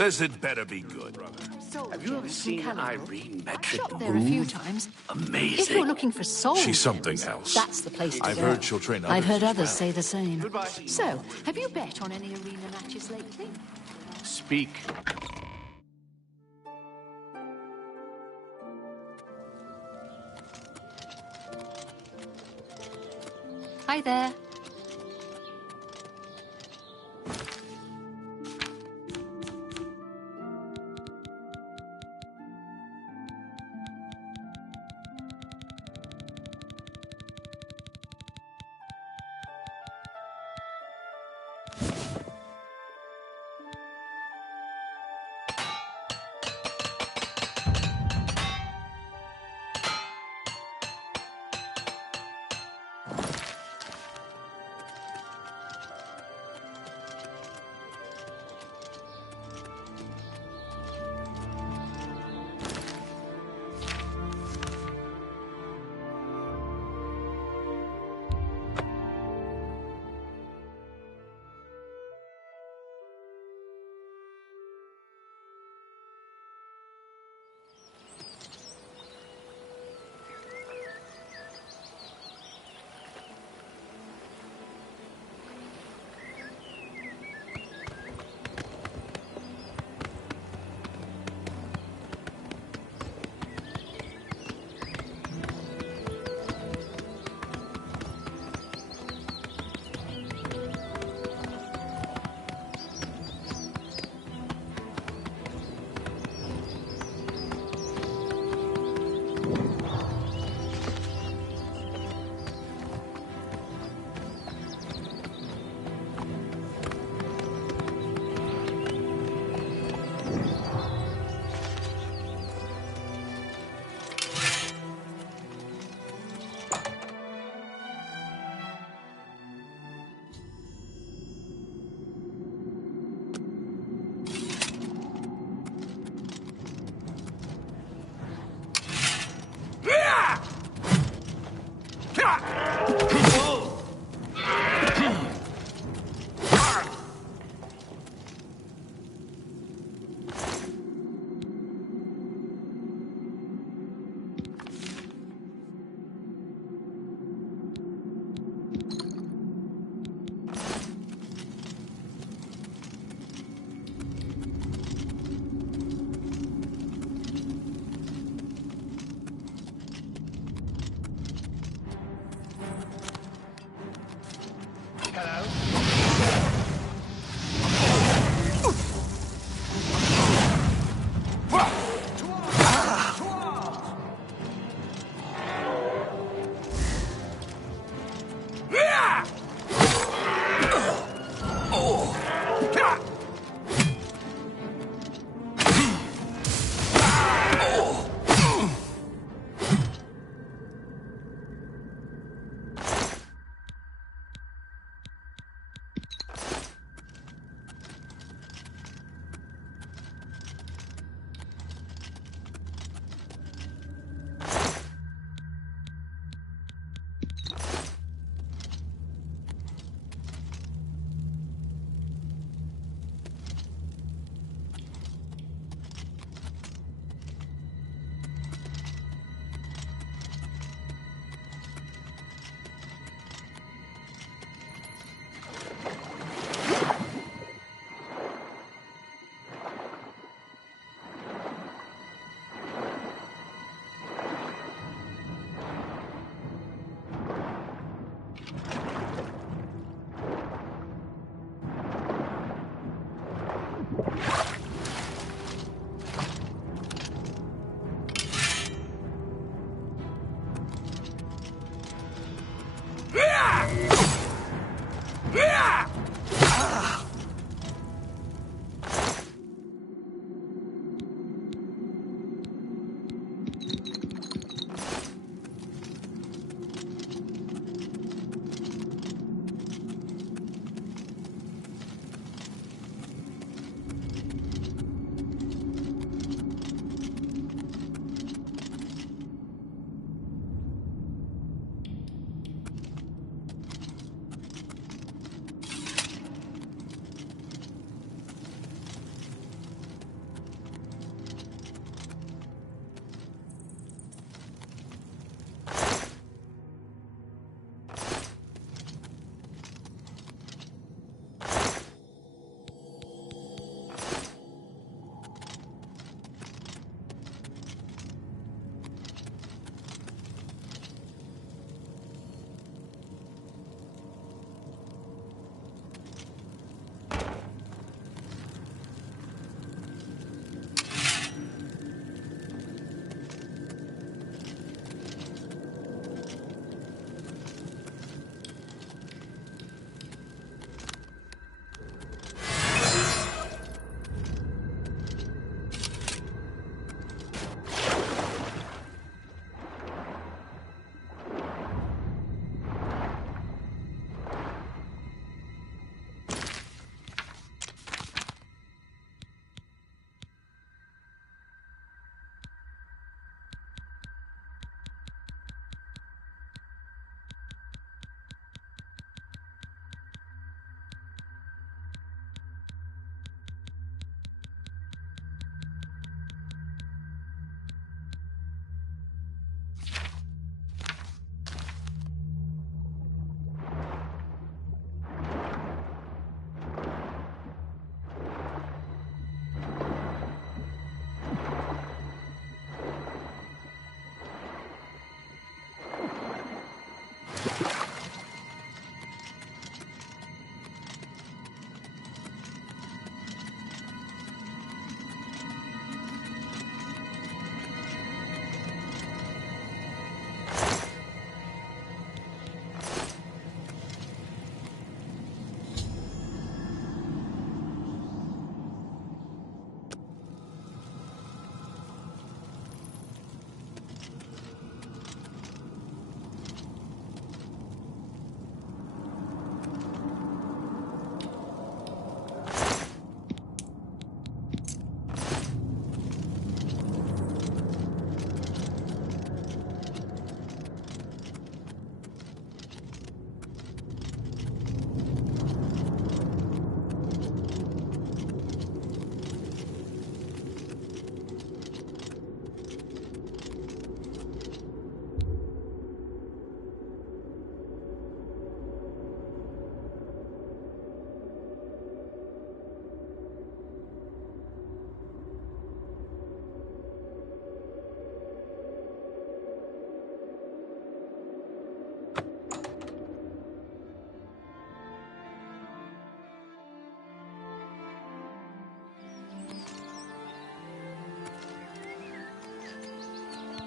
This had better be good. Have you ever seen Irene I've Metric shopped there a few move? times. Amazing. If you're looking for soul She's something gems, else. that's the place to I've go. heard she'll train I've heard others as others well. say the same. Goodbye. So, have you bet on any arena matches lately? Speak. Hi there.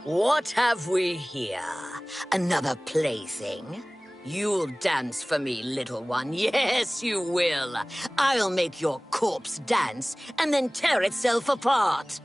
What have we here? Another plaything? You'll dance for me, little one. Yes, you will. I'll make your corpse dance and then tear itself apart.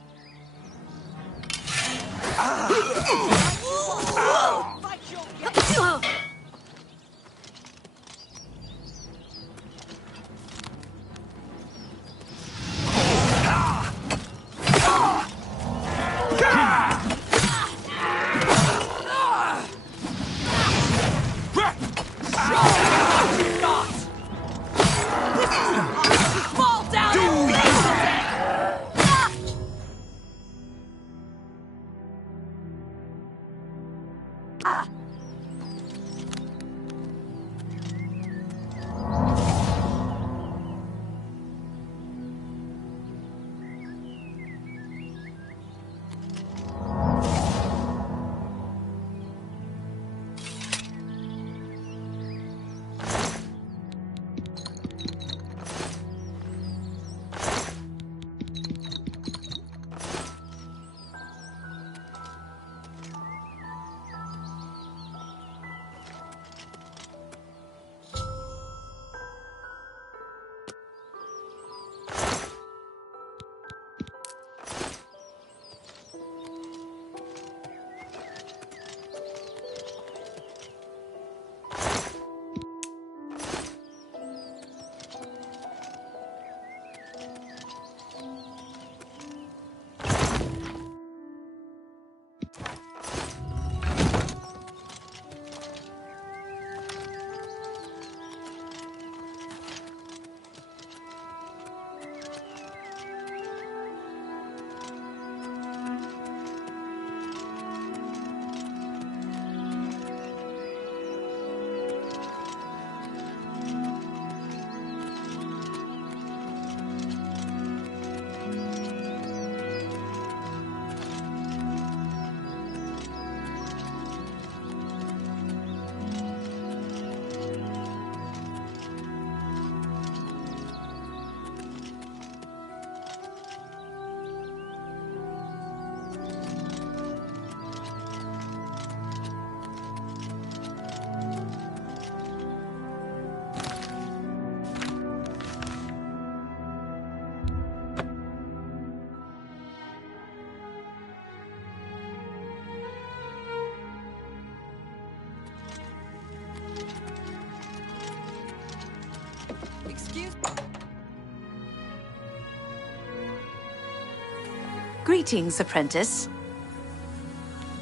Greetings, apprentice.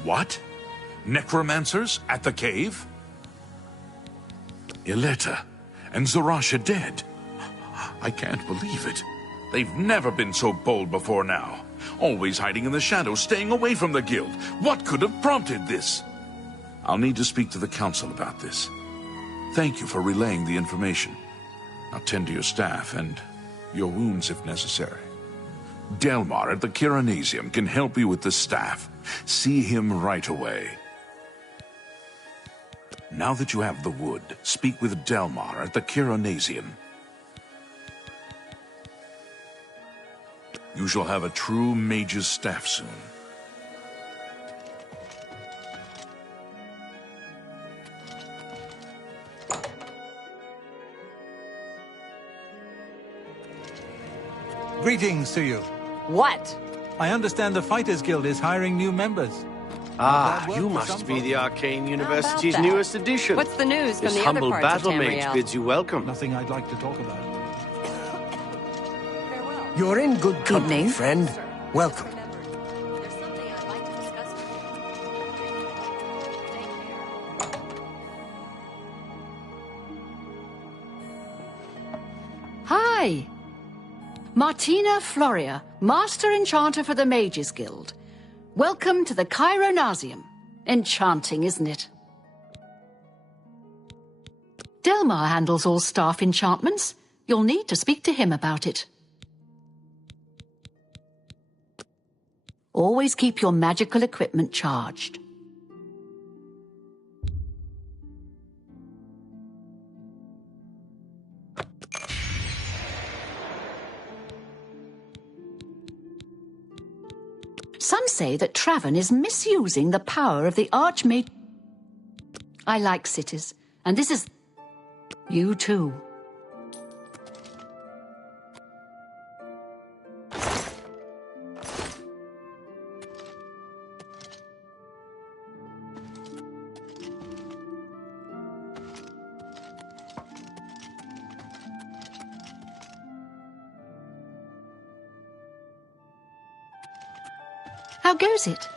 What? Necromancers at the cave? Ileta and Zarasha dead. I can't believe it. They've never been so bold before now. Always hiding in the shadows, staying away from the guild. What could have prompted this? I'll need to speak to the council about this. Thank you for relaying the information. Now tend to your staff and your wounds if necessary. Delmar at the Kiranasium can help you with the staff. See him right away. Now that you have the wood, speak with Delmar at the Kiranasium. You shall have a true mage's staff soon. Greetings to you. What? I understand the Fighters Guild is hiring new members. Ah, Bad work you for must some be the folks. Arcane University's that? newest addition. What's the news from This the other humble parts of battle mage Tamriel? bids you welcome. Nothing I'd like to talk about. You're in good company, Evening. friend. Welcome. There's something I'd like to discuss with you. Take care. Hi. Martina Floria, Master Enchanter for the Mages Guild. Welcome to the Chironasium. Enchanting, isn't it? Delmar handles all staff enchantments. You'll need to speak to him about it. Always keep your magical equipment charged. Some say that Traven is misusing the power of the Archmage. I like cities, and this is... You too. How goes it?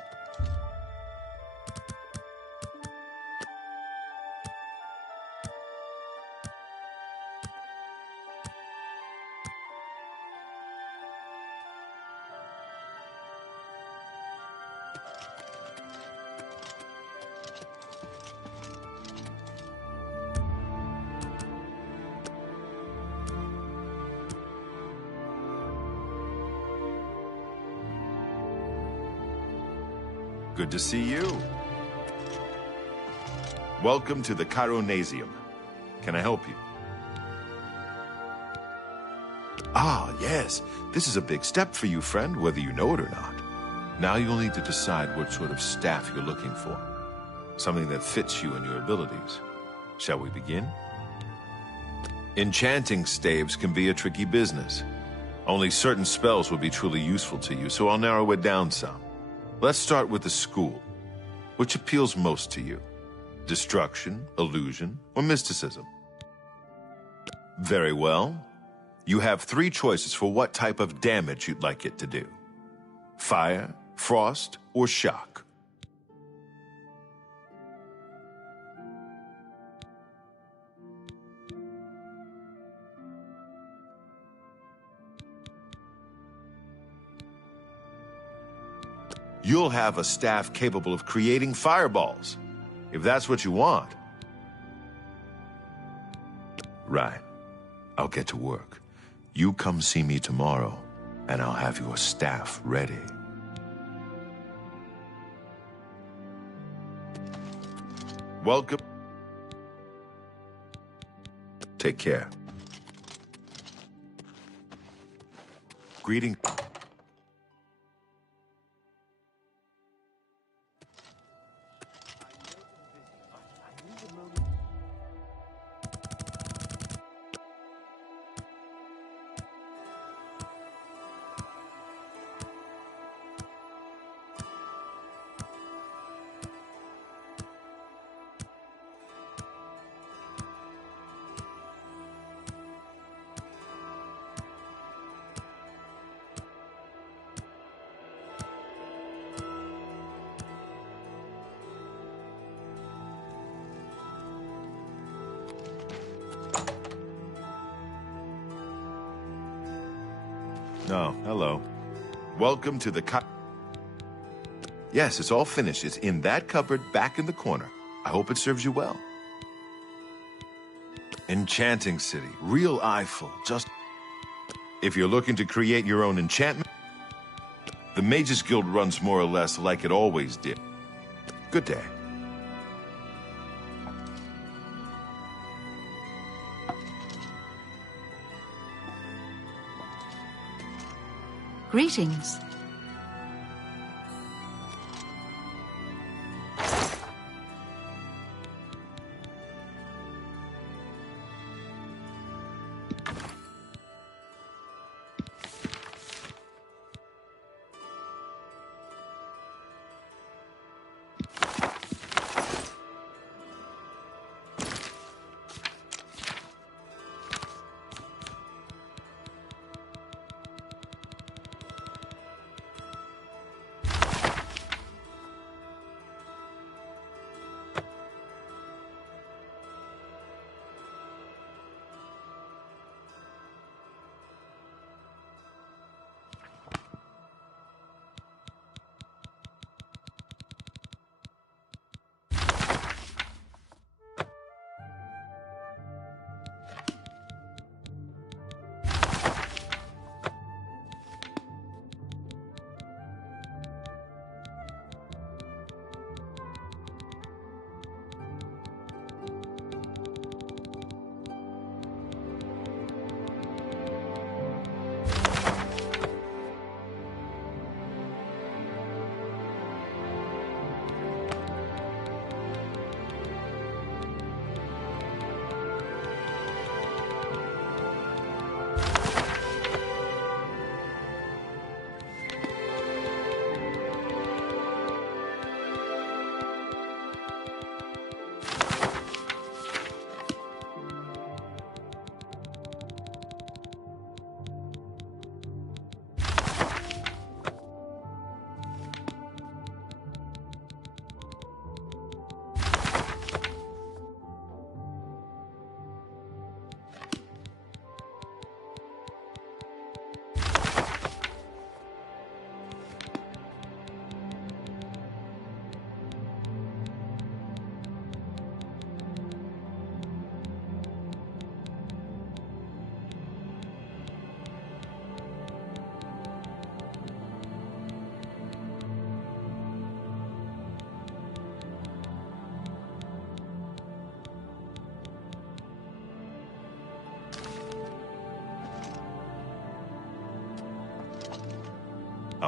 Good to see you. Welcome to the Chironasium. Can I help you? Ah, yes. This is a big step for you, friend, whether you know it or not. Now you'll need to decide what sort of staff you're looking for. Something that fits you and your abilities. Shall we begin? Enchanting staves can be a tricky business. Only certain spells will be truly useful to you, so I'll narrow it down some. Let's start with the school. Which appeals most to you? Destruction, illusion, or mysticism? Very well. You have 3 choices for what type of damage you'd like it to do. Fire, frost, or shock. You'll have a staff capable of creating fireballs, if that's what you want. Right. I'll get to work. You come see me tomorrow, and I'll have your staff ready. Welcome. Take care. Greeting. Oh, hello. Welcome to the Yes, it's all finished. It's in that cupboard back in the corner. I hope it serves you well. Enchanting City. Real eyeful. Just... If you're looking to create your own enchantment, the Mages Guild runs more or less like it always did. Good day. Greetings.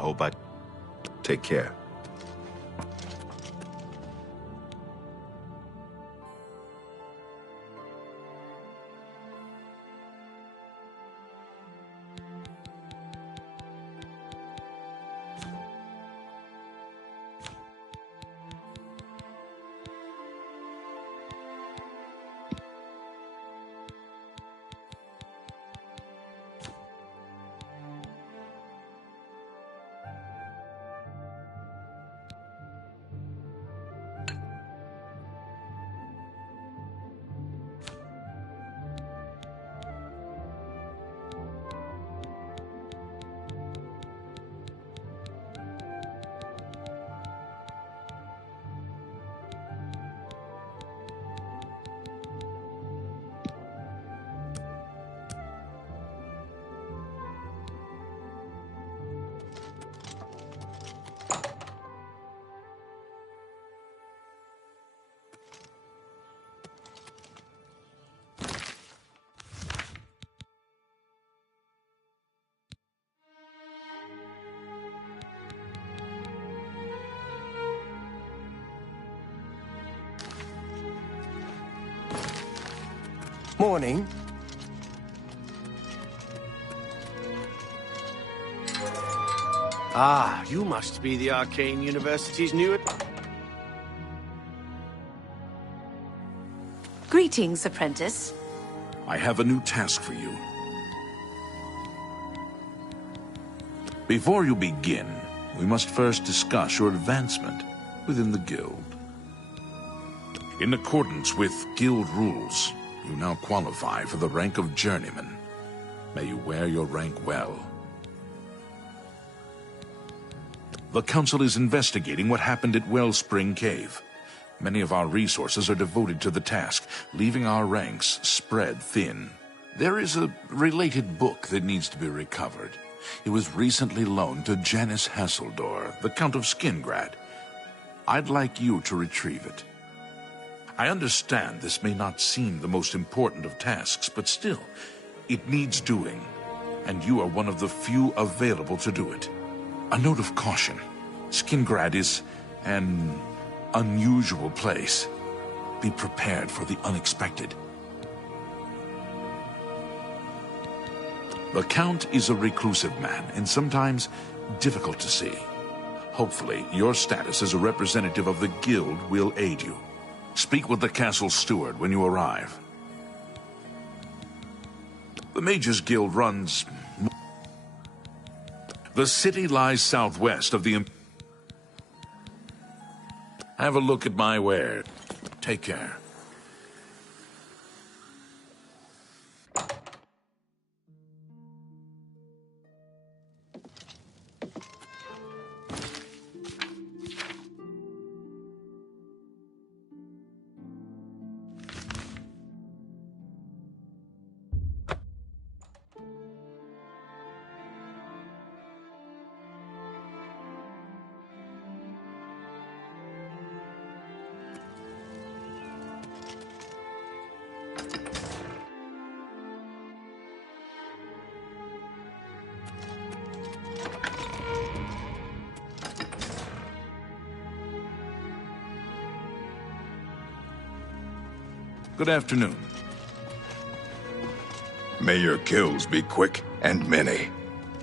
hope I take care. Morning. Ah, you must be the Arcane University's new... Greetings, apprentice. I have a new task for you. Before you begin, we must first discuss your advancement within the guild. In accordance with guild rules, you now qualify for the rank of journeyman. May you wear your rank well. The Council is investigating what happened at Wellspring Cave. Many of our resources are devoted to the task, leaving our ranks spread thin. There is a related book that needs to be recovered. It was recently loaned to Janice Hasseldor, the Count of Skingrad. I'd like you to retrieve it. I understand this may not seem the most important of tasks, but still, it needs doing, and you are one of the few available to do it. A note of caution. Skingrad is an unusual place. Be prepared for the unexpected. The Count is a reclusive man, and sometimes difficult to see. Hopefully, your status as a representative of the guild will aid you. Speak with the castle steward when you arrive. The Mages Guild runs... The city lies southwest of the... Have a look at my wares. Take care. Good afternoon. May your kills be quick and many.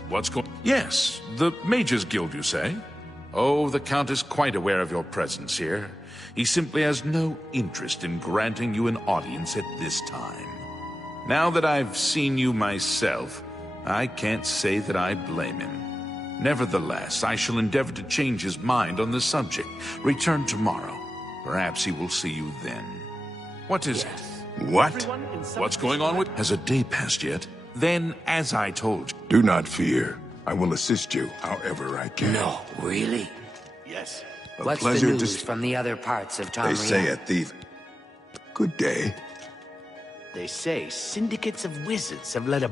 What's going... Yes, the Mages Guild, you say? Oh, the Count is quite aware of your presence here. He simply has no interest in granting you an audience at this time. Now that I've seen you myself, I can't say that I blame him. Nevertheless, I shall endeavor to change his mind on the subject. Return tomorrow. Perhaps he will see you then. What is it? What? What's going on with... Has a day passed yet? Then, as I told you... Do not fear. I will assist you however I can. No, really? Yes. A What's the pleasure news to... from the other parts of Tamriel? They say a thief... Good day. They say syndicates of wizards have led a...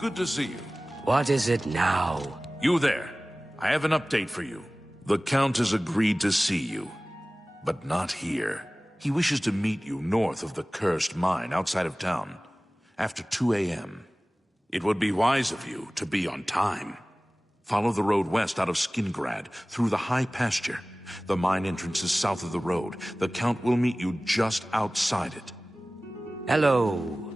Good to see you. What is it now? You there. I have an update for you. The Count has agreed to see you, but not here. He wishes to meet you north of the cursed mine outside of town, after 2 a.m. It would be wise of you to be on time. Follow the road west out of Skingrad, through the high pasture. The mine entrance is south of the road. The Count will meet you just outside it. Hello.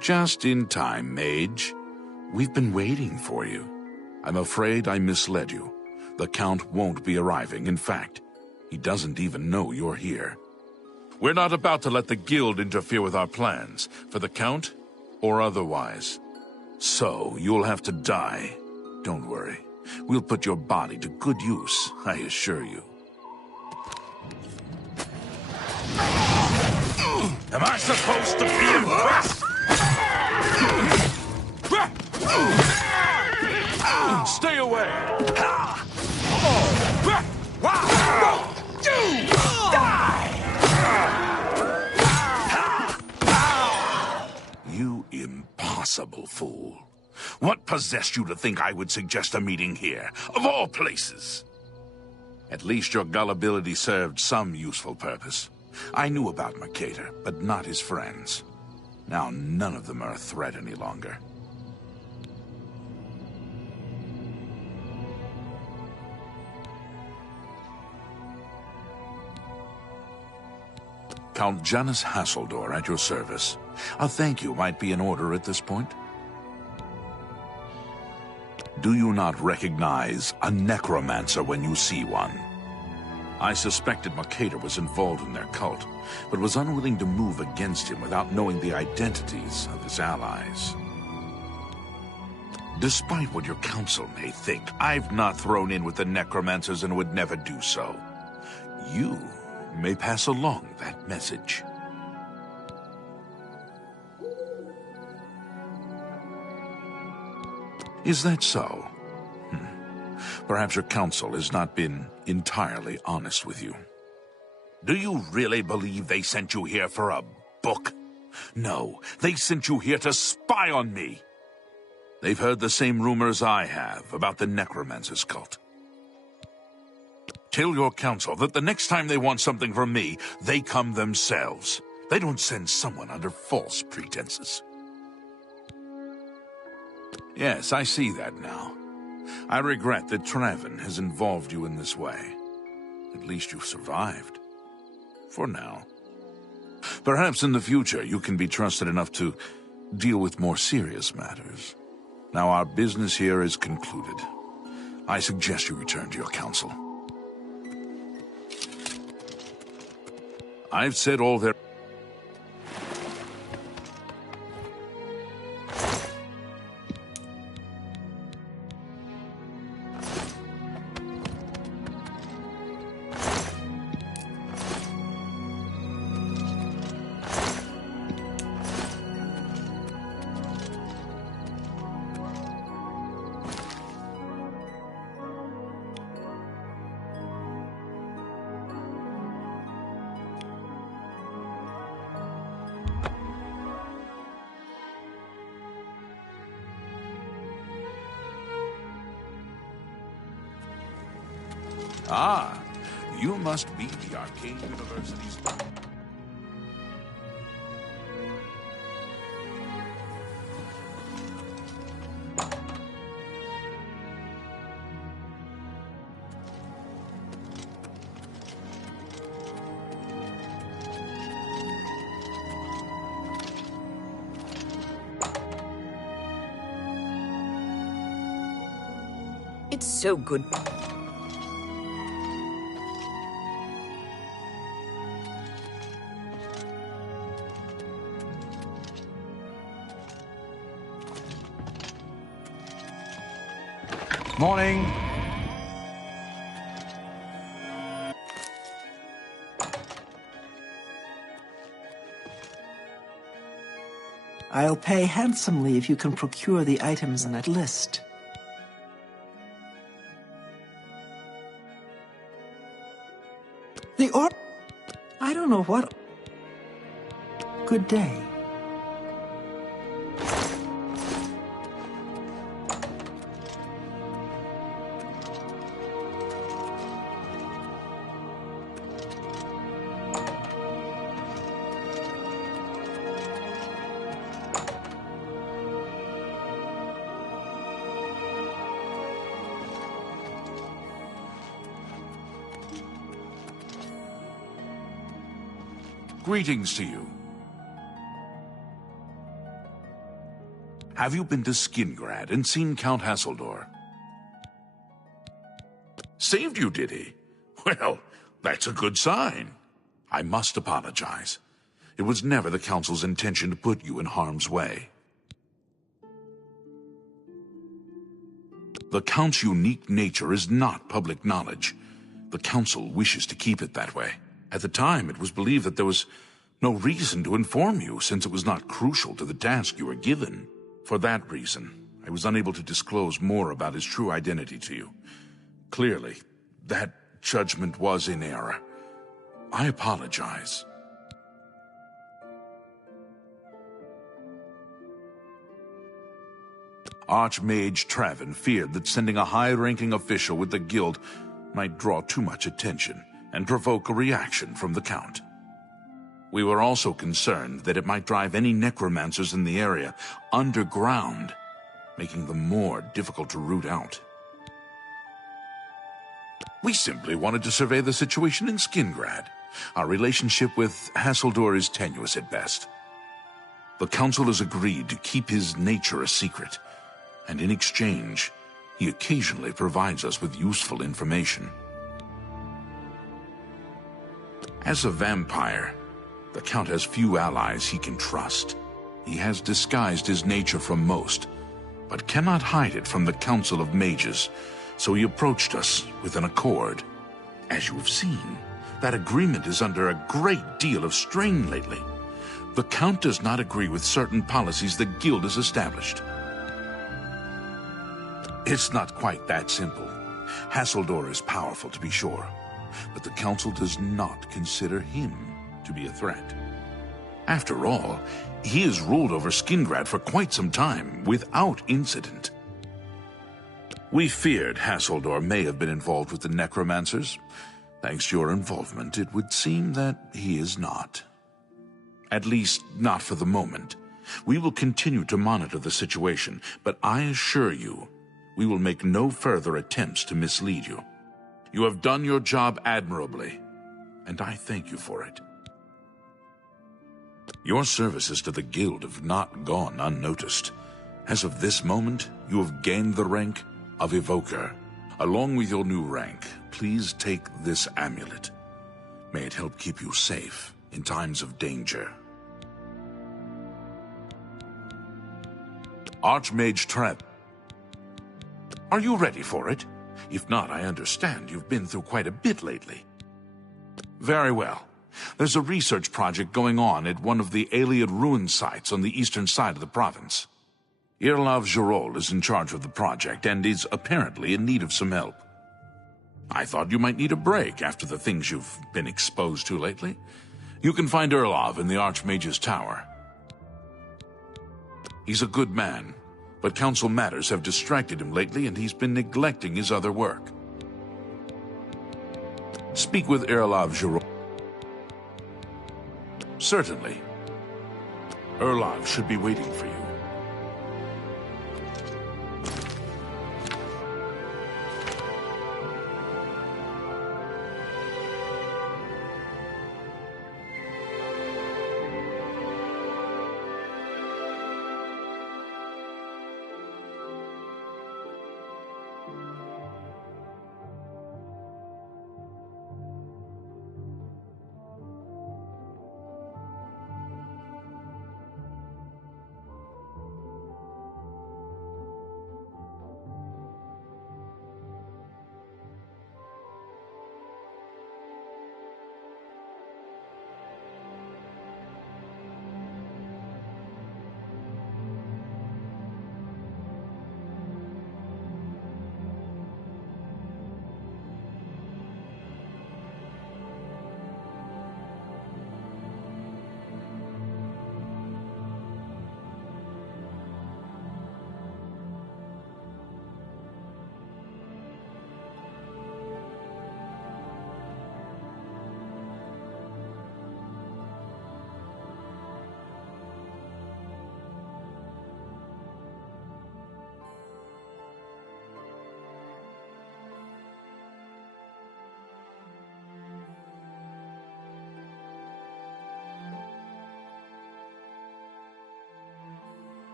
Just in time, mage. We've been waiting for you. I'm afraid I misled you. The Count won't be arriving. In fact, he doesn't even know you're here. We're not about to let the Guild interfere with our plans, for the Count or otherwise. So, you'll have to die. Don't worry. We'll put your body to good use, I assure you. Am I supposed to be impressed? Stay away! You impossible fool. What possessed you to think I would suggest a meeting here, of all places? At least your gullibility served some useful purpose. I knew about Mercator, but not his friends. Now none of them are a threat any longer. Count Janus Hasseldor at your service. A thank you might be in order at this point. Do you not recognize a necromancer when you see one? I suspected Mercator was involved in their cult, but was unwilling to move against him without knowing the identities of his allies. Despite what your council may think, I've not thrown in with the necromancers and would never do so. You may pass along that message. Is that so? Perhaps your council has not been entirely honest with you. Do you really believe they sent you here for a book? No, they sent you here to spy on me. They've heard the same rumors I have about the Necromancer's cult. Tell your council that the next time they want something from me, they come themselves. They don't send someone under false pretenses. Yes, I see that now. I regret that Traven has involved you in this way. At least you've survived. For now. Perhaps in the future you can be trusted enough to deal with more serious matters. Now our business here is concluded. I suggest you return to your council. I've said all there... Ah, you must be the Arcane University's... It's so good. Morning. I'll pay handsomely if you can procure the items in that list. I don't know what... Good day. Greetings to you. Have you been to Skingrad and seen Count Hasseldor? Saved you, did he? Well, that's a good sign. I must apologize. It was never the Council's intention to put you in harm's way. The Count's unique nature is not public knowledge. The Council wishes to keep it that way. At the time, it was believed that there was no reason to inform you, since it was not crucial to the task you were given. For that reason, I was unable to disclose more about his true identity to you. Clearly, that judgment was in error. I apologize. Archmage Travin feared that sending a high-ranking official with the guild might draw too much attention and provoke a reaction from the Count. We were also concerned that it might drive any necromancers in the area underground, making them more difficult to root out. We simply wanted to survey the situation in Skingrad. Our relationship with Hasseldor is tenuous at best. The Council has agreed to keep his nature a secret, and in exchange, he occasionally provides us with useful information. As a vampire, the Count has few allies he can trust. He has disguised his nature from most, but cannot hide it from the Council of Mages, so he approached us with an accord. As you have seen, that agreement is under a great deal of strain lately. The Count does not agree with certain policies the Guild has established. It's not quite that simple. Hasseldor is powerful, to be sure, but the Council does not consider him to be a threat. After all, he has ruled over Skingrad for quite some time, without incident. We feared Hasseldor may have been involved with the necromancers. Thanks to your involvement, it would seem that he is not. At least, not for the moment. We will continue to monitor the situation, but I assure you, we will make no further attempts to mislead you. You have done your job admirably, and I thank you for it. Your services to the Guild have not gone unnoticed. As of this moment, you have gained the rank of Evoker. Along with your new rank, please take this amulet. May it help keep you safe in times of danger. Archmage Trap. Are you ready for it? If not, I understand you've been through quite a bit lately. Very well. There's a research project going on at one of the Aliad ruin sites on the eastern side of the province. Irlav Jirol is in charge of the project and is apparently in need of some help. I thought you might need a break after the things you've been exposed to lately. You can find Irlav in the Archmage's Tower. He's a good man, but council matters have distracted him lately and he's been neglecting his other work. speak with Erlav Giro? Certainly. Erlav should be waiting for you.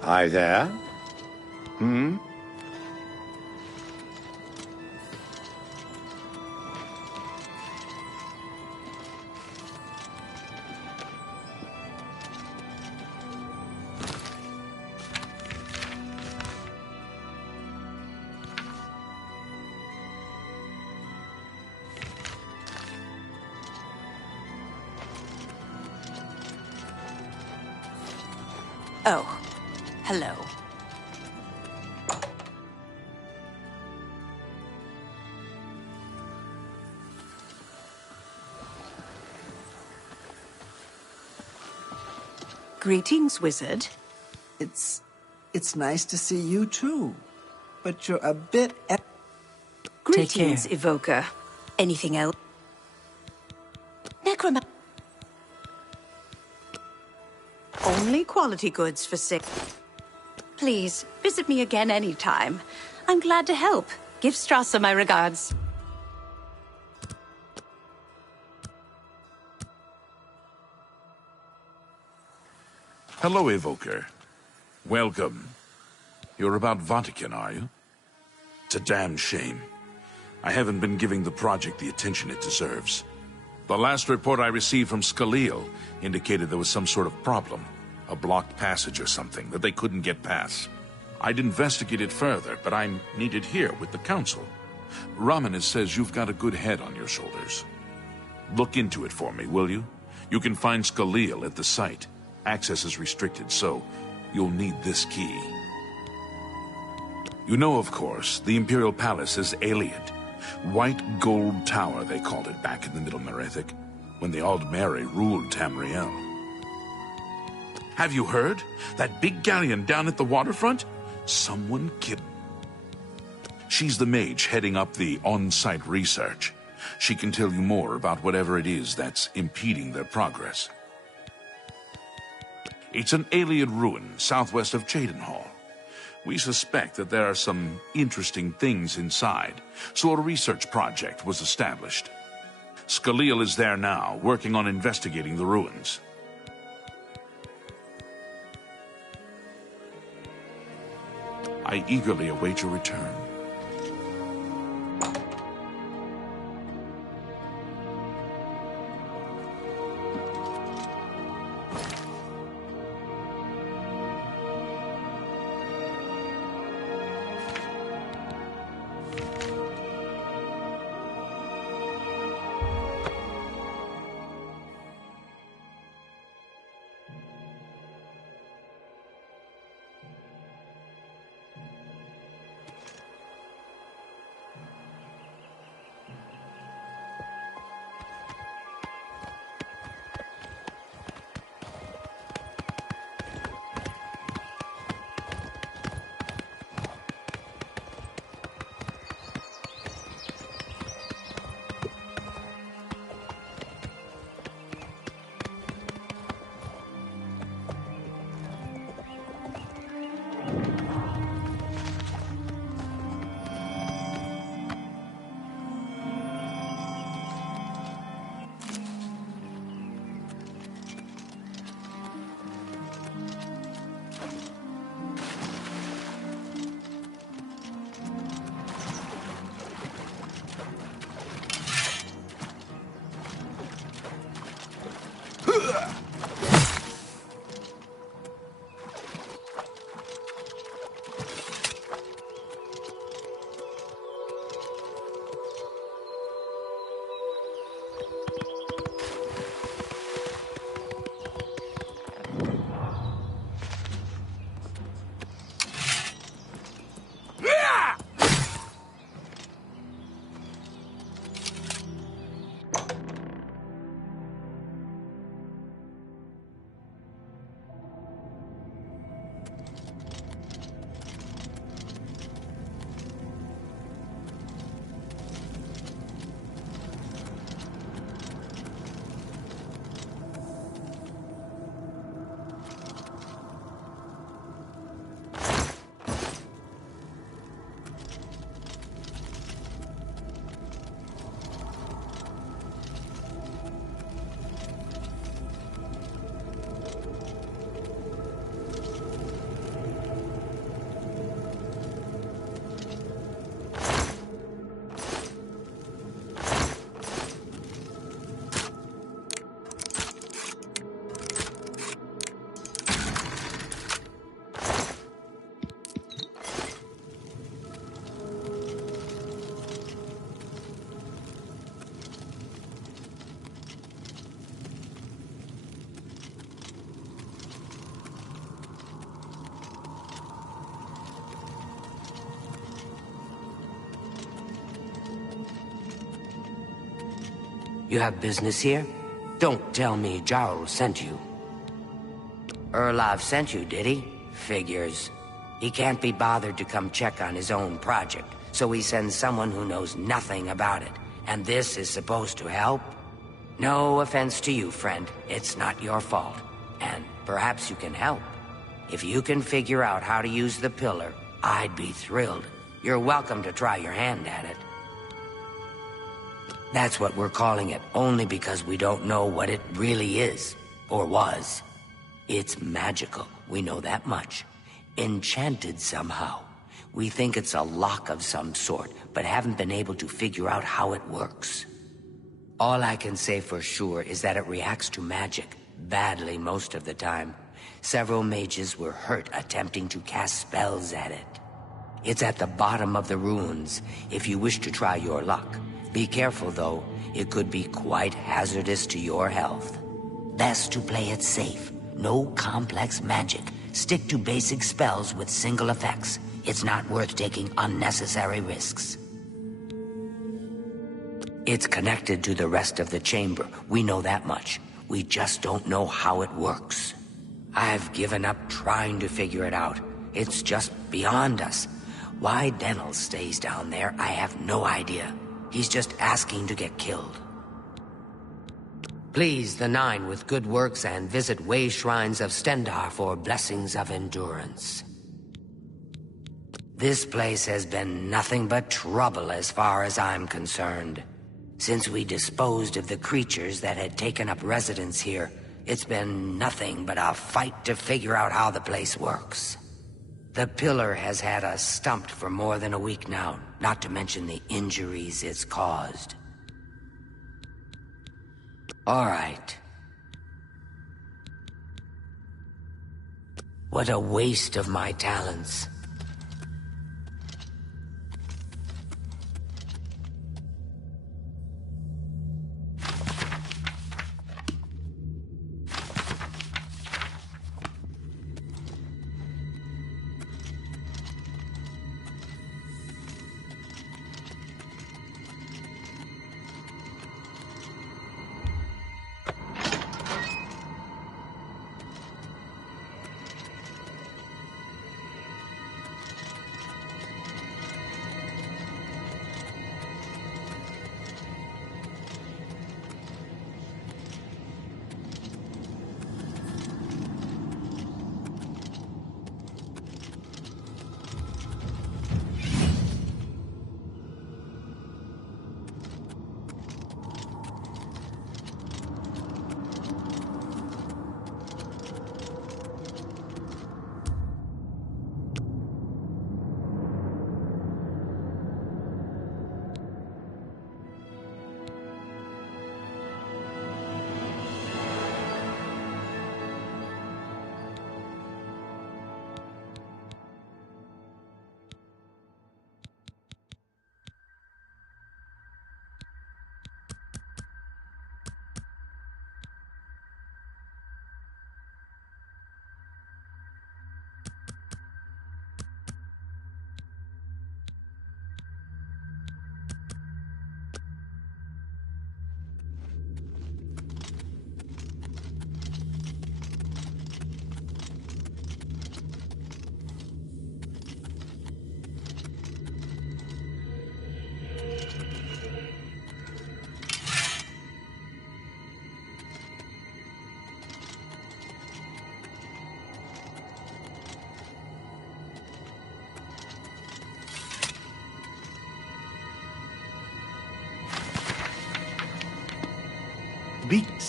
Hi there. Hmm? Oh, hello. Greetings, wizard. It's nice to see you too, but you're a bit. Greetings, evoker. Anything else? Necroman. Only quality goods for sale. Please, visit me again anytime. I'm glad to help. Give Strasser my regards. Hello, Evoker. Welcome. You're about Vatican, are you? It's a damn shame. I haven't been giving the project the attention it deserves. The last report I received from Skalil indicated there was some sort of problem. A blocked passage or something that they couldn't get past. I'd investigate it further, but I'm needed here with the Council. Ramanis says you've got a good head on your shoulders. Look into it for me, will you? You can find Skalil at the site. Access is restricted, so you'll need this key. You know, of course, the Imperial Palace is Iliad. White Gold Tower, they called it back in the Middle Merethic, when the Aldmeri ruled Tamriel. Have you heard? That big galleon down at the waterfront? Someone killed. She's the mage heading up the on-site research. She can tell you more about whatever it is that's impeding their progress. It's an Iliad ruin southwest of Cheydinhall. We suspect that there are some interesting things inside, so a research project was established. Scaleel is there now, working on investigating the ruins. I eagerly await your return. You have business here? Don't tell me Jarl sent you. Erlov sent you, did he? Figures. He can't be bothered to come check on his own project, so he sends someone who knows nothing about it. And this is supposed to help? No offense to you, friend. It's not your fault. And perhaps you can help. If you can figure out how to use the pillar, I'd be thrilled. You're welcome to try your hand at it. That's what we're calling it, only because we don't know what it really is, or was. It's magical, we know that much. Enchanted somehow. We think it's a lock of some sort, but haven't been able to figure out how it works. All I can say for sure is that it reacts to magic, badly most of the time. Several mages were hurt attempting to cast spells at it. It's at the bottom of the ruins, if you wish to try your luck. Be careful, though. It could be quite hazardous to your health. Best to play it safe. No complex magic. Stick to basic spells with single effects. It's not worth taking unnecessary risks. It's connected to the rest of the chamber. We know that much. We just don't know how it works. I've given up trying to figure it out. It's just beyond us. Why Denel stays down there, I have no idea. He's just asking to get killed. Please the Nine with good works and visit Way Shrines of Stendar for blessings of endurance. This place has been nothing but trouble as far as I'm concerned. Since we disposed of the creatures that had taken up residence here, it's been nothing but a fight to figure out how the place works. The pillar has had us stumped for more than a week now, not to mention the injuries it's caused. All right. What a waste of my talents.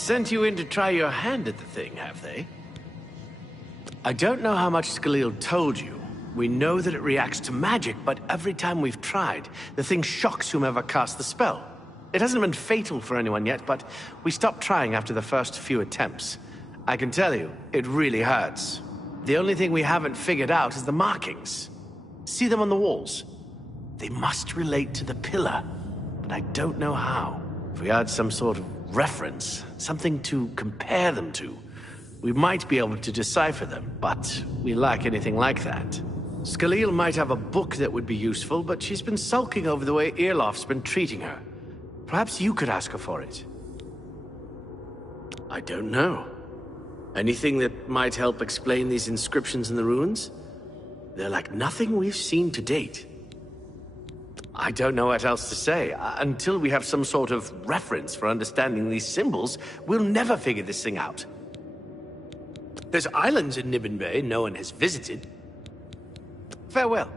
Sent you in to try your hand at the thing, have they? I don't know how much Skalil told you. We know that it reacts to magic, but every time we've tried, the thing shocks whomever cast the spell. It hasn't been fatal for anyone yet, but we stopped trying after the first few attempts. I can tell you, it really hurts. The only thing we haven't figured out is the markings. See them on the walls? They must relate to the pillar, but I don't know how. If we had some sort of reference, something to compare them to, we might be able to decipher them, but we lack anything like that. Skalil might have a book that would be useful, but she's been sulking over the way Irloff's been treating her. Perhaps you could ask her for it. I don't know. Anything that might help explain these inscriptions in the ruins? They're like nothing we've seen to date. I don't know what else to say. Until we have some sort of reference for understanding these symbols, we'll never figure this thing out. There's islands in Nibbin Bay no one has visited. Farewell.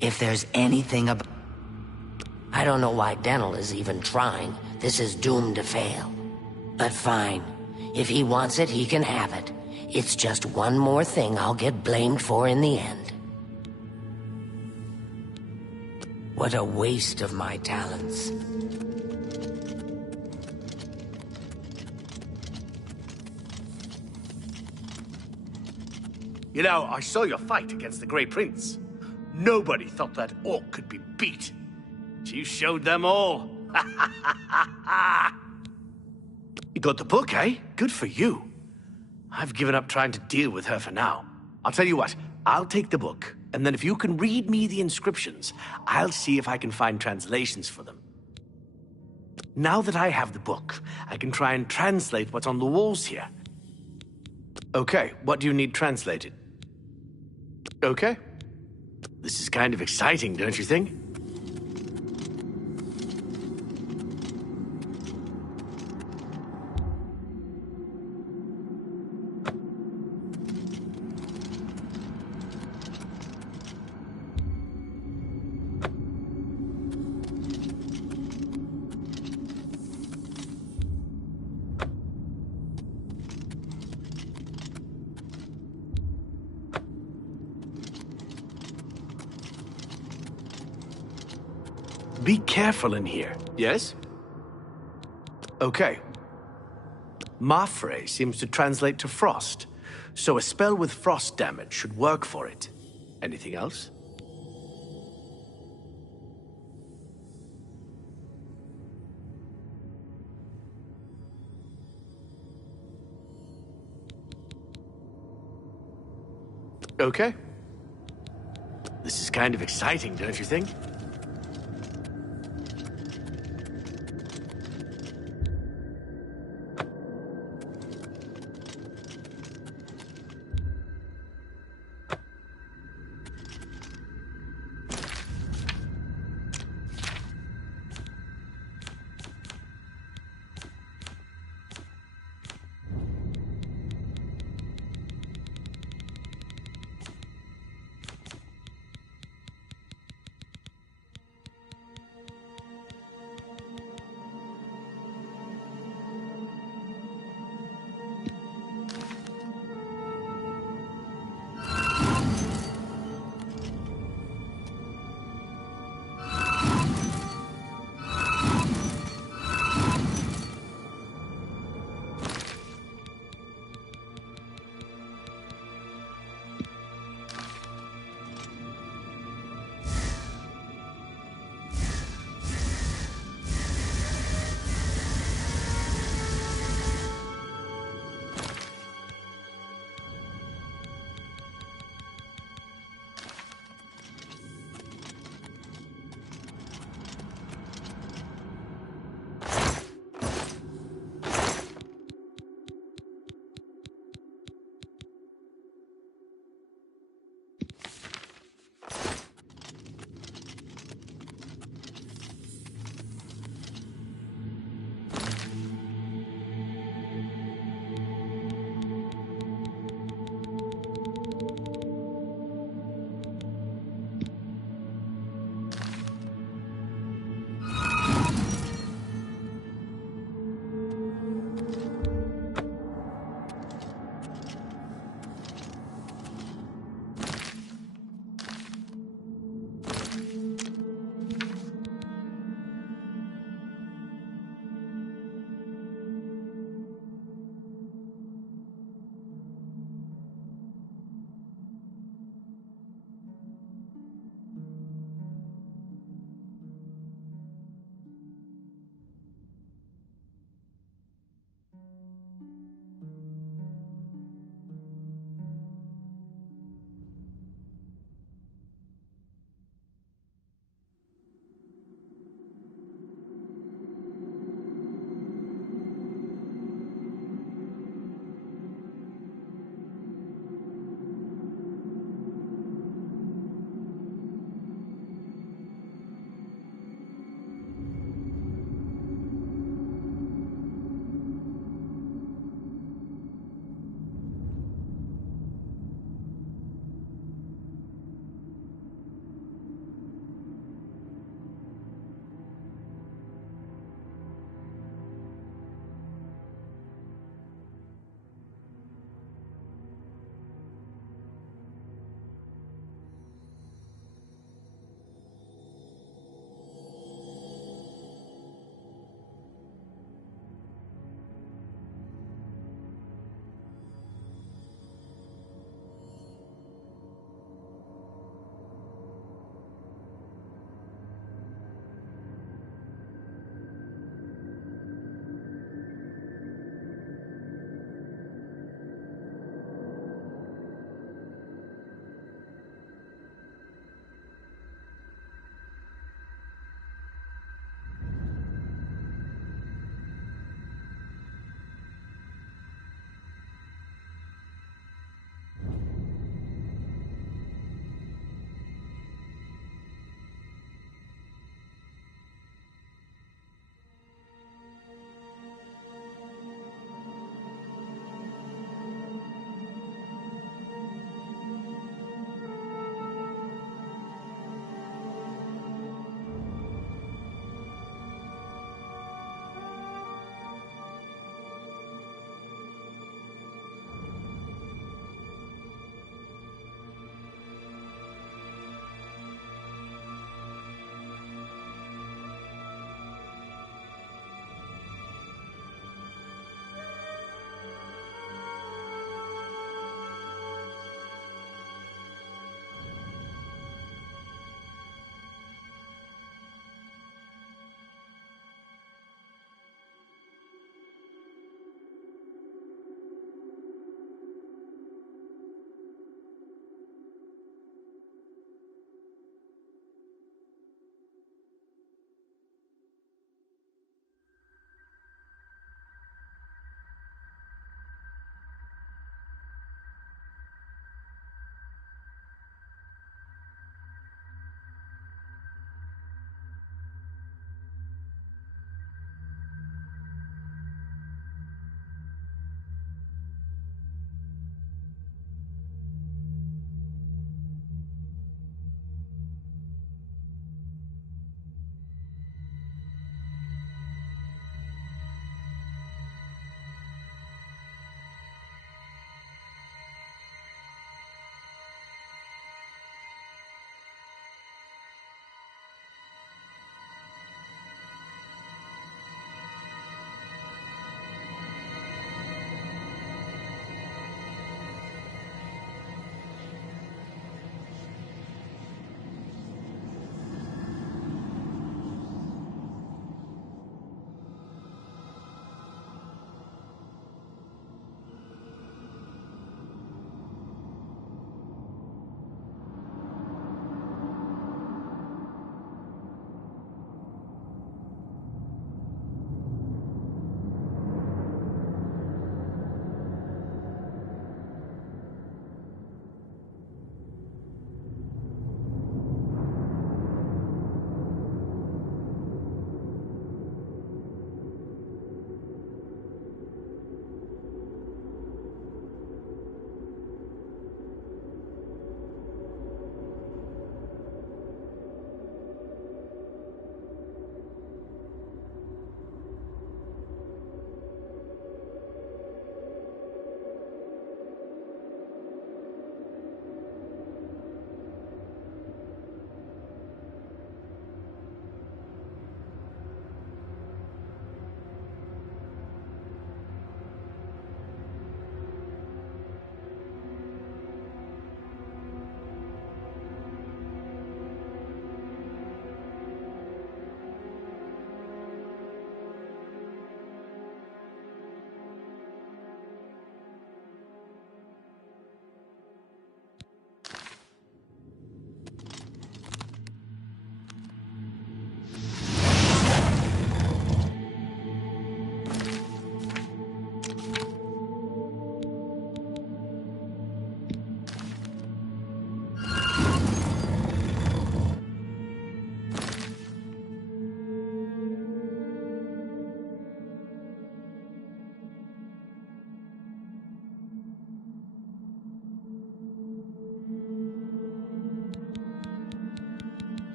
If there's anything about... I don't know why Denel is even trying. This is doomed to fail. But fine. If he wants it, he can have it. It's just one more thing I'll get blamed for in the end. What a waste of my talents. You know, I saw your fight against the Grey Prince. Nobody thought that orc could be beat. You showed them all. You got the book, eh? Good for you. I've given up trying to deal with her for now. I'll tell you what, I'll take the book, and then if you can read me the inscriptions, I'll see if I can find translations for them. Now that I have the book, I can try and translate what's on the walls here. Okay, what do you need translated? Okay. This is kind of exciting, don't you think? Be careful in here. Yes? Okay. Mafre seems to translate to frost, so a spell with frost damage should work for it. Anything else? Okay. This is kind of exciting, don't you think?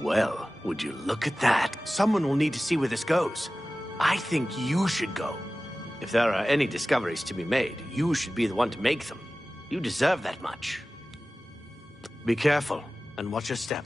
Well, would you look at that? Someone will need to see where this goes. I think you should go. If there are any discoveries to be made, you should be the one to make them. You deserve that much. Be careful, and watch your step.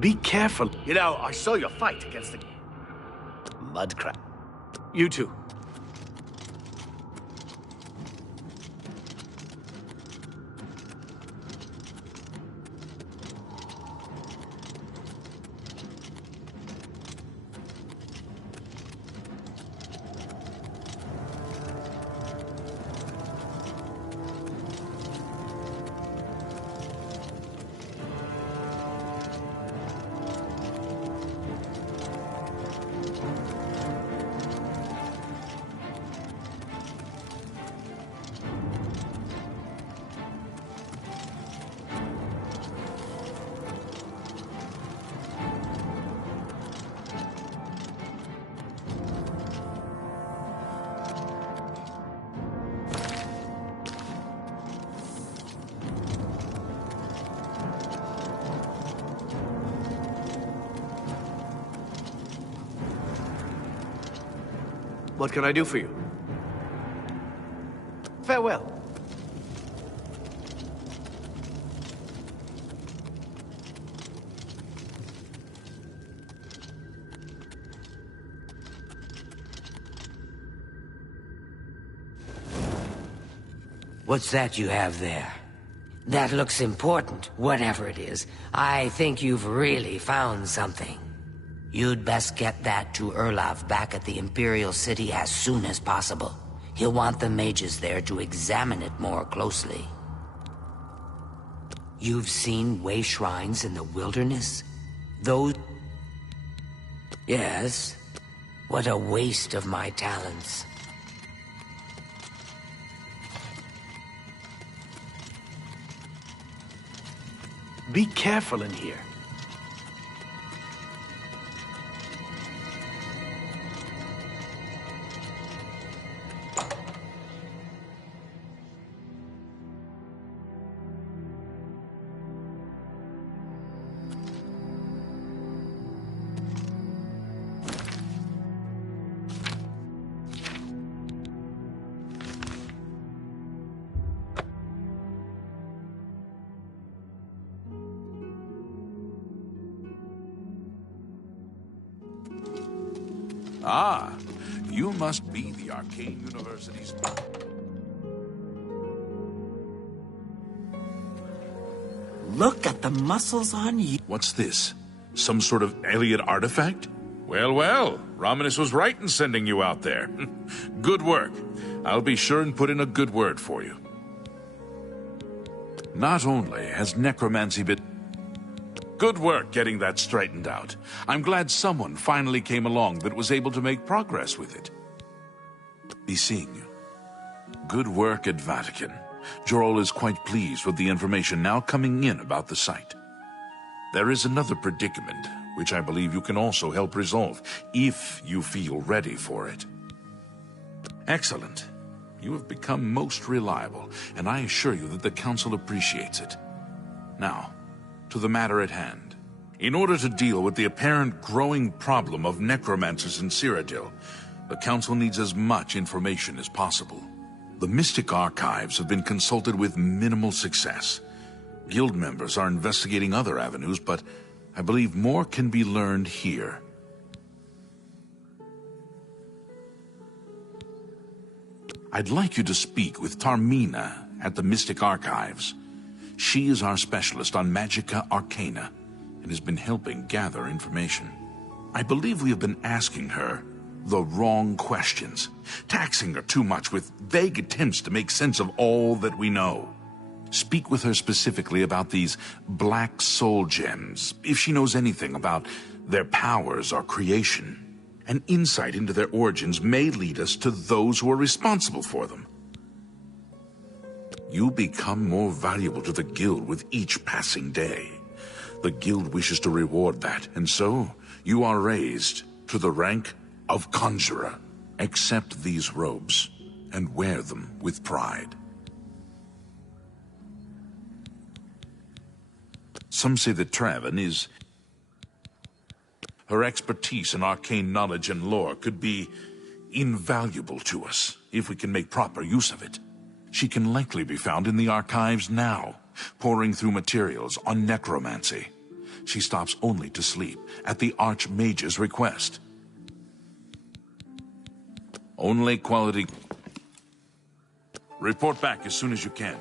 Be careful. You know, I saw your fight against the mudcrab. You two. What can I do for you? Farewell. What's that you have there? That looks important, whatever it is. I think you've really found something. You'd best get that to Erlav back at the Imperial City as soon as possible. He'll want the mages there to examine it more closely. You've seen way shrines in the wilderness? Those... Yes. What a waste of my talents. Be careful in here. Ah, you must be the Arcane University's... Look at the muscles on you. What's this? Some sort of Elliot artifact? Well, well, Romanus was right in sending you out there. Good work. I'll be sure and put in a good word for you. Not only has necromancy been... Good work getting that straightened out. I'm glad someone finally came along that was able to make progress with it. Be seeing you. Good work at Vatican. Jorol is quite pleased with the information now coming in about the site. There is another predicament, which I believe you can also help resolve, if you feel ready for it. Excellent. You have become most reliable, and I assure you that the Council appreciates it. Now, to the matter at hand. In order to deal with the apparent growing problem of necromancers in Cyrodiil, the Council needs as much information as possible. The Mystic Archives have been consulted with minimal success. Guild members are investigating other avenues, but I believe more can be learned here. I'd like you to speak with Tarmina at the Mystic Archives. She is our specialist on Magica Arcana and has been helping gather information. I believe we have been asking her the wrong questions, taxing her too much with vague attempts to make sense of all that we know. Speak with her specifically about these black soul gems, if she knows anything about their powers or creation. An insight into their origins may lead us to those who are responsible for them. You become more valuable to the Guild with each passing day. The Guild wishes to reward that, and so you are raised to the rank of Conjurer. Accept these robes and wear them with pride. Some say that Traven is... Her expertise in arcane knowledge and lore could be invaluable to us if we can make proper use of it. She can likely be found in the archives now, poring through materials on necromancy. She stops only to sleep, at the Archmage's request. Only quality... Report back as soon as you can.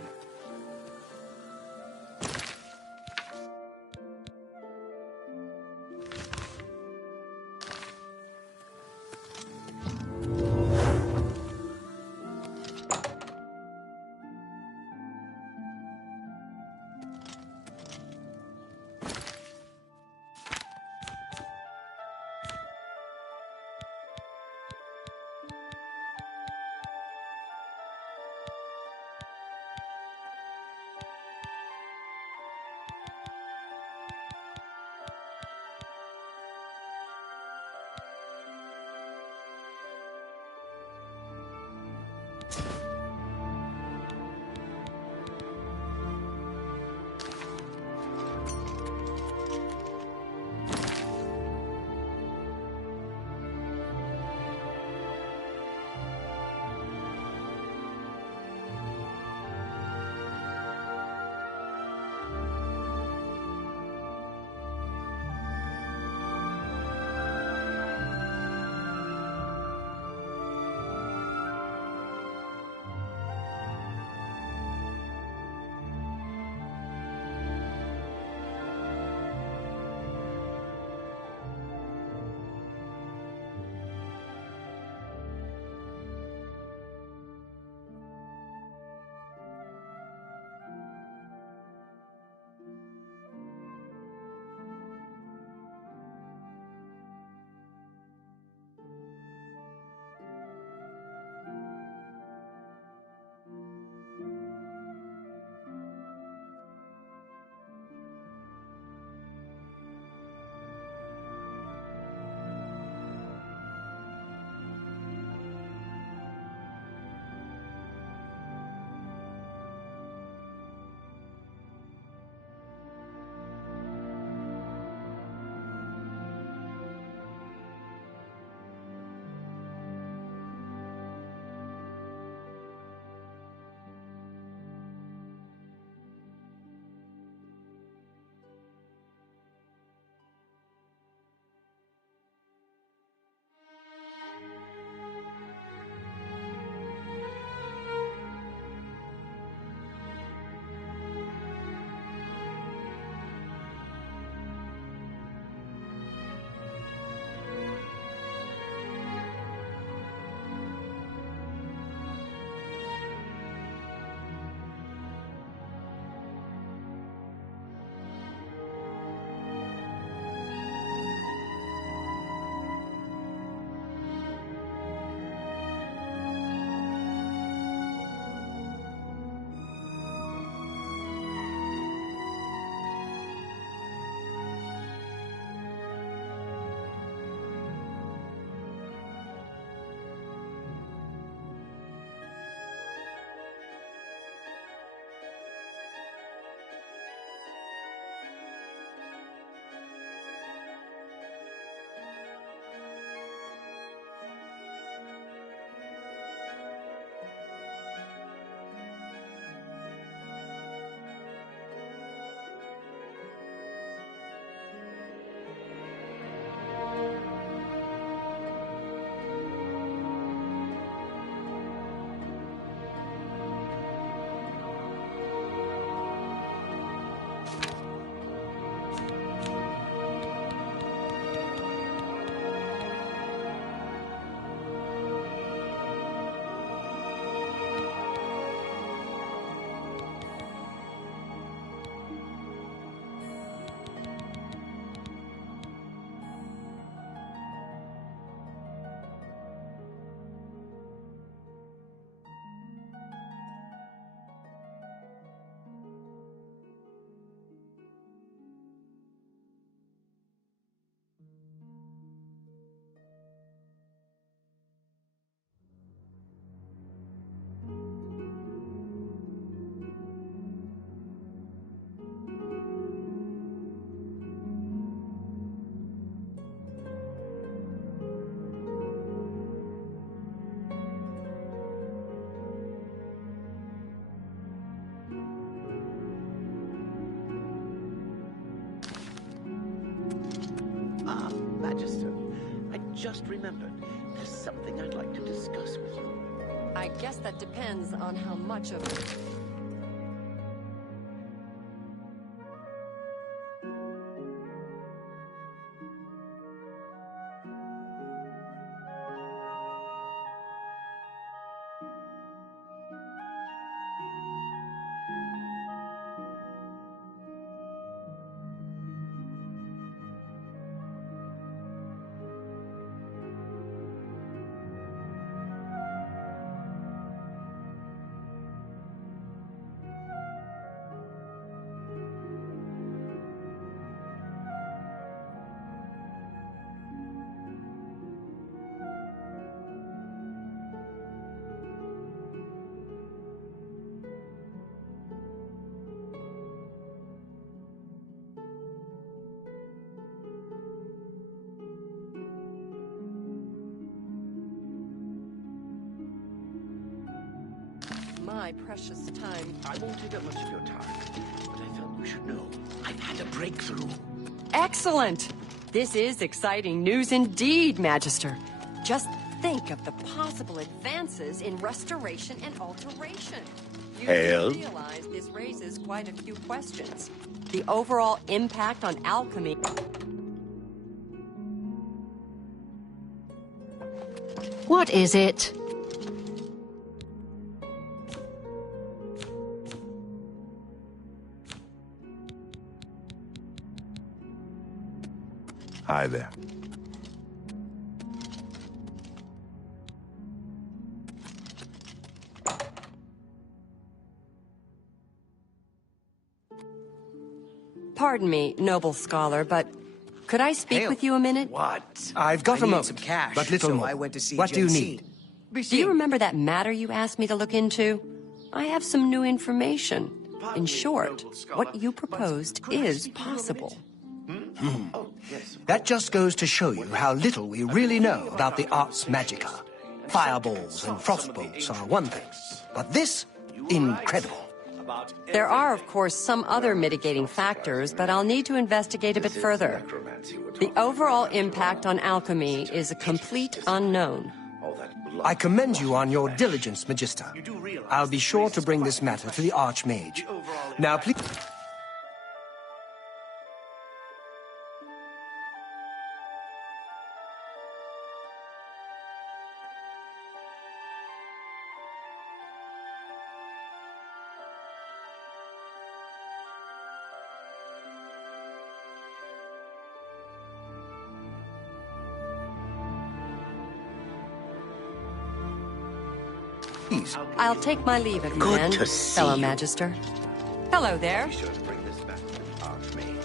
Magister, I just remembered there's something I'd like to discuss with you. I guess that depends on how much of it. My precious time. I won't take up much of your time, but I felt you should know. I've had a breakthrough. Excellent! This is exciting news indeed, Magister. Just think of the possible advances in restoration and alteration. You Hail. realize this raises quite a few questions. The overall impact on alchemy. What is it? Hi there. Pardon me, noble scholar, but could I speak with you a minute? What? I've got a moment, some cash, but little so more. I went to see what do you JC. need? Do you remember that matter you asked me to look into? I have some new information. In short, what you proposed is possible. That just goes to show you how little we really know about the arts magica. Fireballs and frostbolts are one thing, but this, incredible. There are, of course, some other mitigating factors, but I'll need to investigate a bit further. The overall impact on alchemy is a complete unknown. I commend you on your diligence, Magister. I'll be sure to bring this matter to the Archmage. Now, please... I'll take my leave of you Good then, to see fellow you. Magister. Hello there. Be sure to bring this back to the Archmage.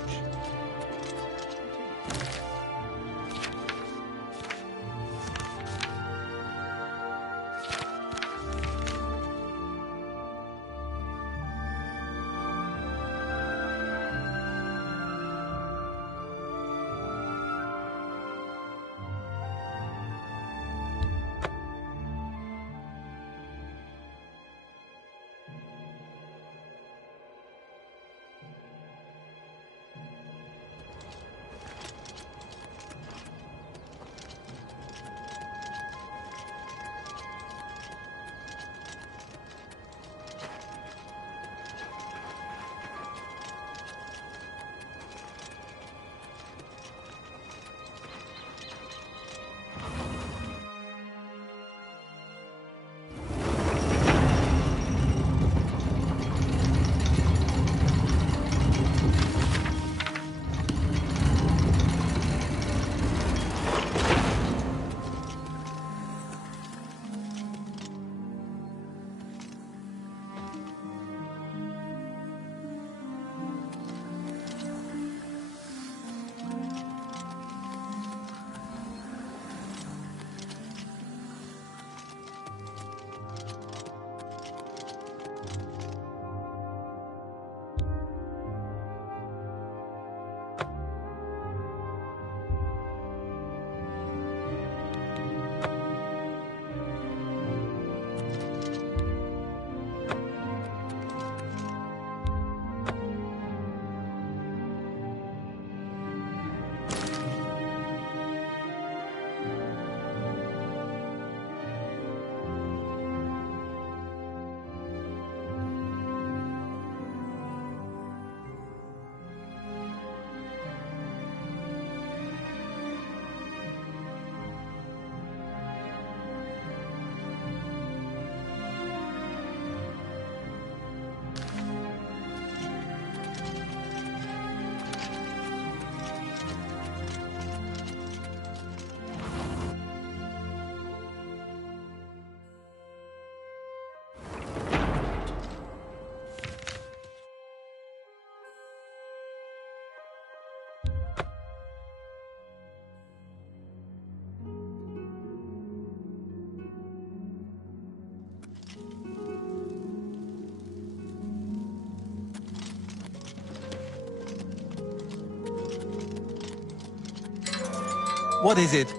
What is it?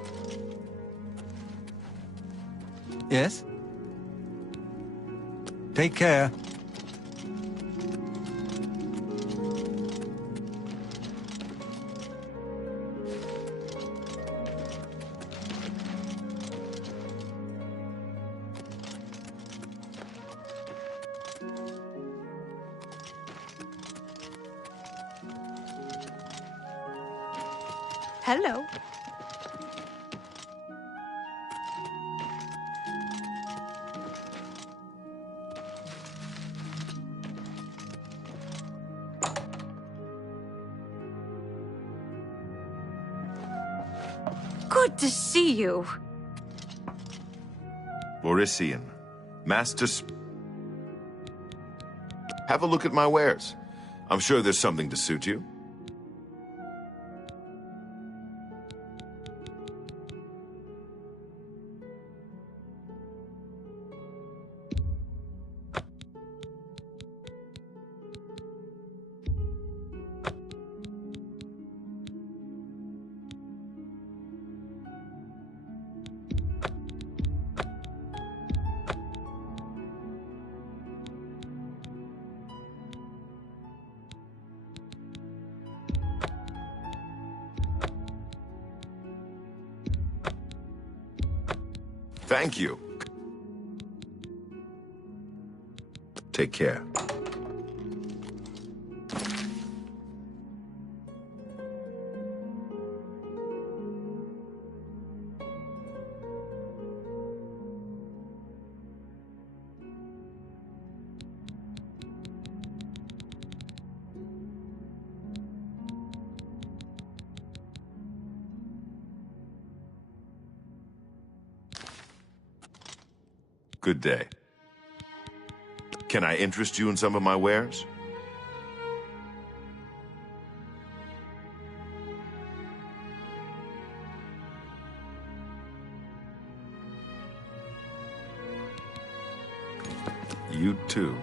Yes? Take care. Hello. Good to see you. Borisian, Master Have a look at my wares. I'm sure there's something to suit you. Thank you. Take care. Good day. Can I interest you in some of my wares? You too.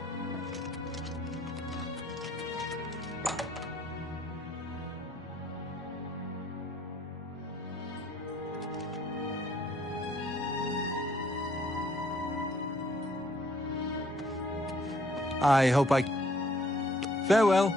I hope I... Farewell.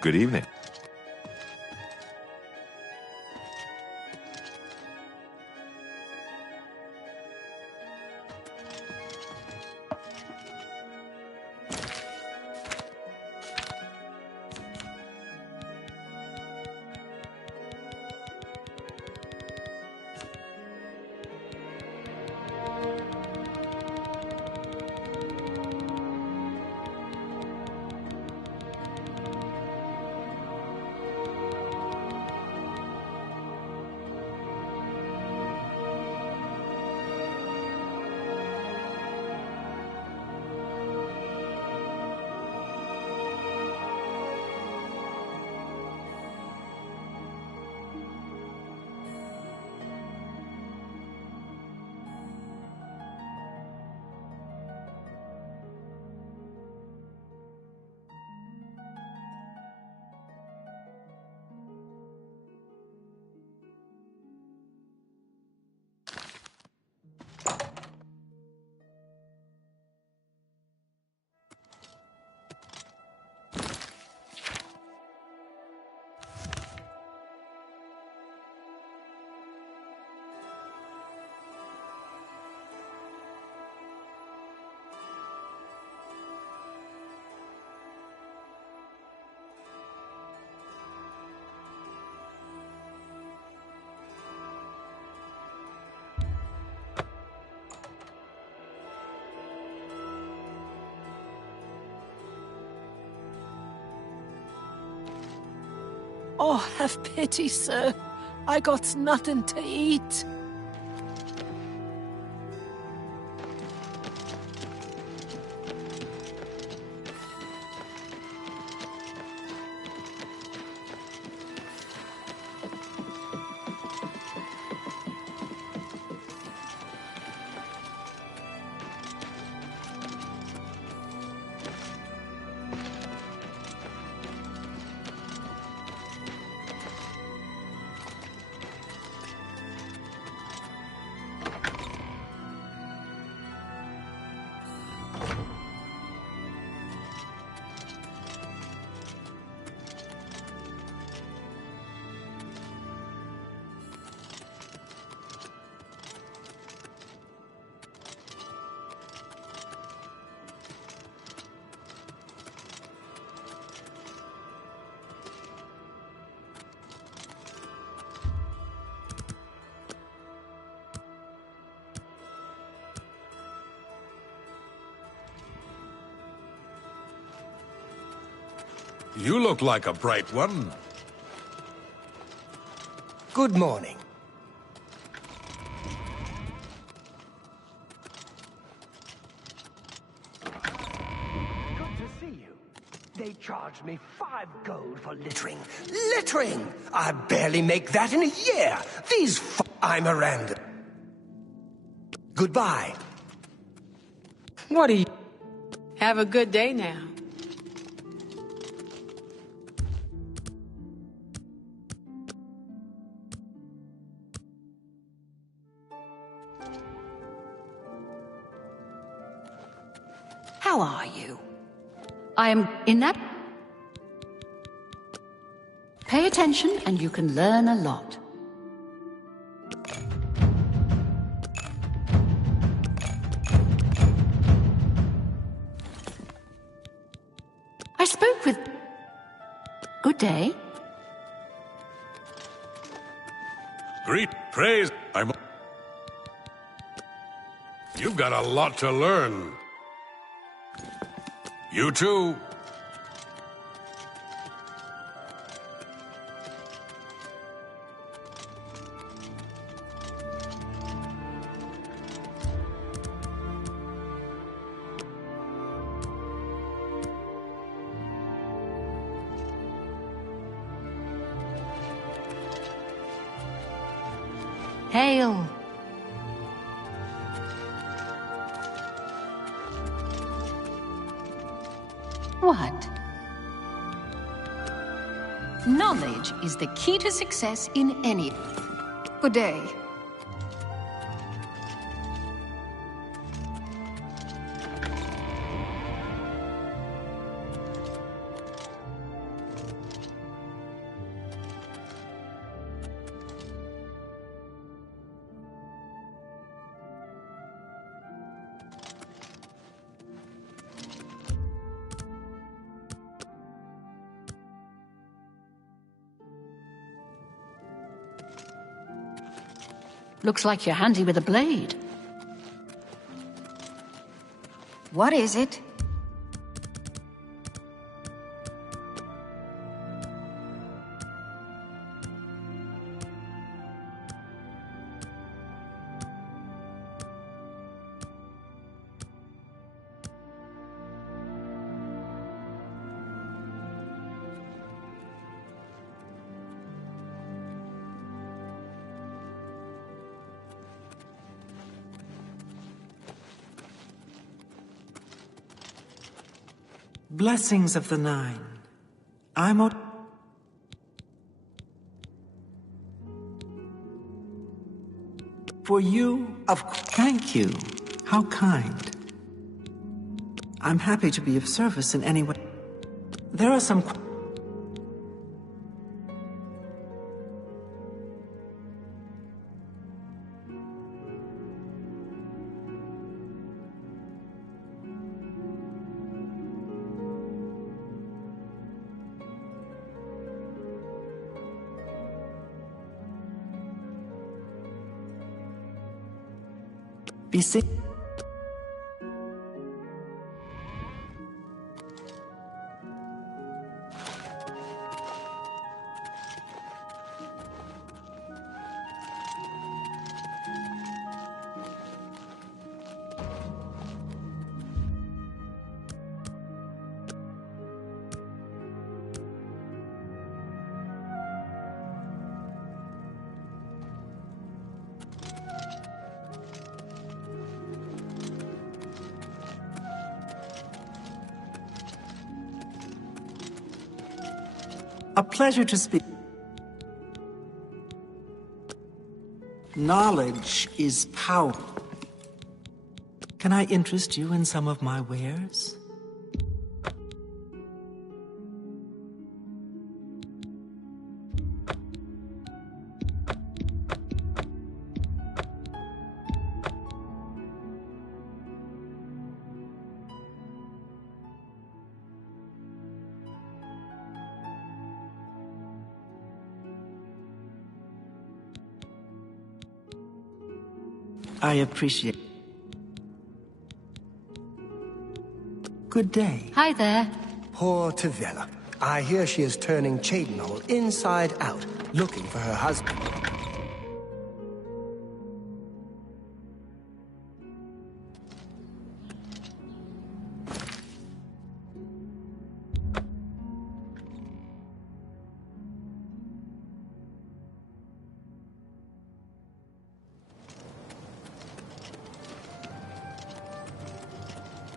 Good evening. Oh, have pity, sir. I got nothing to eat. You look like a bright one. Good morning. Good to see you. They charged me 5 gold for littering. Littering! I barely make that in a year. I'm a random. Goodbye. What do you... Have a good day now. How are you? I am in that... Pay attention and you can learn a lot. I spoke with... Good day. Greet, praise, You've got a lot to learn. You too. Hail. What? Knowledge is the key to success in any... Good day. Looks like you're handy with a blade. What is it? Blessings of the Nine. For you, thank you. How kind. I'm happy to be of service in any way. There are some... Be safe. A pleasure to speak. Knowledge is power. Can I interest you in some of my wares? I appreciate it. Good day. Hi there. Poor Tavella. I hear she is turning Cheydinhall inside out, looking for her husband.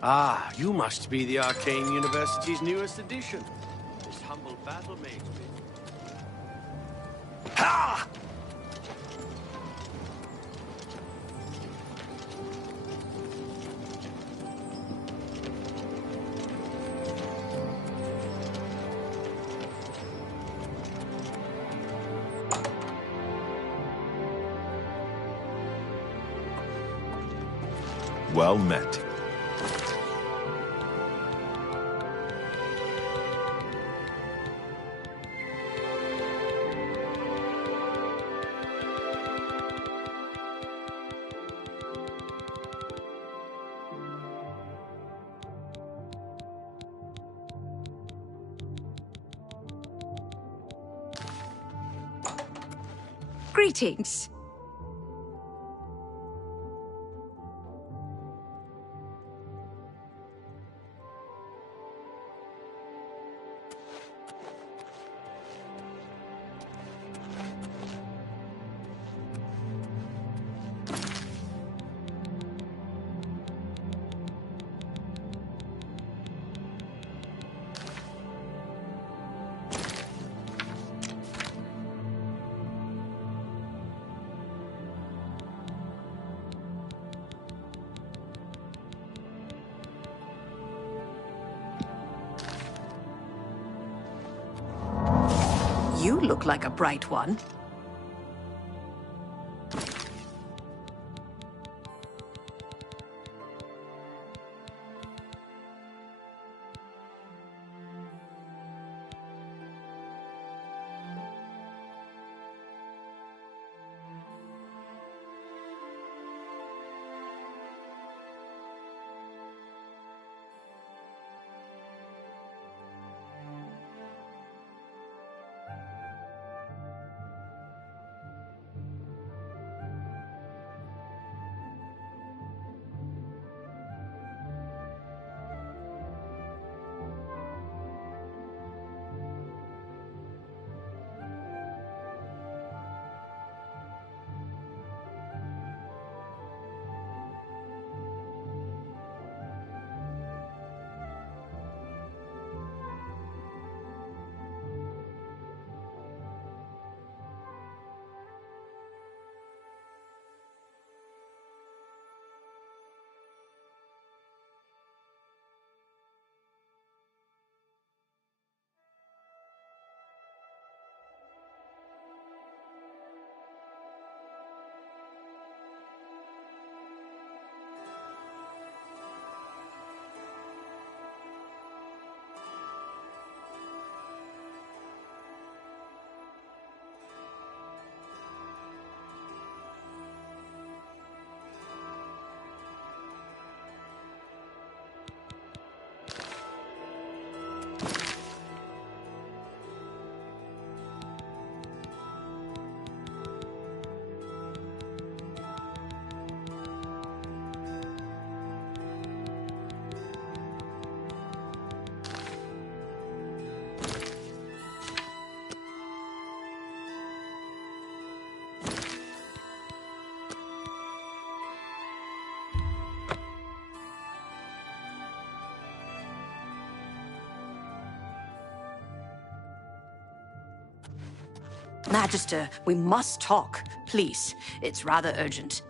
Ah, you must be the Arcane University's newest addition. This humble battle mage. Ha! Well met. Greetings. You look like a bright one. Magister, we must talk. Please. It's rather urgent.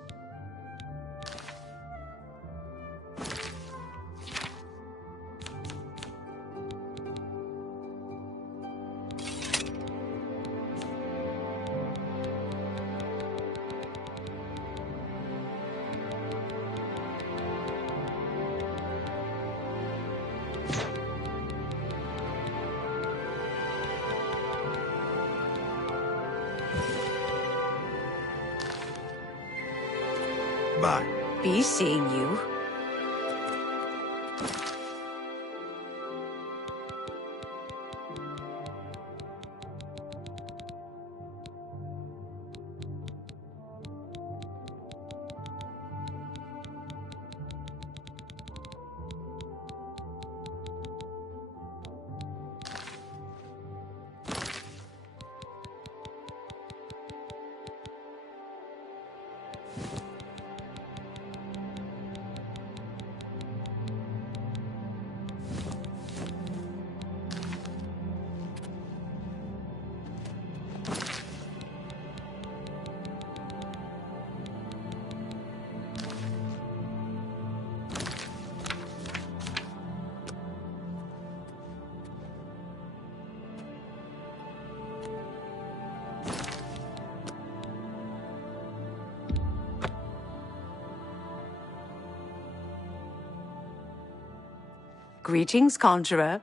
Bye. Be seeing you. Greetings, Conjurer.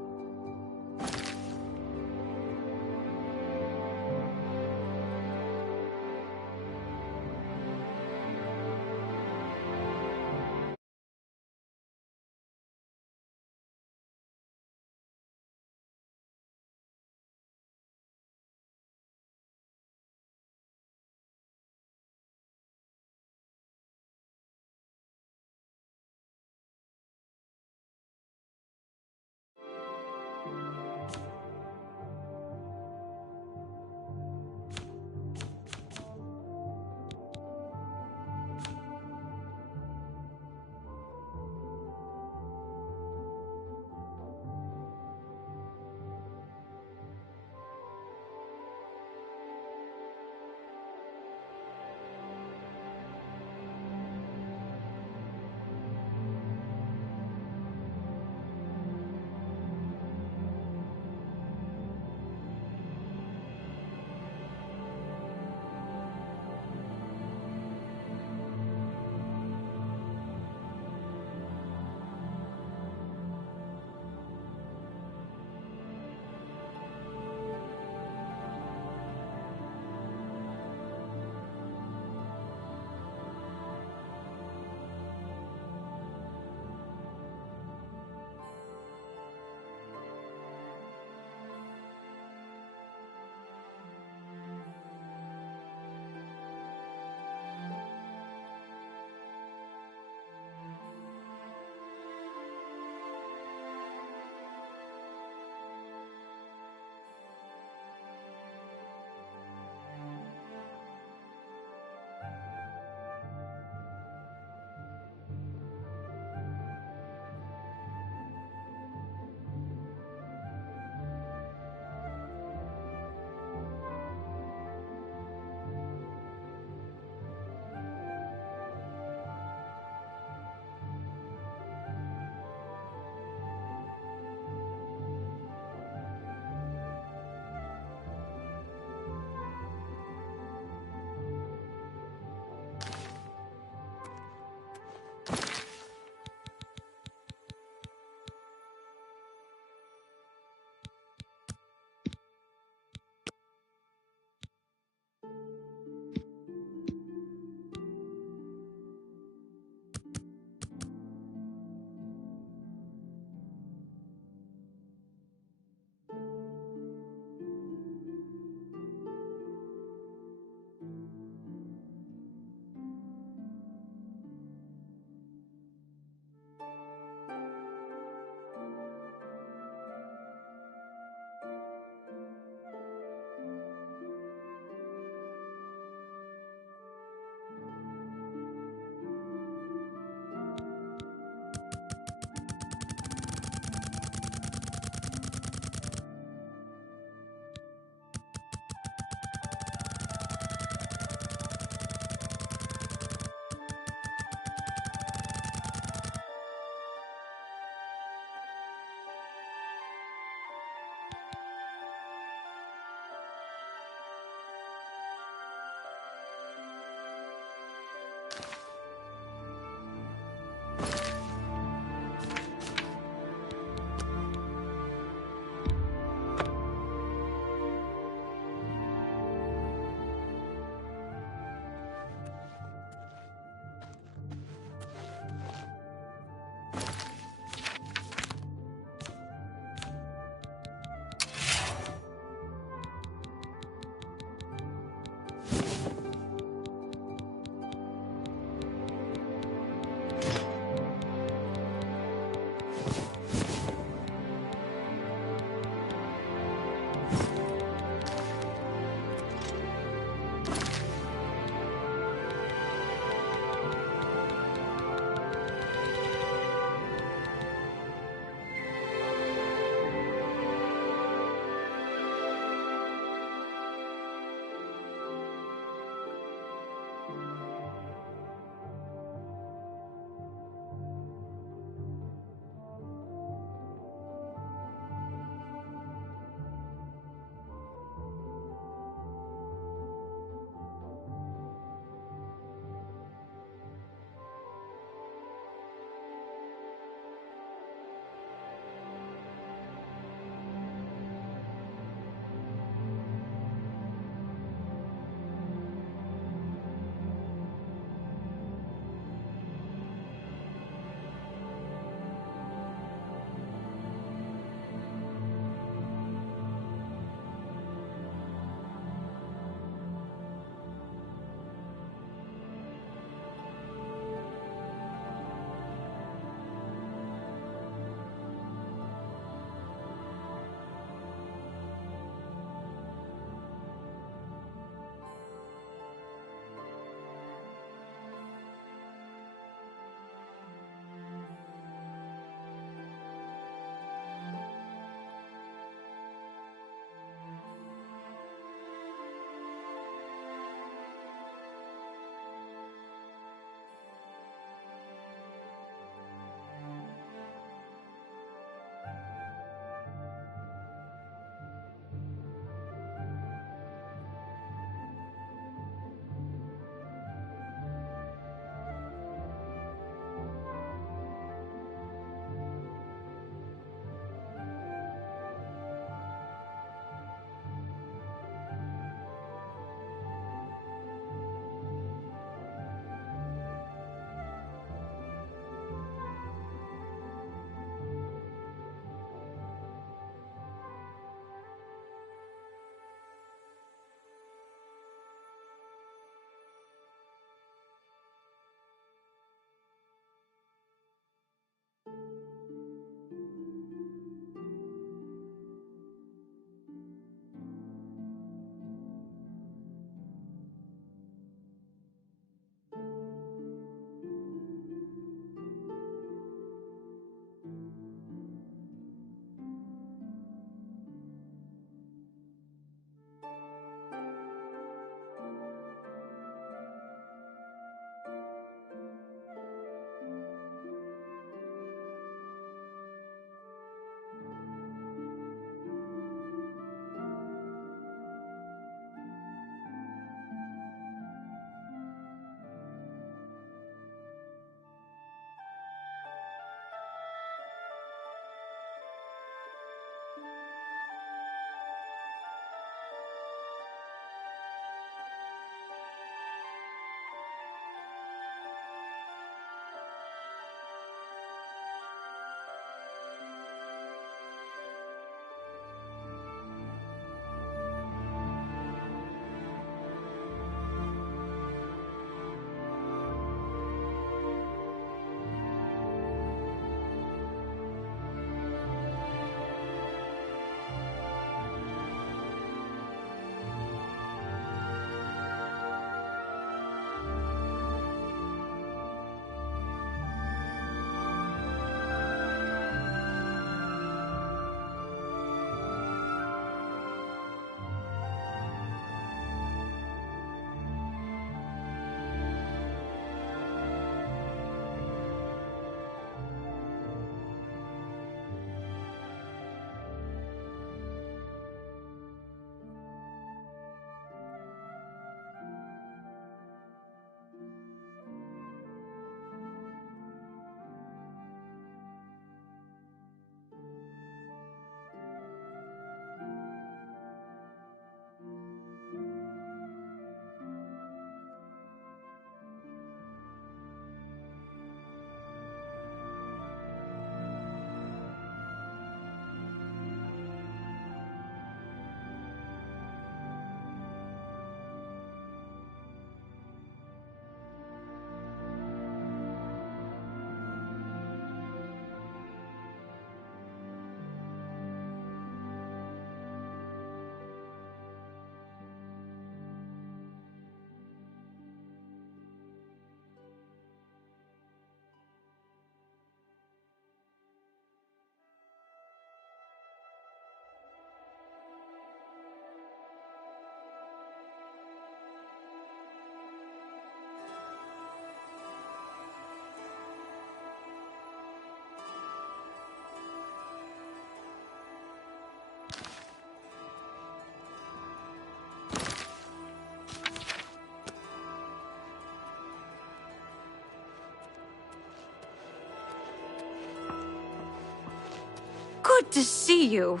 to see you.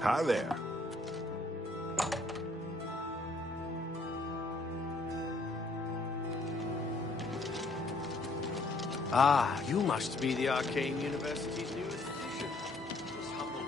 Hi there. Ah, you must be the Arcane University's newest addition. This humble...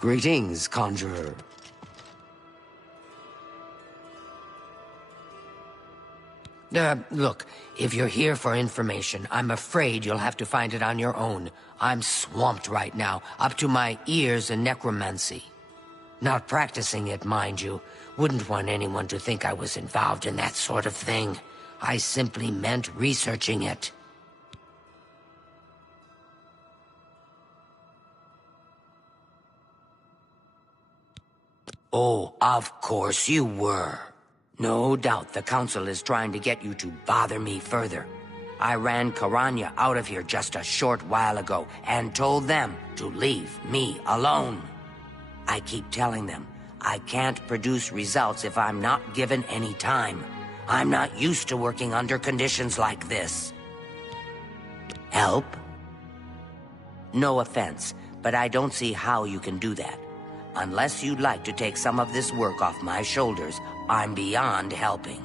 Greetings, conjurer. Look, if you're here for information, I'm afraid you'll have to find it on your own. I'm swamped right now, up to my ears in necromancy. Not practicing it, mind you. Wouldn't want anyone to think I was involved in that sort of thing. I simply meant researching it. Oh, of course you were. No doubt the Council is trying to get you to bother me further. I ran Karanya out of here just a short while ago and told them to leave me alone. I keep telling them I can't produce results if I'm not given any time. I'm not used to working under conditions like this. Help? No offense, but I don't see how you can do that. Unless you'd like to take some of this work off my shoulders, I'm beyond helping.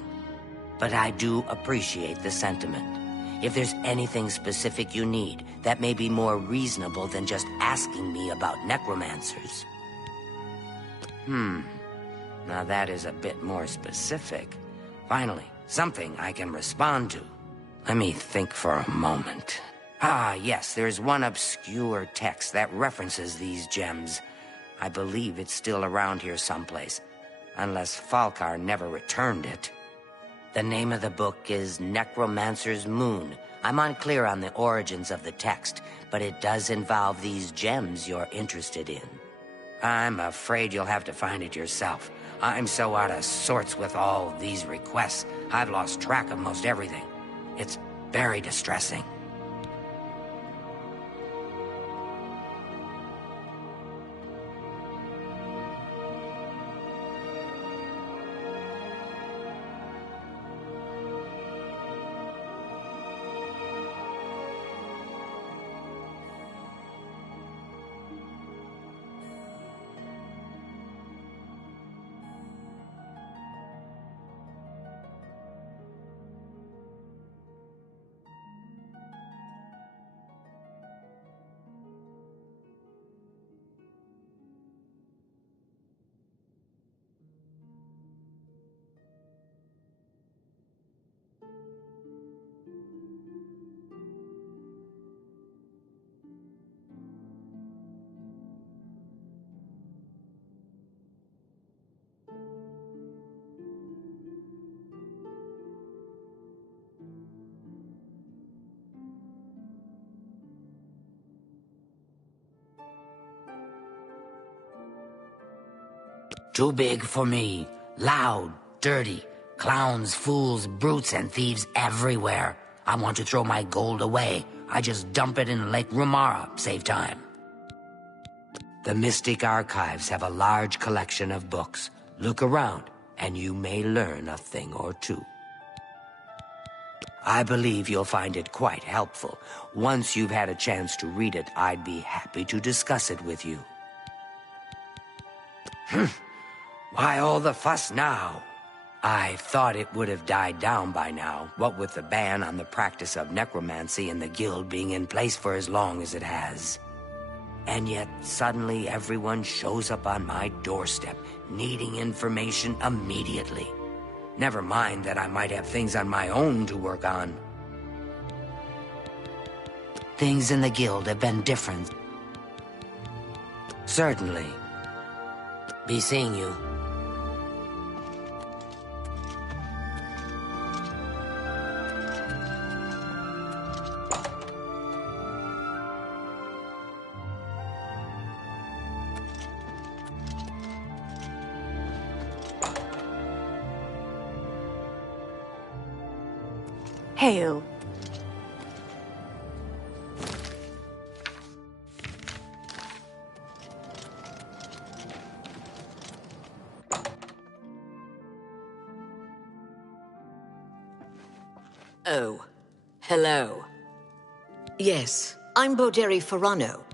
But I do appreciate the sentiment. If there's anything specific you need, that may be more reasonable than just asking me about necromancers. Now that is a bit more specific. Finally, something I can respond to. Let me think for a moment. Ah, yes, there's one obscure text that references these gems. I believe it's still around here someplace, unless Falkar never returned it. The name of the book is Necromancer's Moon. I'm unclear on the origins of the text, but it does involve these gems you're interested in. I'm afraid you'll have to find it yourself. I'm so out of sorts with all these requests, I've lost track of most everything. It's very distressing. Too big for me. Loud, dirty. Clowns, fools, brutes, and thieves everywhere. I want to throw my gold away. I just dump it in Lake Rumara, save time. The Mystic Archives have a large collection of books. Look around, and you may learn a thing or two. I believe you'll find it quite helpful. Once you've had a chance to read it, I'd be happy to discuss it with you. Why all the fuss now? I thought it would have died down by now, what with the ban on the practice of necromancy and the guild being in place for as long as it has. And yet, suddenly everyone shows up on my doorstep, needing information immediately. Never mind that I might have things on my own to work on. Things in the guild have been different. Certainly. Be seeing you. Hail. Oh, hello. Yes, I'm Boderi Ferrano.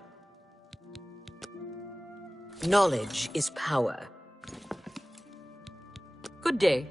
Knowledge is power. Good day.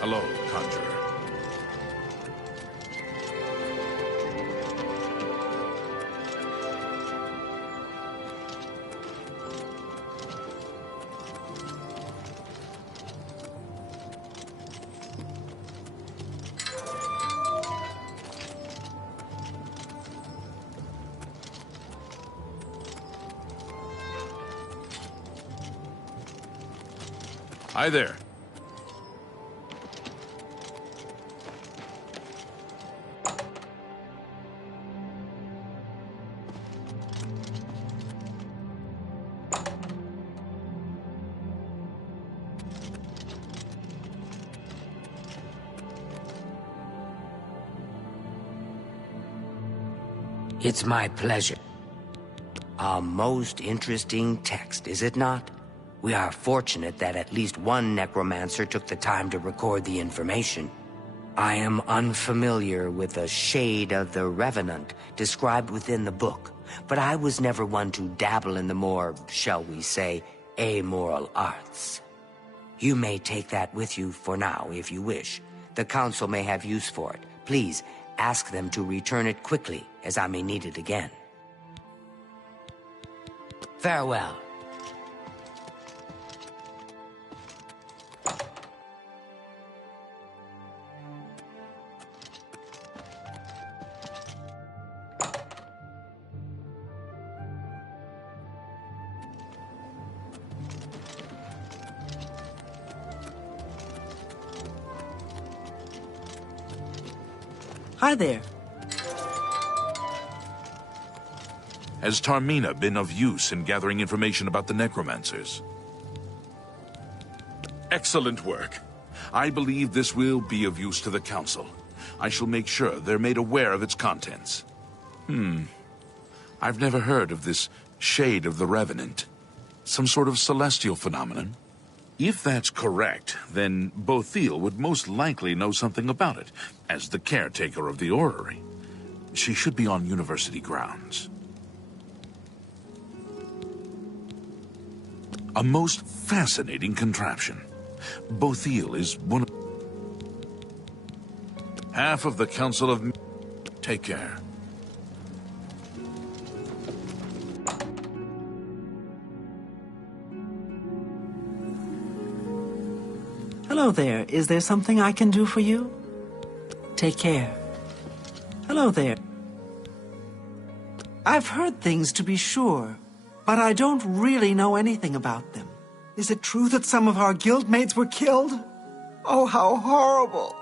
Hello, Conjurer. Hi there. It's my pleasure. A most interesting text, is it not? We are fortunate that at least one necromancer took the time to record the information. I am unfamiliar with the shade of the Revenant described within the book, but I was never one to dabble in the more, shall we say, amoral arts. You may take that with you for now, if you wish. The Council may have use for it. Please, ask them to return it quickly, as I may need it again. Farewell. Hi there. Has Tarmina been of use in gathering information about the necromancers? Excellent work. I believe this will be of use to the Council. I shall make sure they're made aware of its contents. I've never heard of this Shade of the Revenant. Some sort of celestial phenomenon? If that's correct, then Bothil would most likely know something about it, as the caretaker of the orrery. She should be on university grounds. A most fascinating contraption. Bothil is one of... half of the Council of... Take care. Hello there. Is there something I can do for you? Take care. Hello there. I've heard things, to be sure, but I don't really know anything about them. Is it true that some of our guildmates were killed? Oh, how horrible!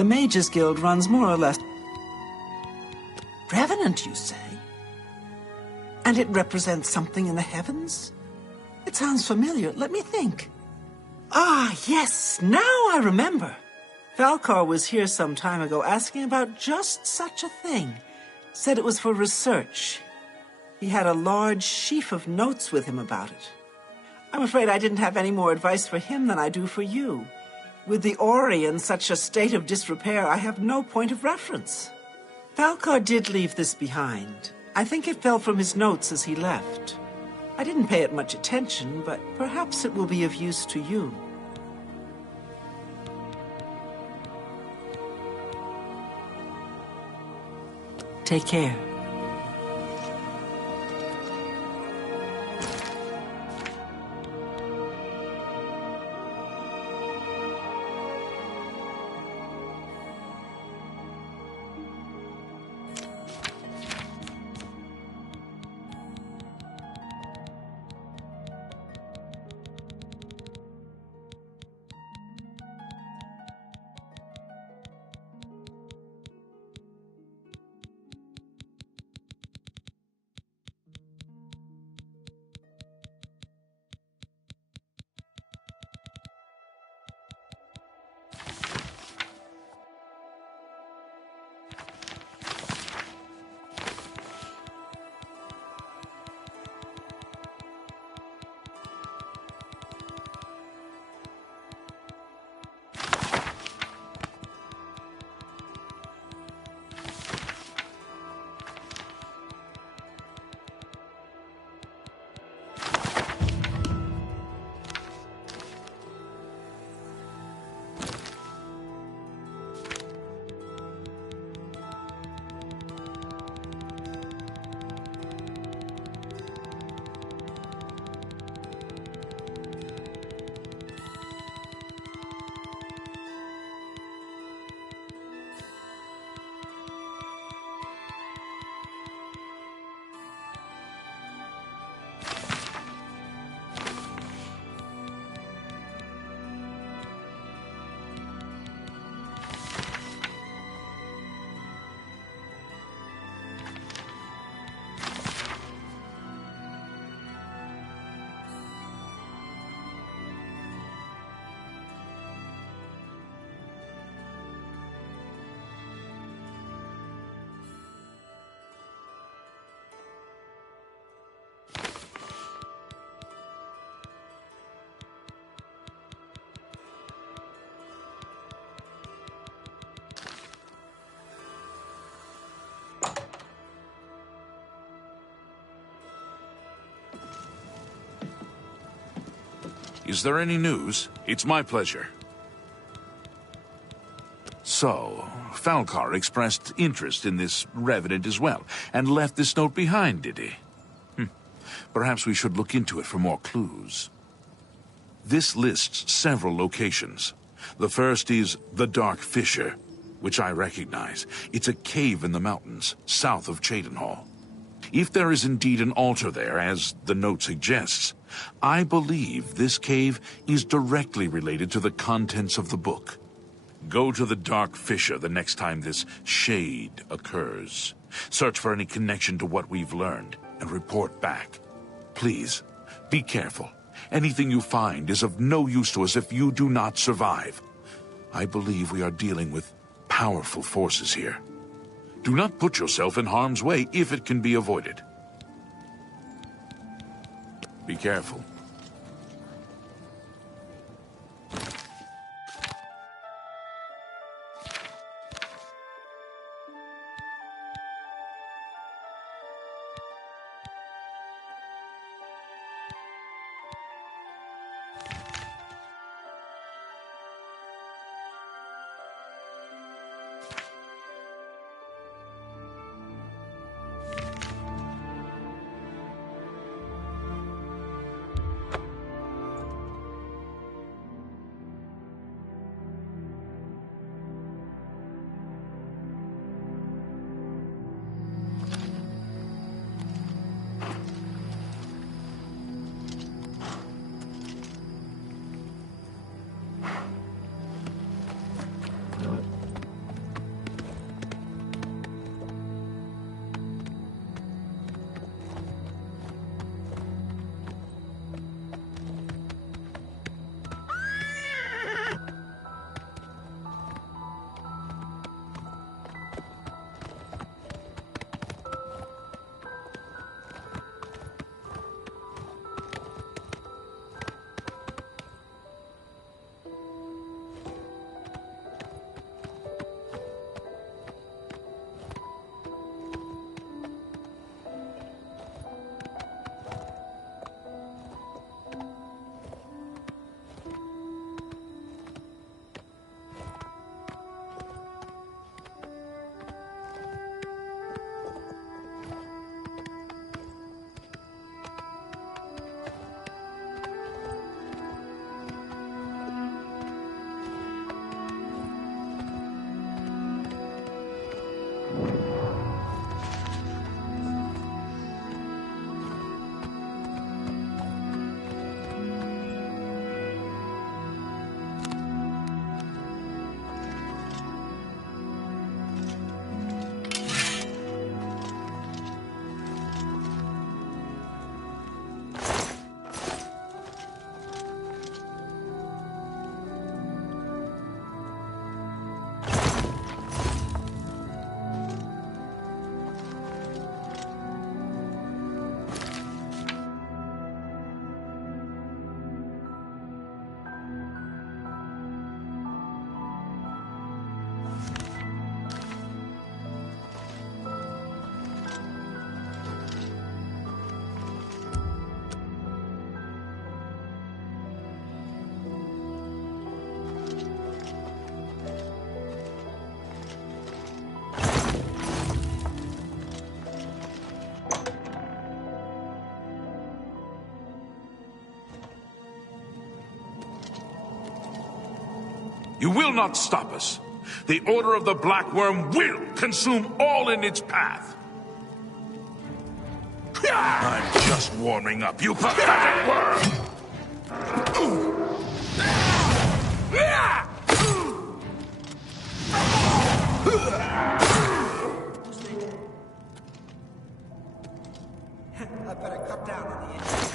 The Mages Guild runs more or less... Revenant, you say? And it represents something in the heavens? It sounds familiar. Let me think. Ah, yes, now I remember. Falcar was here some time ago asking about just such a thing. Said it was for research. He had a large sheaf of notes with him about it. I'm afraid I didn't have any more advice for him than I do for you. With the Ori in such a state of disrepair, I have no point of reference. Falcar did leave this behind. I think it fell from his notes as he left. I didn't pay it much attention, but perhaps it will be of use to you. Take care. Is there any news? It's my pleasure. So, Falcar expressed interest in this revenant as well, and left this note behind, did he? Perhaps we should look into it for more clues. This lists several locations. The first is the Dark Fissure, which I recognize. It's a cave in the mountains, south of Cheydinhal. If there is indeed an altar there, as the note suggests, I believe this cave is directly related to the contents of the book. Go to the Dark Fissure the next time this shade occurs. Search for any connection to what we've learned, and report back. Please, be careful. Anything you find is of no use to us if you do not survive. I believe we are dealing with powerful forces here. Do not put yourself in harm's way if it can be avoided. Be careful. You will not stop us. The Order of the Black Worm will consume all in its path. I'm just warming up, you pathetic worm! I better cut down on the edge.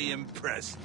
be impressed.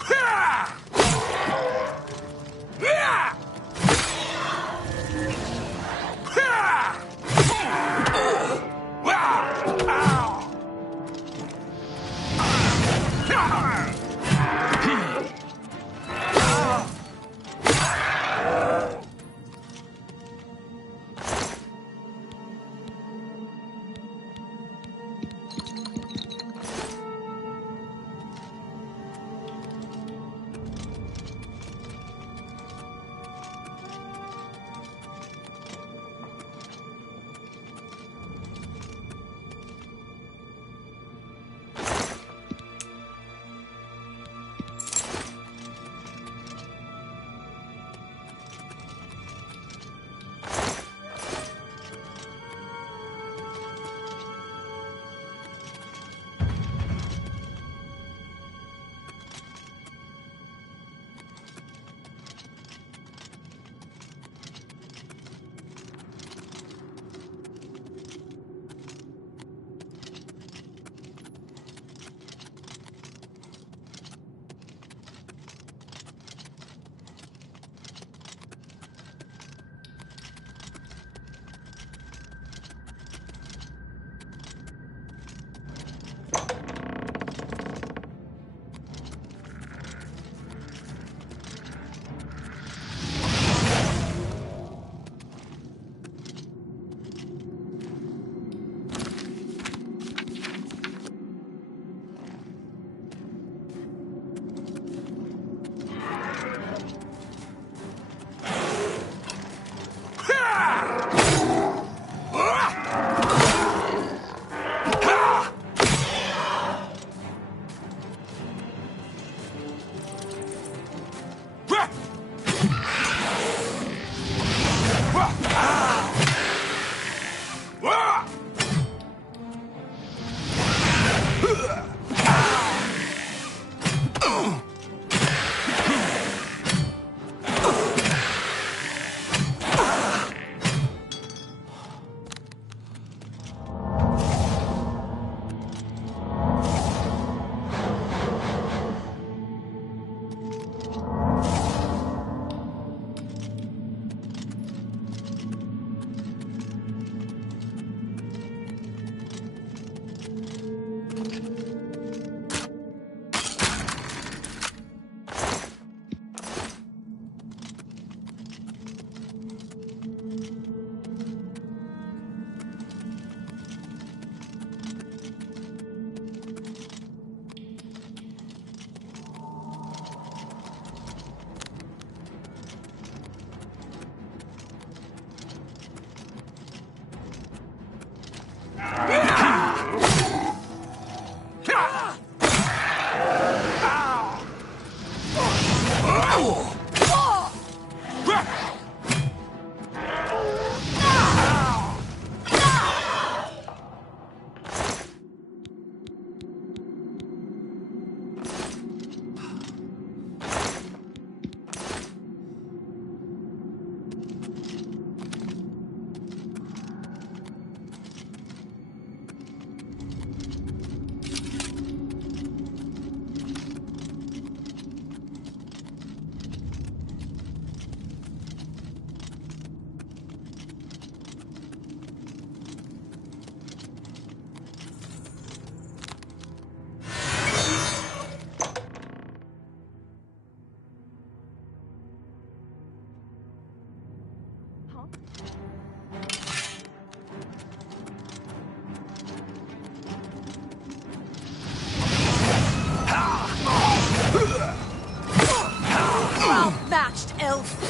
Outmatched, elf!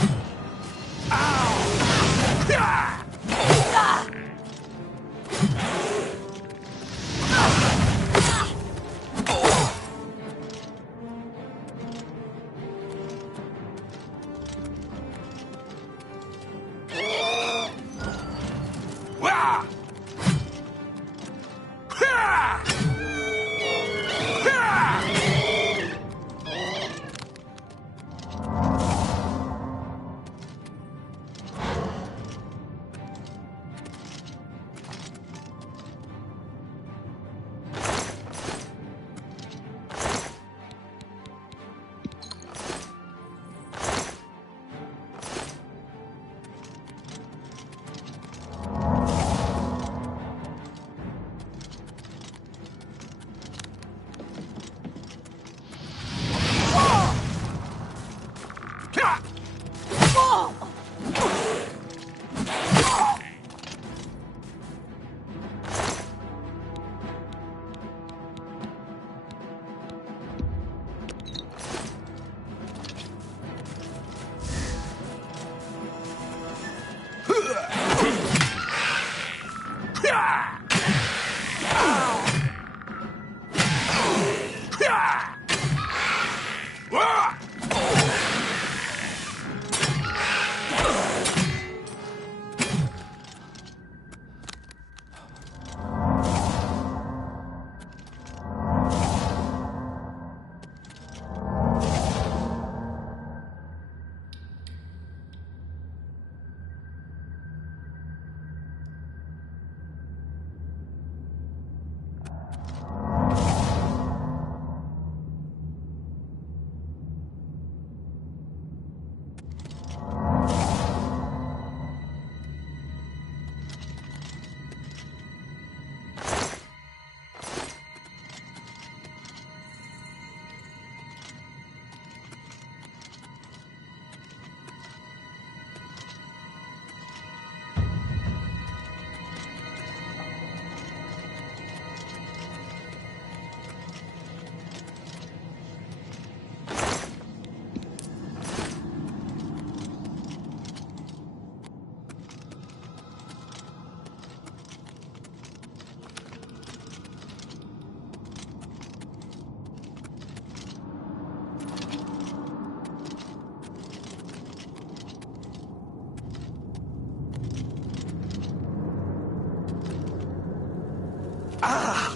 Ah!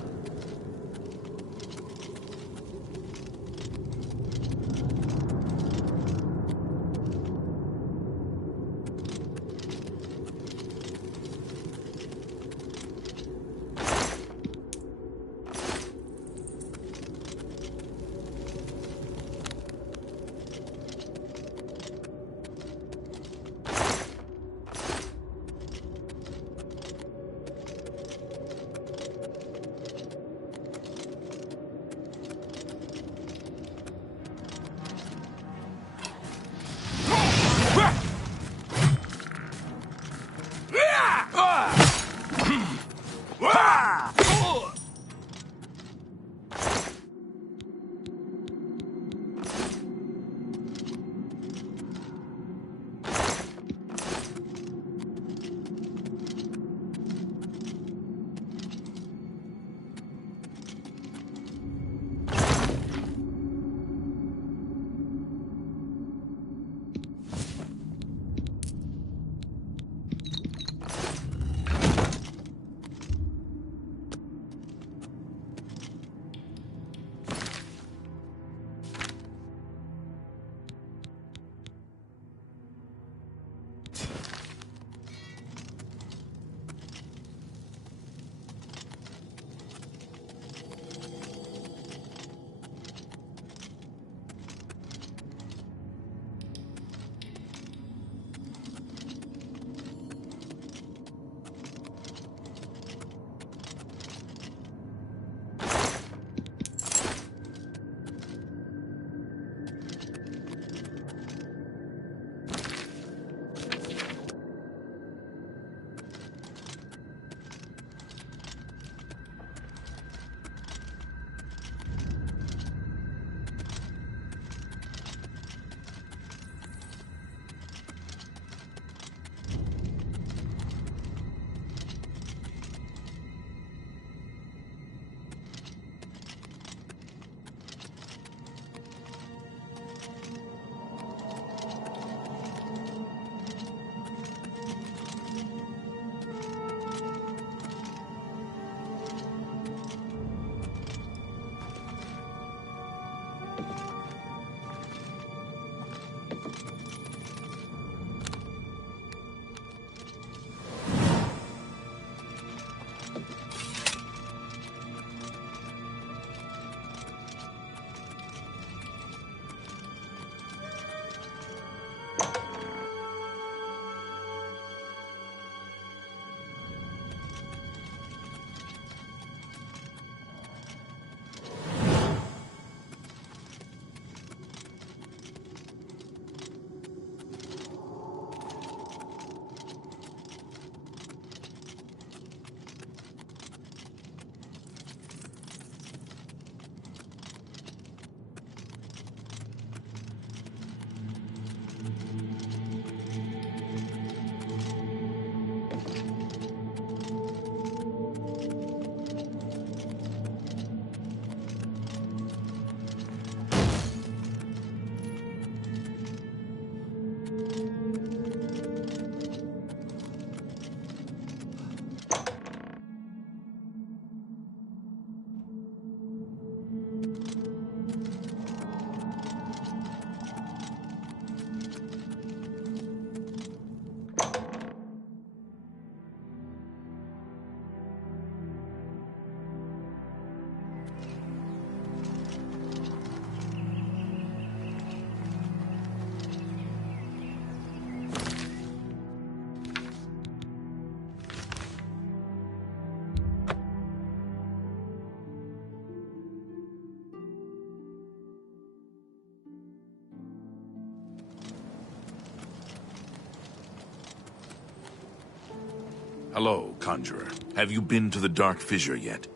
Hello, Conjurer. Have you been to the Dark Fissure yet?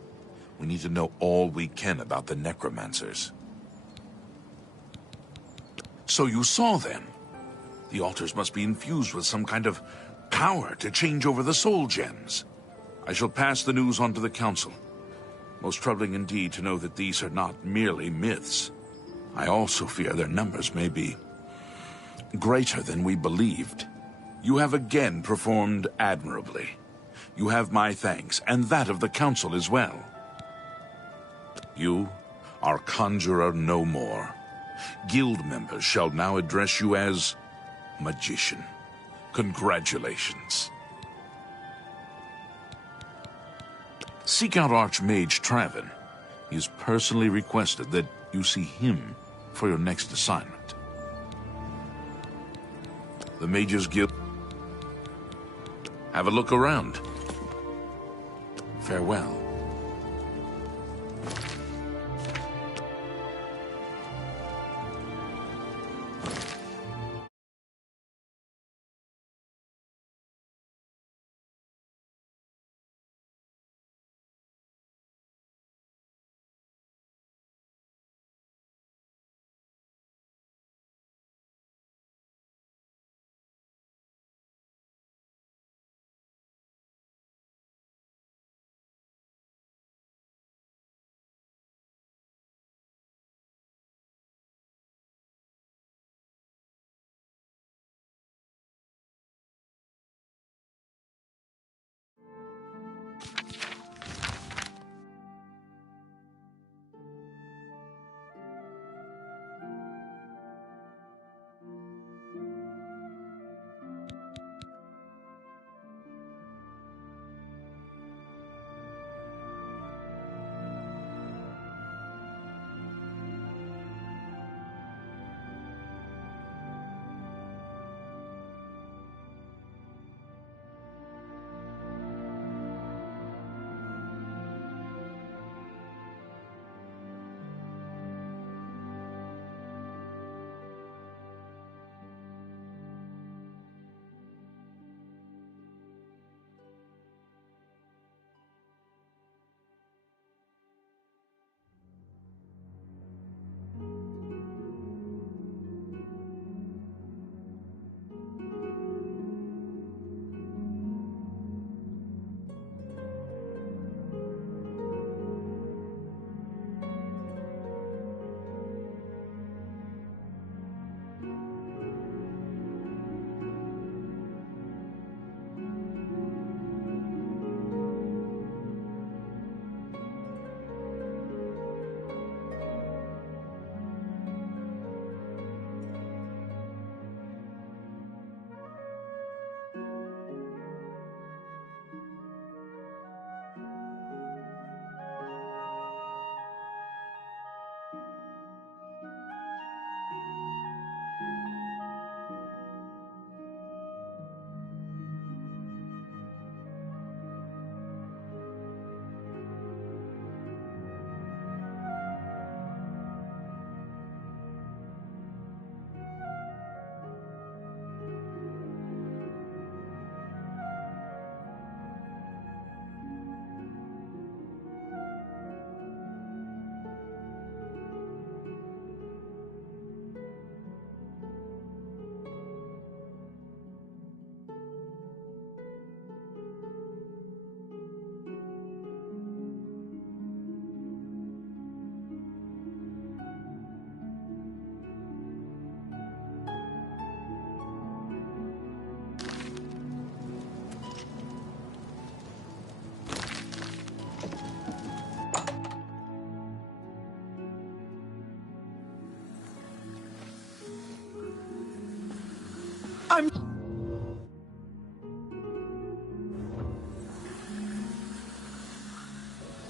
We need to know all we can about the necromancers. So you saw them? The altars must be infused with some kind of power to change over the soul gems. I shall pass the news on to the Council. Most troubling indeed to know that these are not merely myths. I also fear their numbers may be greater than we believed. You have again performed admirably. you have my thanks, and that of the Council as well. You are Conjurer no more. Guild members shall now address you as Magician. Congratulations. Seek out Archmage Traven. He has personally requested that you see him for your next assignment. The Mages Guild. Have a look around. Farewell.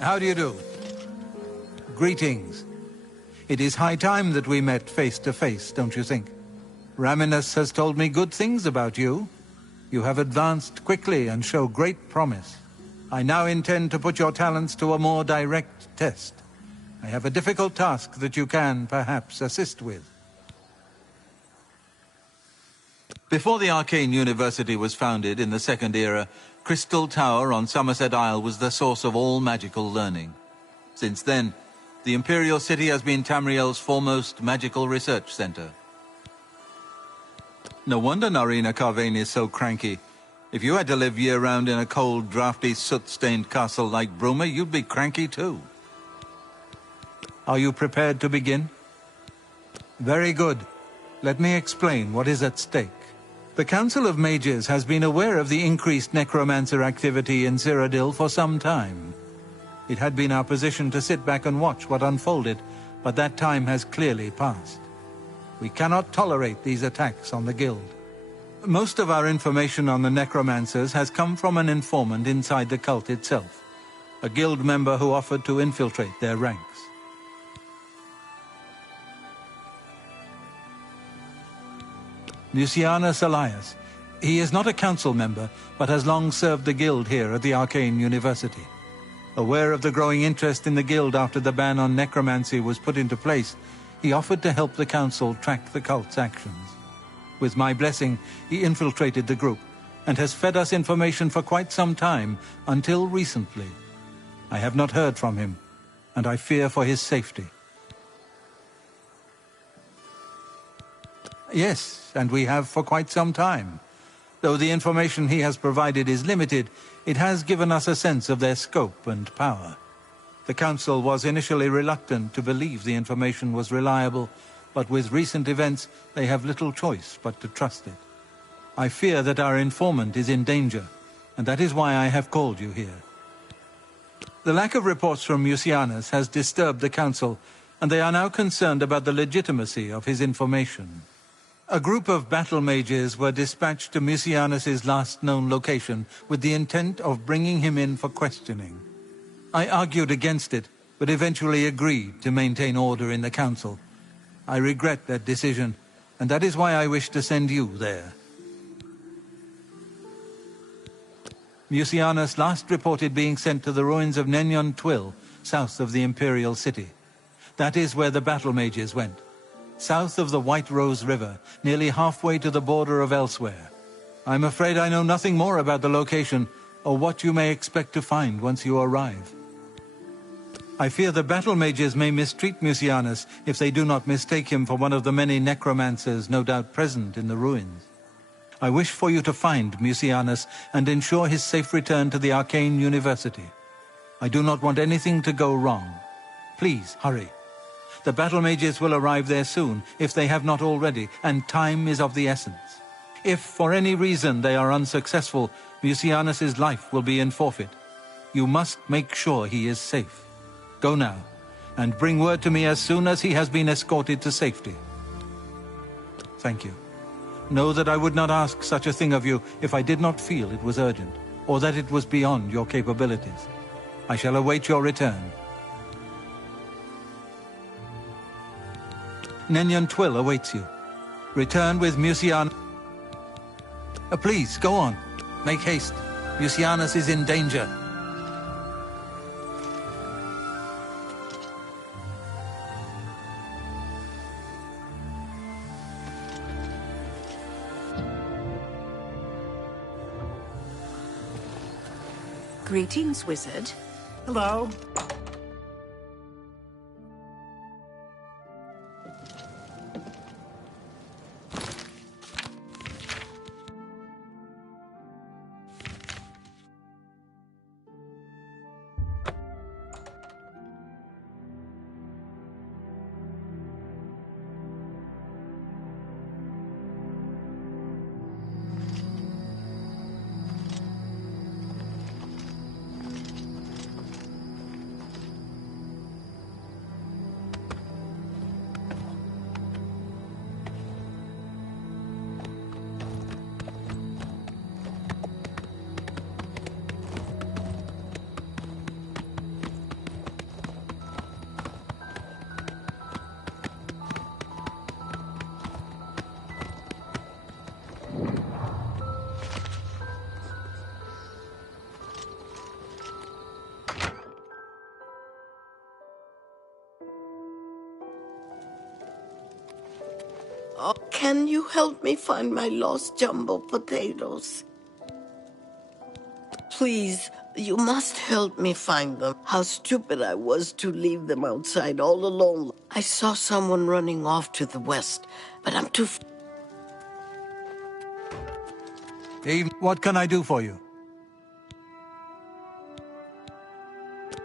How do you do? Greetings. It is high time that we met face to face, don't you think? Raminus has told me good things about you. You have advanced quickly and show great promise. I now intend to put your talents to a more direct test. I have a difficult task that you can, perhaps, assist with. Before the Arcane University was founded in the Second Era, Crystal Tower on Somerset Isle was the source of all magical learning. Since then, the Imperial City has been Tamriel's foremost magical research center. No wonder Narina Carvane is so cranky. If you had to live year-round in a cold, drafty, soot-stained castle like Bruma, you'd be cranky too. Are you prepared to begin? Very good. Let me explain what is at stake. The Council of Mages has been aware of the increased necromancer activity in Cyrodiil for some time. It had been our position to sit back and watch what unfolded, but that time has clearly passed. We cannot tolerate these attacks on the Guild. Most of our information on the necromancers has come from an informant inside the cult itself, a Guild member who offered to infiltrate their ranks. Lucianus Elias. He is not a council member, but has long served the Guild here at the Arcane University. Aware of the growing interest in the Guild after the ban on necromancy was put into place, he offered to help the council track the cult's actions. With my blessing, he infiltrated the group, and has fed us information for quite some time, until recently. I have not heard from him, and I fear for his safety. Yes, and we have for quite some time. Though the information he has provided is limited, it has given us a sense of their scope and power. The Council was initially reluctant to believe the information was reliable, but with recent events, they have little choice but to trust it. I fear that our informant is in danger, and that is why I have called you here. The lack of reports from Mucianus has disturbed the Council, and they are now concerned about the legitimacy of his information. A group of battle mages were dispatched to Mucianus's last known location with the intent of bringing him in for questioning. I argued against it, but eventually agreed to maintain order in the Council. I regret that decision, and that is why I wish to send you there. Mucianus last reported being sent to the ruins of Nenyon Twill, south of the Imperial City. That is where the battle mages went. South of the White Rose River, nearly halfway to the border of elsewhere. I'm afraid I know nothing more about the location, or what you may expect to find once you arrive. I fear the battle mages may mistreat Mucianus if they do not mistake him for one of the many necromancers no doubt present in the ruins. I wish for you to find Mucianus and ensure his safe return to the Arcane University. I do not want anything to go wrong. Please, hurry. The battle mages will arrive there soon, if they have not already, and time is of the essence. If, for any reason, they are unsuccessful, Mucianus's life will be in forfeit. You must make sure he is safe. Go now, and bring word to me as soon as he has been escorted to safety. Thank you. Know that I would not ask such a thing of you if I did not feel it was urgent, or that it was beyond your capabilities. I shall await your return. Nenyon Twill awaits you. Return with Mucianus. Please, go on. Make haste. Mucianus is in danger. Greetings, wizard. Hello. Oh, can you help me find my lost jumbo potatoes? Please, you must help me find them. How stupid I was to leave them outside all alone. I saw someone running off to the west, but I'm too... Eve, what can I do for you?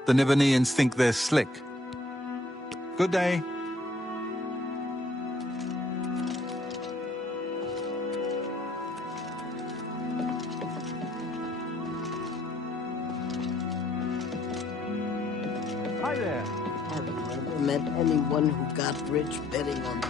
The Nibbaneans think they're slick. Good day. Hi there. Have you ever met anyone who got rich betting on...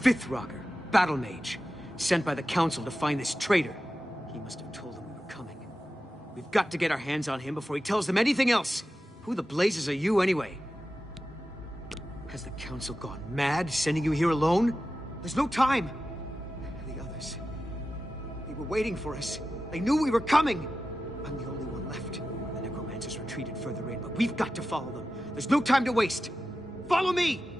Fifth Rocker, Battle Mage, sent by the Council to find this traitor. He must have told them we were coming. We've got to get our hands on him before he tells them anything else. Who the blazes are you, anyway? Has the Council gone mad, sending you here alone? There's no time! The others... they were waiting for us. They knew we were coming! I'm the only one left. The necromancers retreated further in, but we've got to follow them. There's no time to waste. Follow me!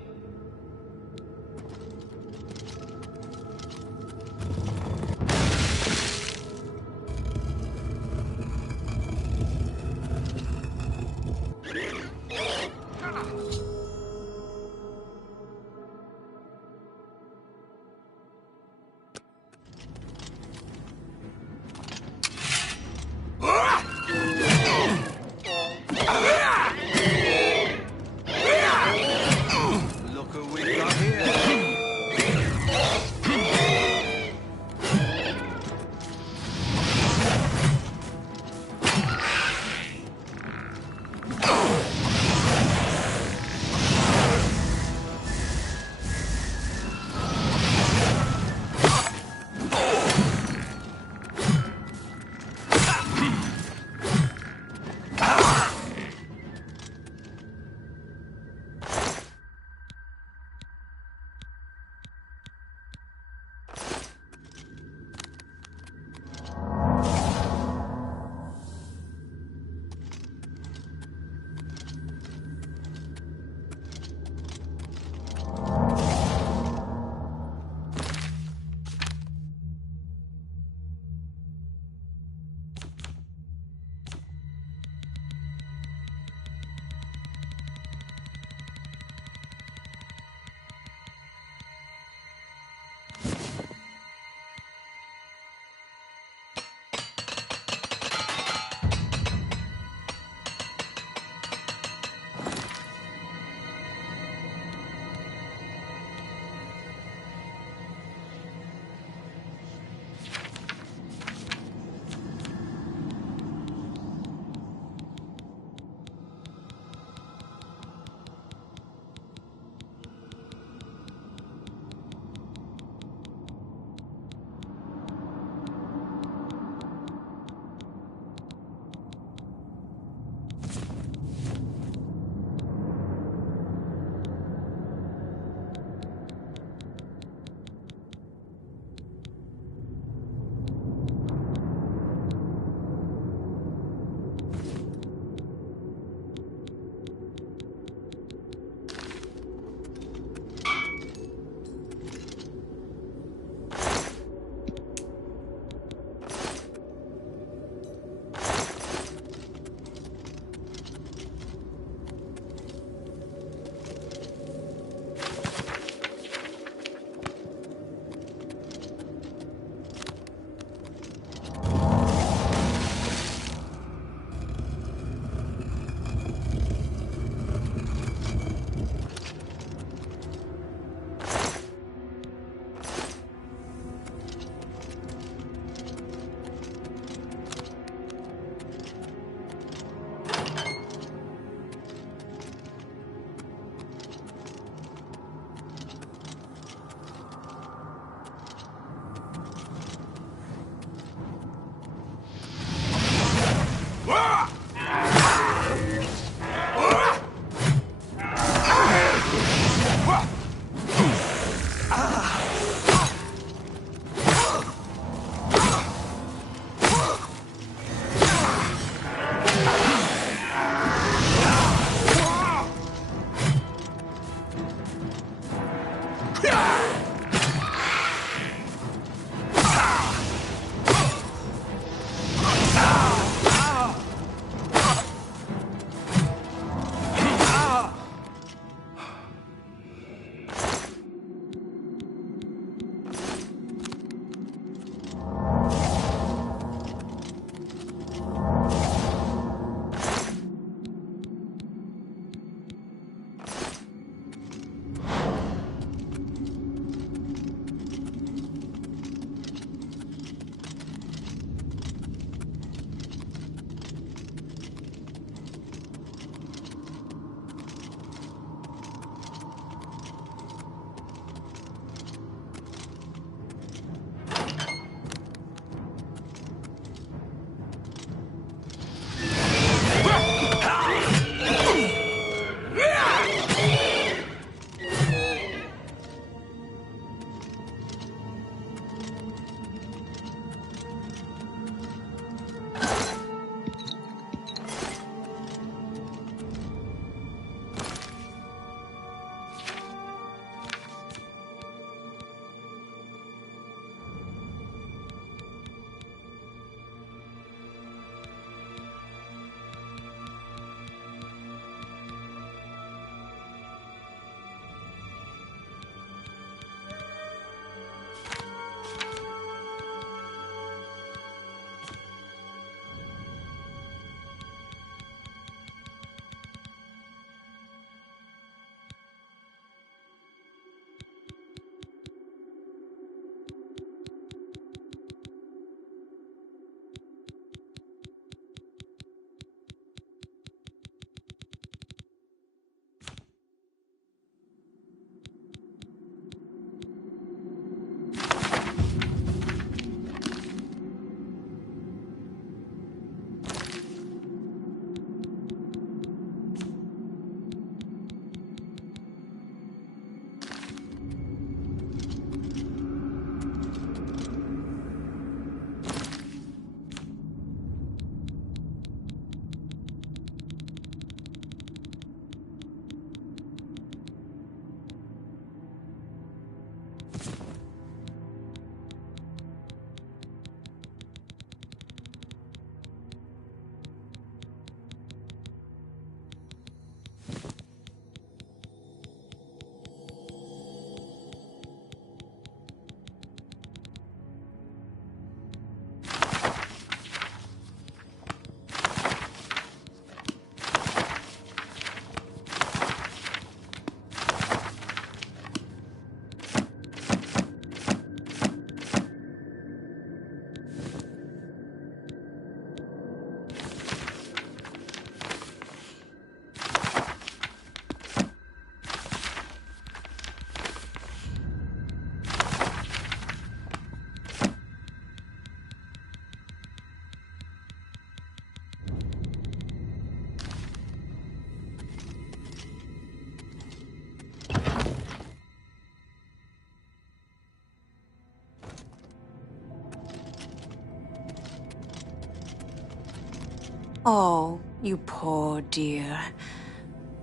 Oh, you poor dear.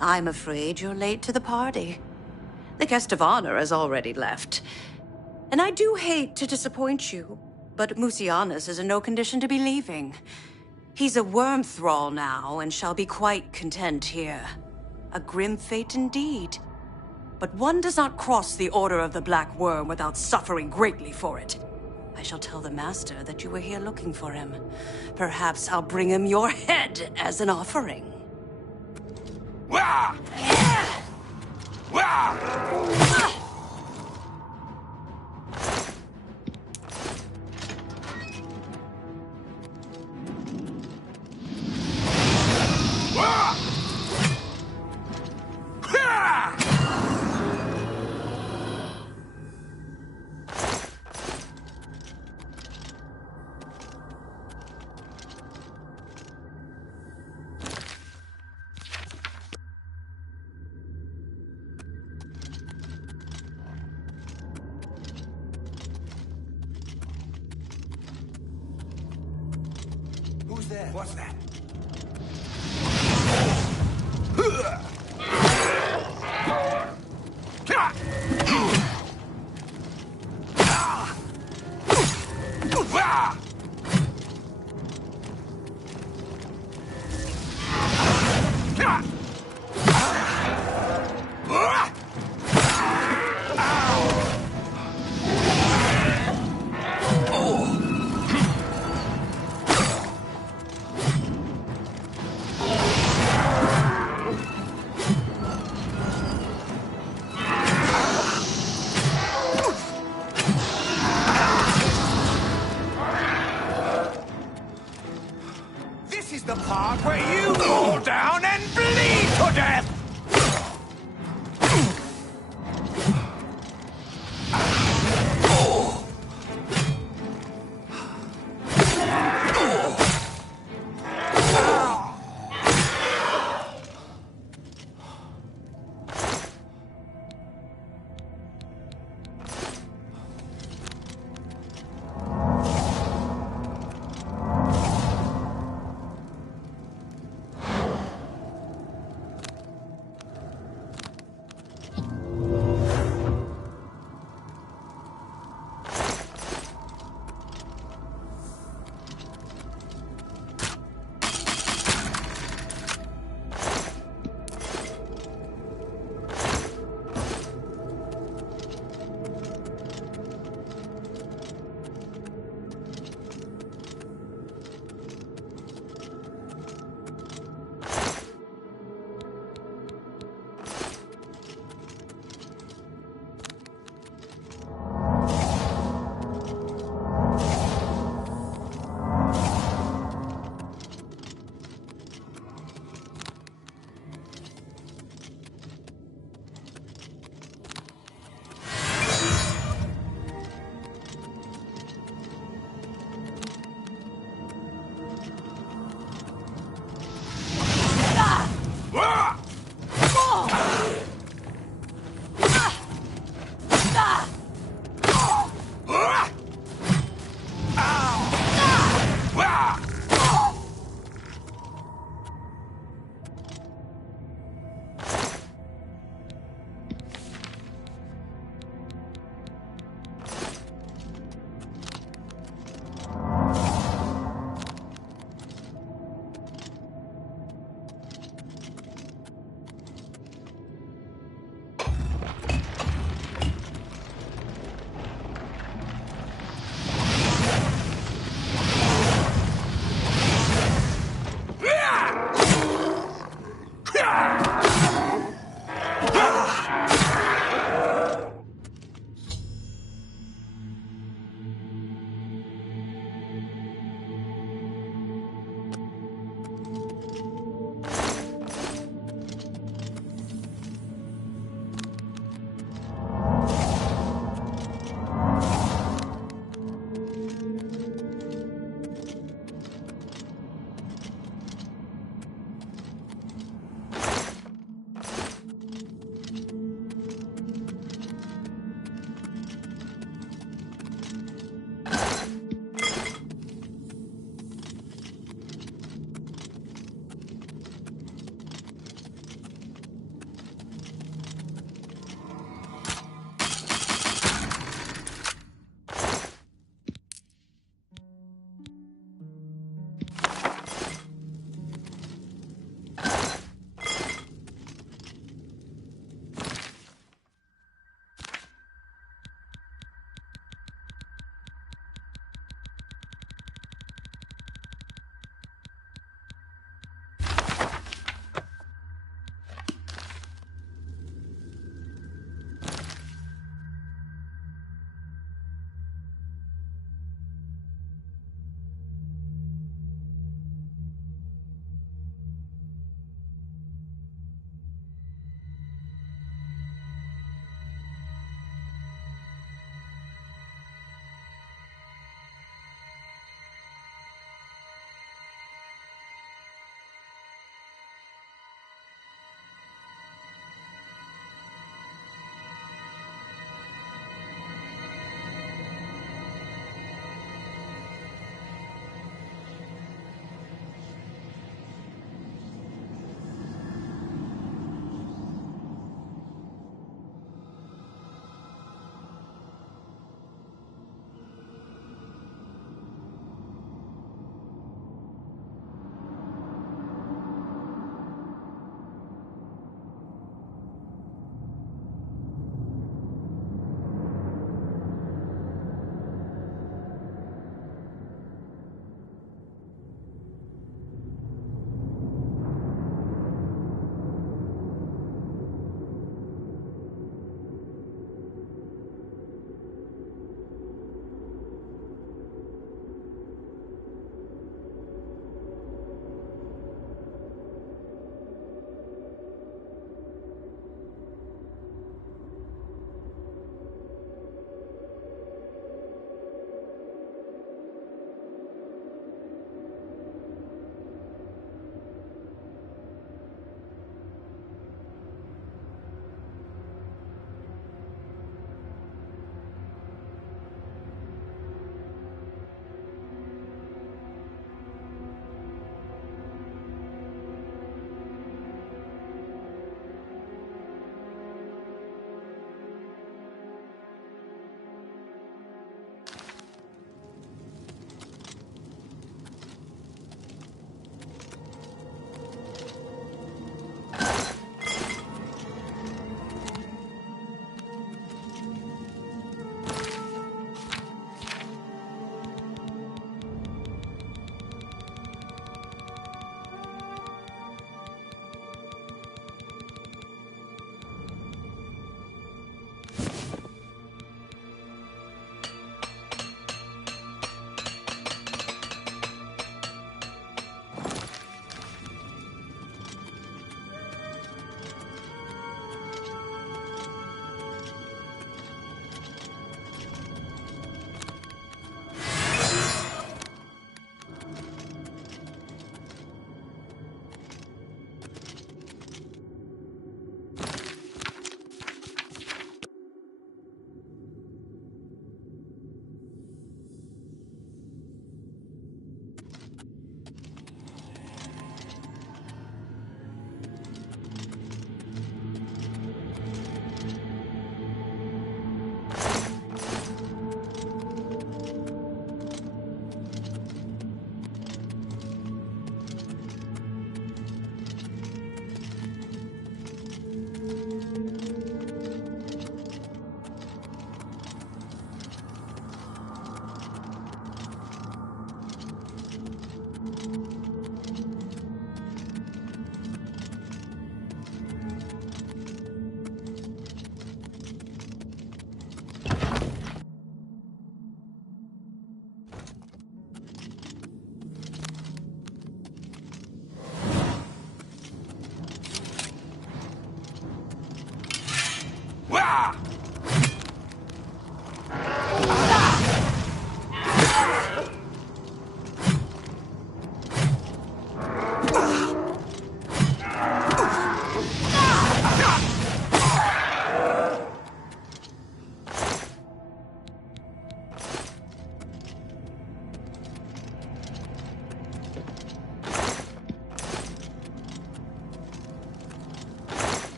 I'm afraid you're late to the party. The guest of honor has already left. And I do hate to disappoint you, but Musianus is in no condition to be leaving. He's a worm thrall now and shall be quite content here. A grim fate indeed. But one does not cross the Order of the Black Worm without suffering greatly for it. I shall tell the Master that you were here looking for him. Perhaps I'll bring him your head as an offering. Wah! Wah! Who's there? What's that? This is the part where you fall down and bleed to death!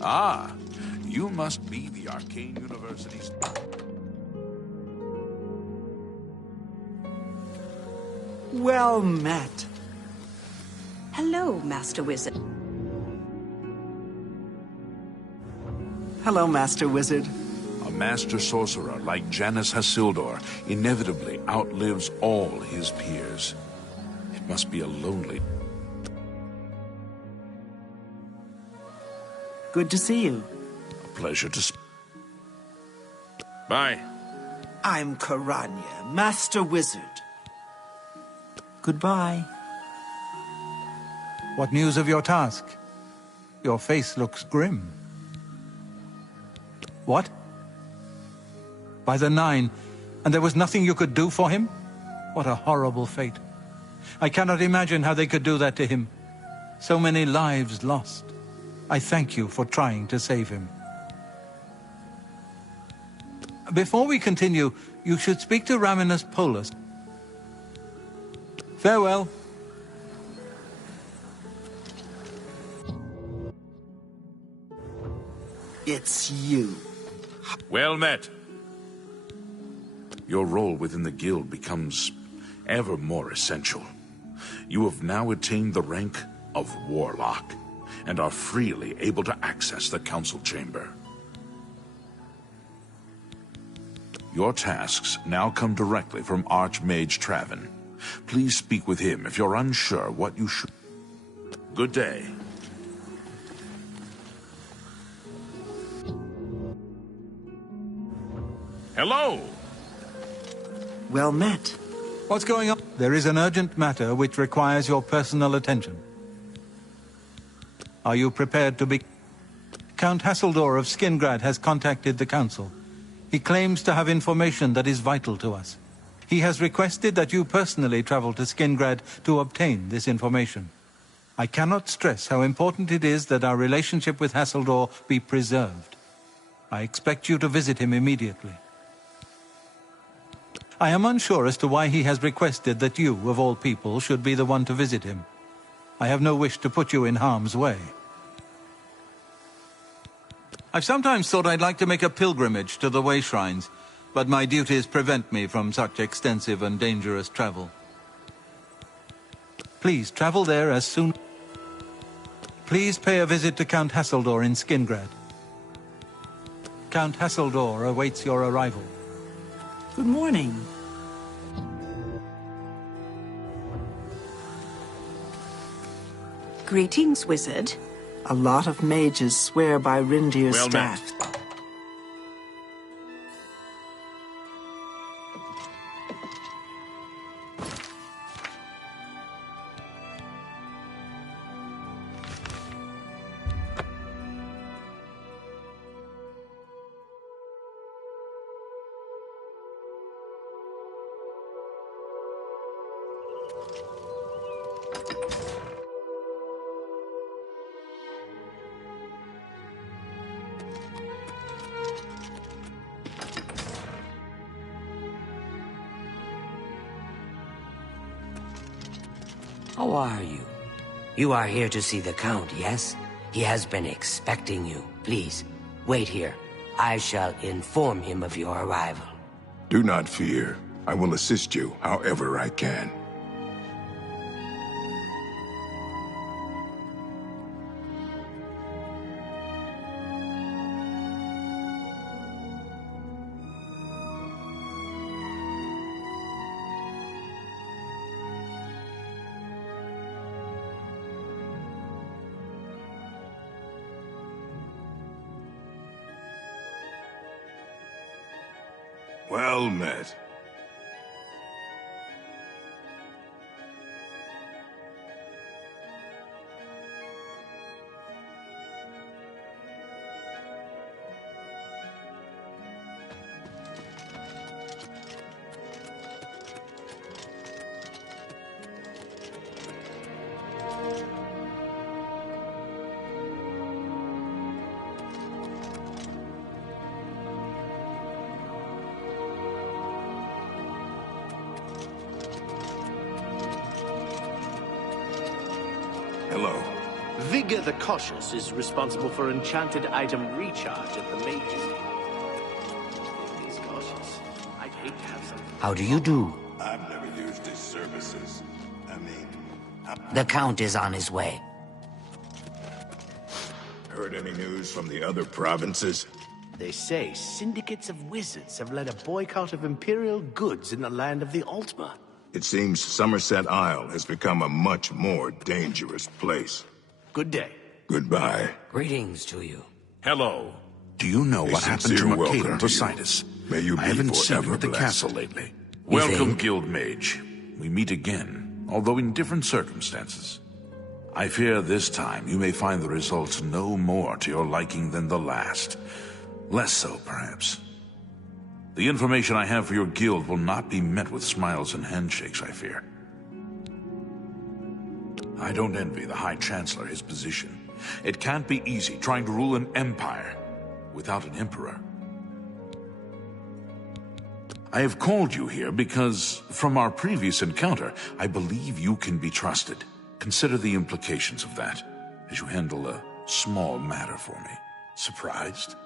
Ah, you must be the Arcane University's... Well met. Hello, Master Wizard. Hello, Master Wizard. A master sorcerer like Janus Hasildor inevitably outlives all his peers. It must be a lonely... Good to see you. A pleasure to... Bye. I'm Karanya, Master Wizard. Goodbye. What news of your task? Your face looks grim. What? By the Nine, and there was nothing you could do for him? What a horrible fate. I cannot imagine how they could do that to him. So many lives lost. I thank you for trying to save him. Before we continue, you should speak to Raminus Polus. Farewell. It's you. Well met. Your role within the guild becomes ever more essential. You have now attained the rank of Warlock, and are freely able to access the council chamber. Your tasks now come directly from Archmage Traven. Please speak with him if you're unsure what you should... Good day. Hello! Well met. What's going on? There is an urgent matter which requires your personal attention. Are you prepared to be... Count Hasildor of Skingrad has contacted the council. He claims to have information that is vital to us. He has requested that you personally travel to Skingrad to obtain this information. I cannot stress how important it is that our relationship with Hasildor be preserved. I expect you to visit him immediately. I am unsure as to why he has requested that you, of all people, should be the one to visit him. I have no wish to put you in harm's way. I've sometimes thought I'd like to make a pilgrimage to the way shrines, but my duties prevent me from such extensive and dangerous travel. Please travel there as soon... Please pay a visit to Count Hasildor in Skingrad. Count Hasildor awaits your arrival. Good morning. Greetings, Wizard. A lot of mages swear by Rindir's Well met. staff. How are you? You are here to see the Count, yes? He has been expecting you. Please, wait here. I shall inform him of your arrival. Do not fear. I will assist you however I can. Well met. Vig Edgar the Cautious is responsible for enchanted item recharge at the Mages. He's cautious. I'd hate to have some... How do you do? I've never used his services. The Count is on his way. Heard any news from the other provinces? They say syndicates of wizards have led a boycott of Imperial goods in the land of the Altma. It seems Somerset Isle has become a much more dangerous place. Good day. Goodbye. Greetings to you. Hello. Do you know what happened to Mercator and Poseidus? May you be I haven't seen him at the blessed. castle lately. You Welcome, think? Guild Mage. We meet again, although in different circumstances. I fear this time you may find the results no more to your liking than the last. Less so, perhaps. The information I have for your guild will not be met with smiles and handshakes, I fear. I don't envy the High Chancellor his position. It can't be easy trying to rule an empire without an emperor. I have called you here because, from our previous encounter, I believe you can be trusted. Consider the implications of that as you handle a small matter for me. Surprised?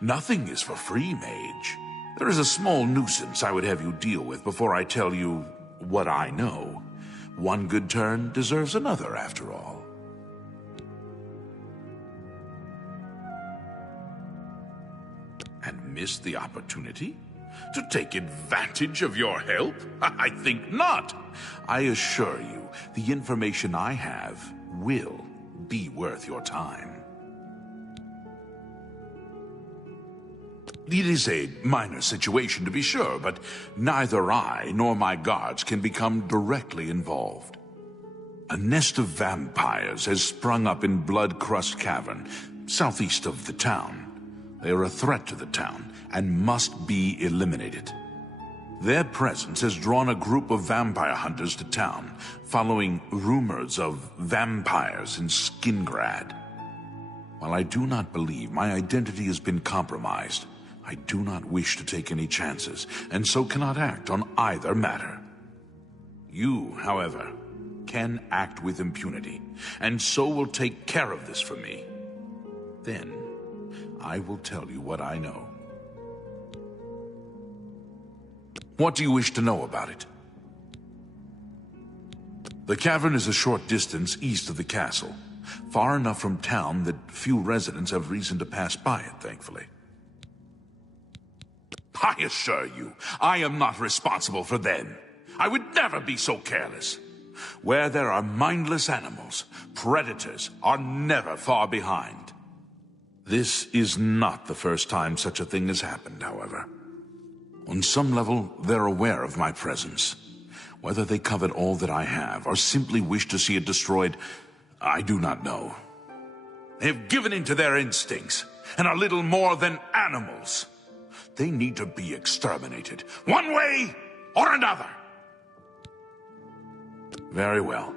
Nothing is for free, Mage. There is a small nuisance I would have you deal with before I tell you what I know. One good turn deserves another, after all. And miss the opportunity? To take advantage of your help? I think not. I assure you, the information I have will be worth your time. It is a minor situation, to be sure, but neither I nor my guards can become directly involved. A nest of vampires has sprung up in Blood-Crust Cavern, southeast of the town. They are a threat to the town and must be eliminated. Their presence has drawn a group of vampire hunters to town, following rumors of vampires in Skingrad. While I do not believe my identity has been compromised, I do not wish to take any chances, and so cannot act on either matter. You, however, can act with impunity, and so will take care of this for me. Then, I will tell you what I know. What do you wish to know about it? The cavern is a short distance east of the castle, far enough from town that few residents have reason to pass by it, thankfully. I assure you, I am not responsible for them. I would never be so careless. Where there are mindless animals, predators are never far behind. This is not the first time such a thing has happened, however. On some level, they're aware of my presence. Whether they covet all that I have, or simply wish to see it destroyed, I do not know. They have given in to their instincts, and are little more than animals. They need to be exterminated, one way or another. Very well.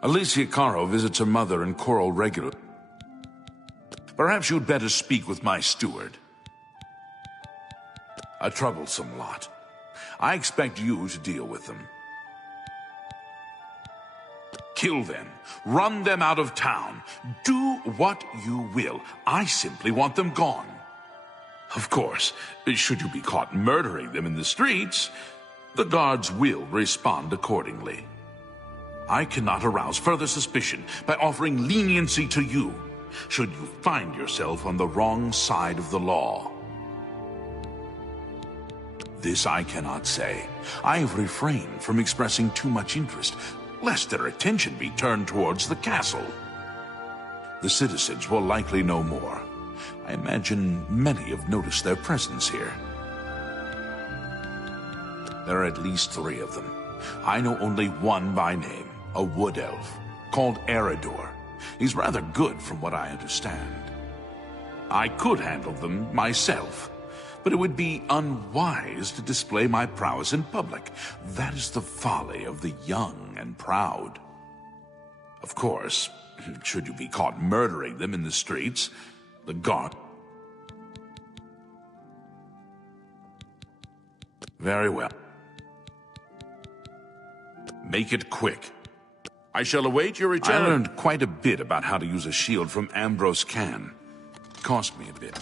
Alicia Caro visits her mother and Coral regularly. Perhaps you'd better speak with my steward. A troublesome lot. I expect you to deal with them. Kill them. Run them out of town. Do what you will. I simply want them gone. Of course, should you be caught murdering them in the streets, the guards will respond accordingly. I cannot arouse further suspicion by offering leniency to you, should you find yourself on the wrong side of the law. This I cannot say. I have refrained from expressing too much interest, lest their attention be turned towards the castle. The citizens will likely know more. I imagine many have noticed their presence here. There are at least 3 of them. I know only one by name, a wood elf, called Eridor. He's rather good from what I understand. I could handle them myself, but it would be unwise to display my prowess in public. That is the folly of the young and proud. Of course, should you be caught murdering them in the streets, the guard... Very well. Make it quick. I shall await your return. I learned quite a bit about how to use a shield from Ambrose Can. Cost me a bit.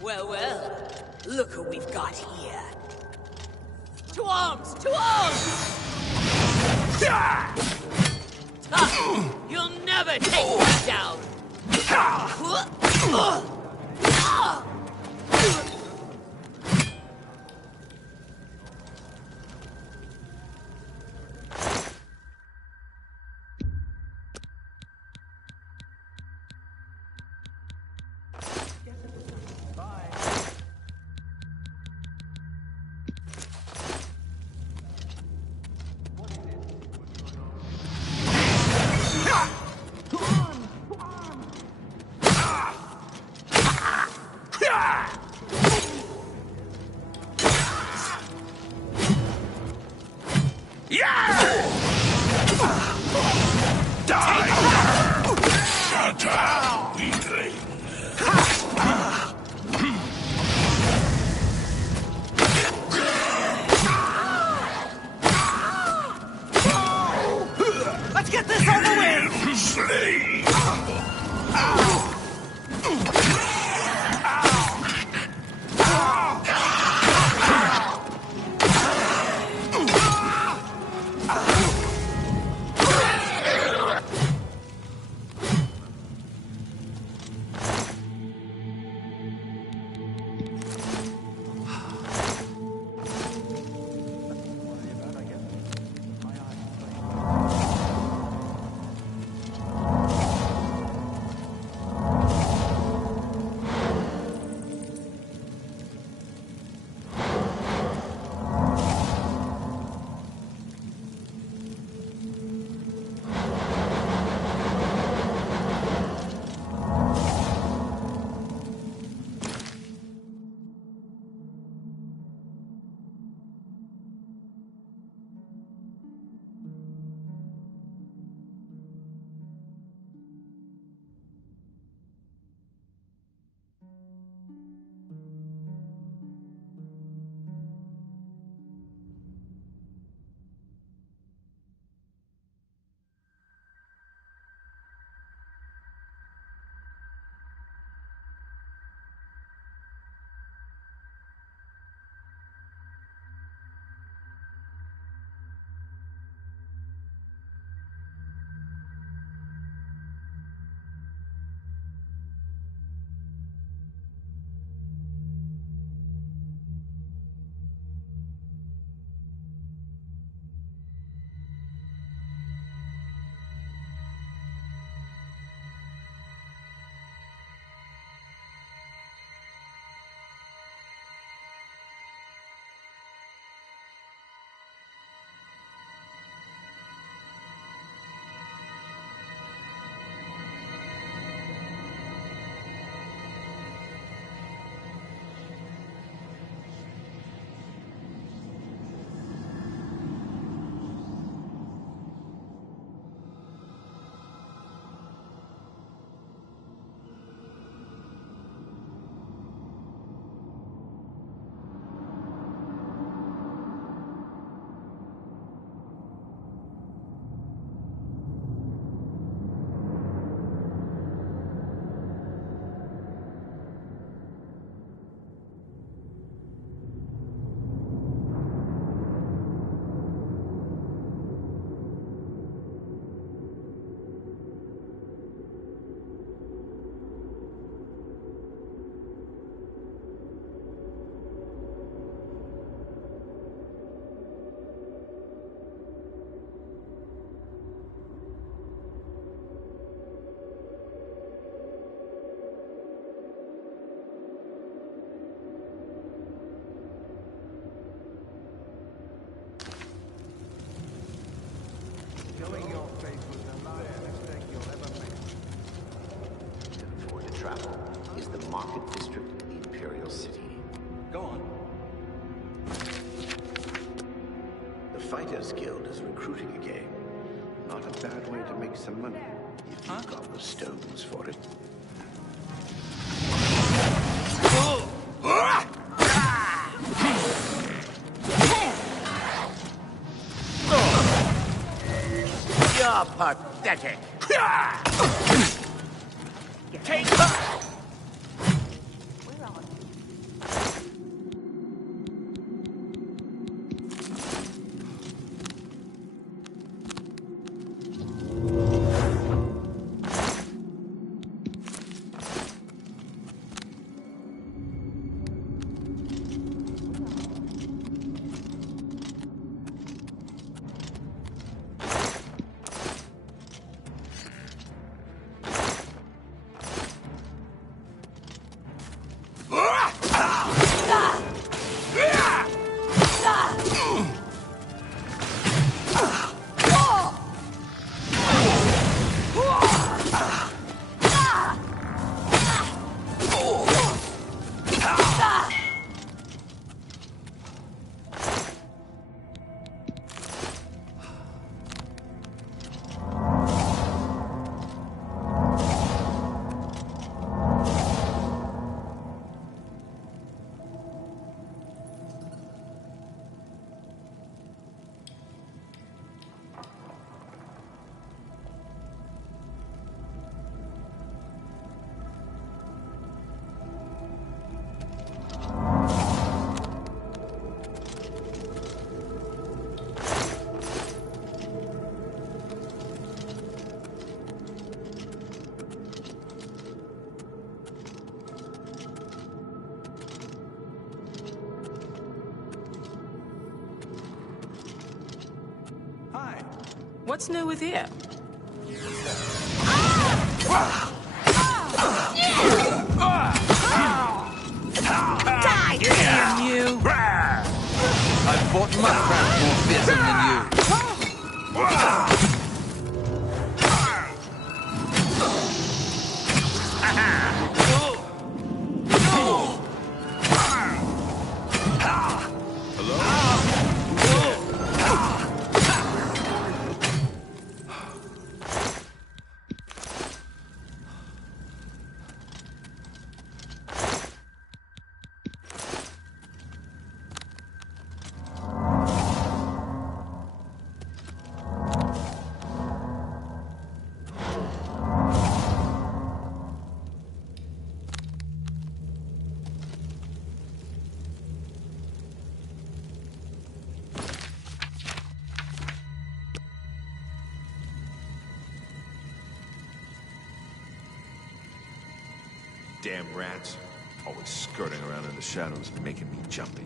Well, well, look who we've got here. To arms! To arms! You'll never take me down! Let's get this over with! market district of the Imperial City. Go on. The Fighters Guild is recruiting again. Not a bad way to make some money, if you've got the stones for it. You're pathetic. Take that! What's new with you? Die, damn you! I've fought muskrats more fearsome than you. Damn rats. Always skirting around in the shadows and making me jumpy.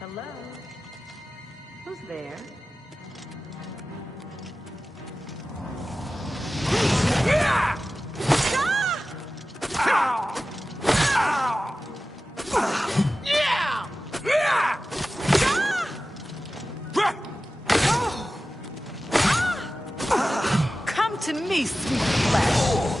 Hello? Who's there? Come to me, sweet flesh.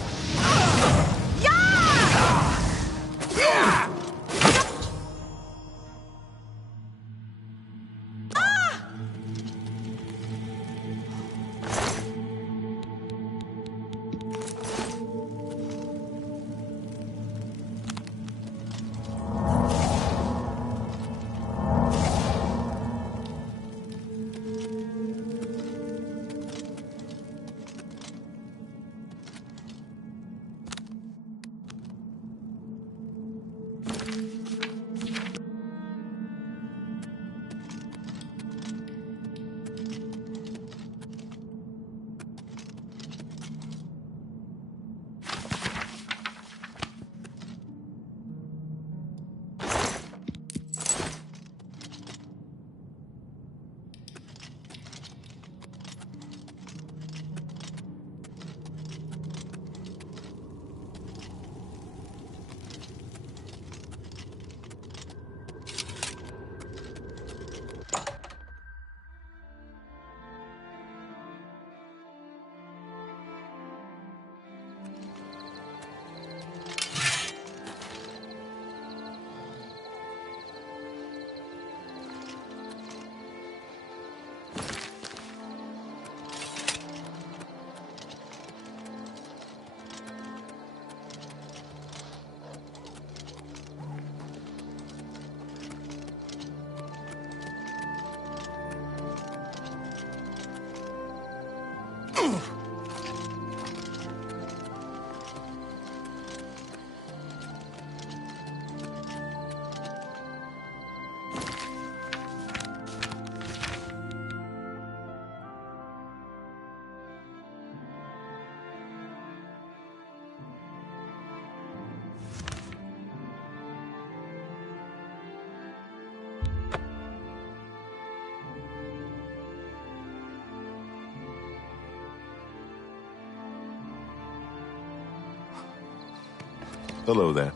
Hello there.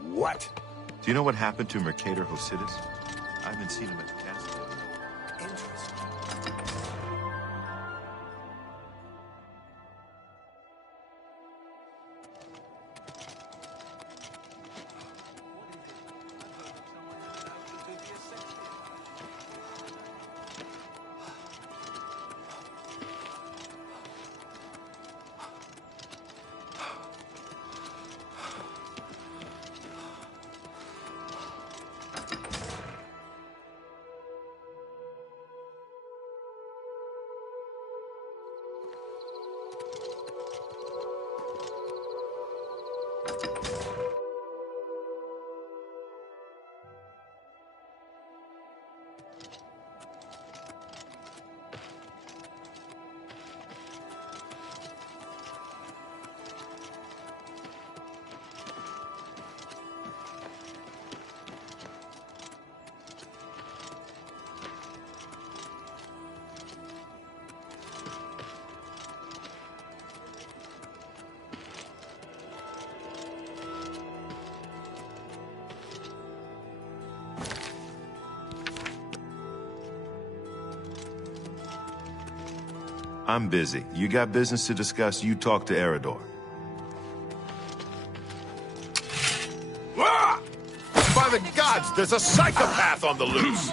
What? Do you know what happened to Mercator Hosidus? I haven't seen him at the castle. I'm busy. You got business to discuss, you talk to Eridor. By the gods, there's a psychopath on the loose!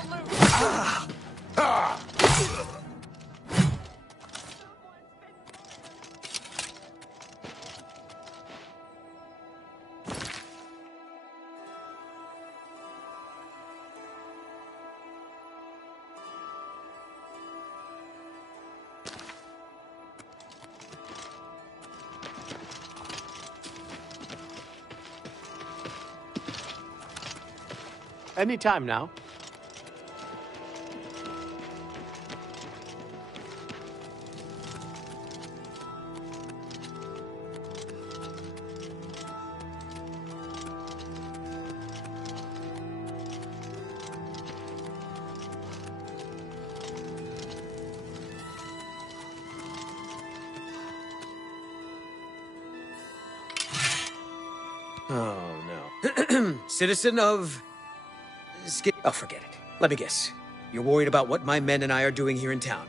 Any time now. Oh, no. Citizen of... Oh, forget it. Let me guess. You're worried about what my men and I are doing here in town.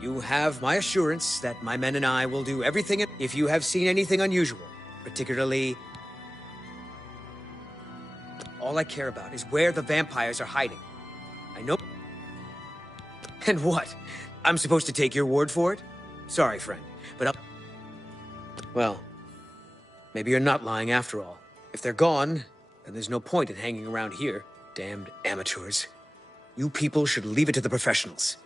You have my assurance that my men and I will do everything. If you have seen anything unusual, particularly... All I care about is where the vampires are hiding. I know... And what? I'm supposed to take your word for it? Sorry, friend, but I'll... Well, maybe you're not lying after all. If they're gone, then there's no point in hanging around here. Damned amateurs. You people should leave it to the professionals.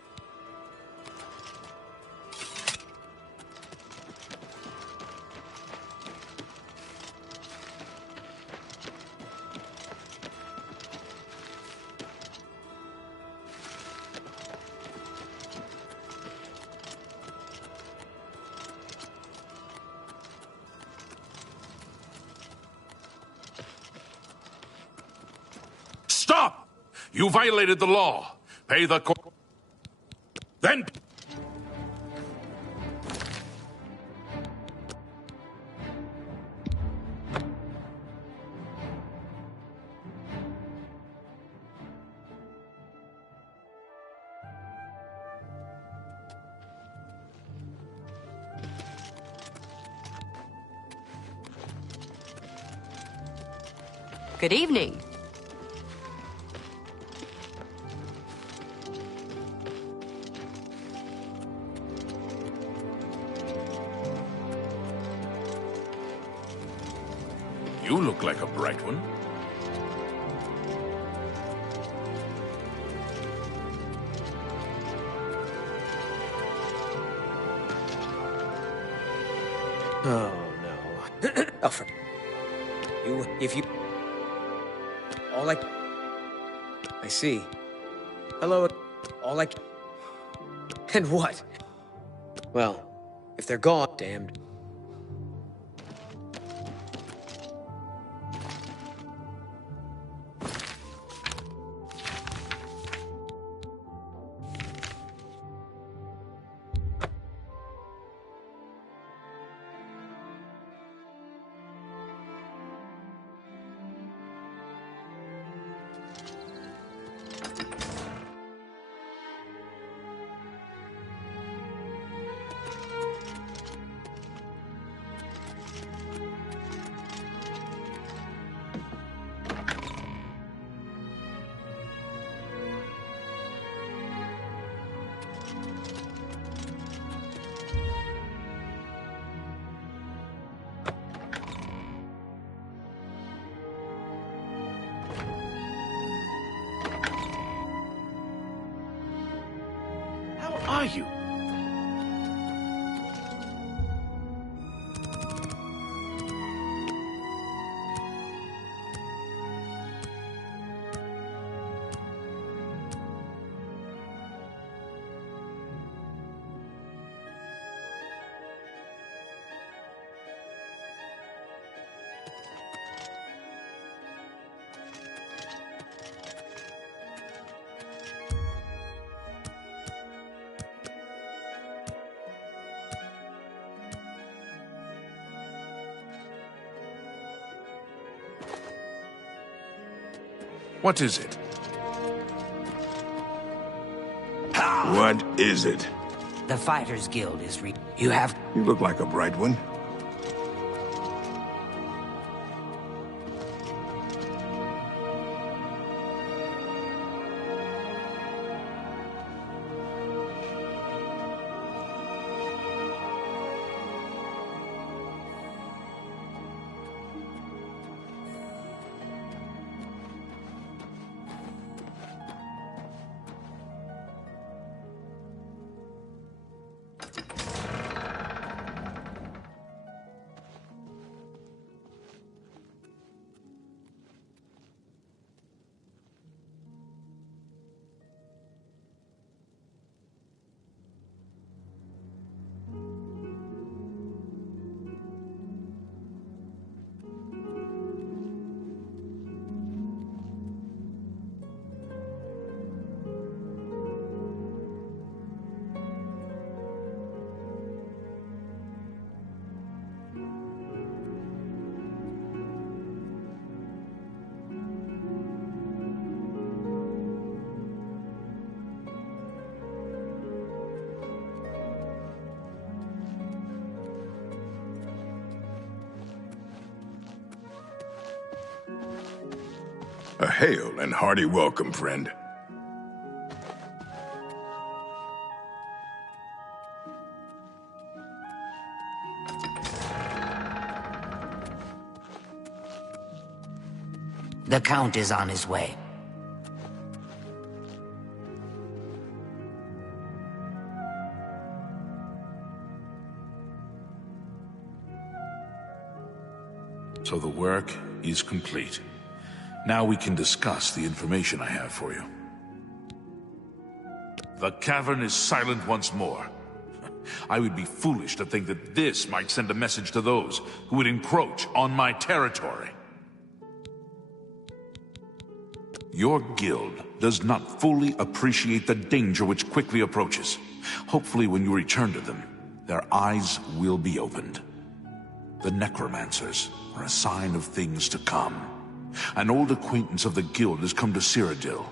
Stop! You violated the law. Pay the Then... Good evening. You look like a bright one. Oh, no. Alfred. I see. Hello, And what? Well, if they're gone, damned. Are you? What is it? What is it? The Fighters Guild is You have... You look like a bright one. A hail and hearty welcome, friend. The Count is on his way. So the work is complete. Now we can discuss the information I have for you. The cavern is silent once more. I would be foolish to think that this might send a message to those who would encroach on my territory. Your guild does not fully appreciate the danger which quickly approaches. Hopefully when you return to them, their eyes will be opened. The necromancers are a sign of things to come. An old acquaintance of the guild has come to Cyrodiil,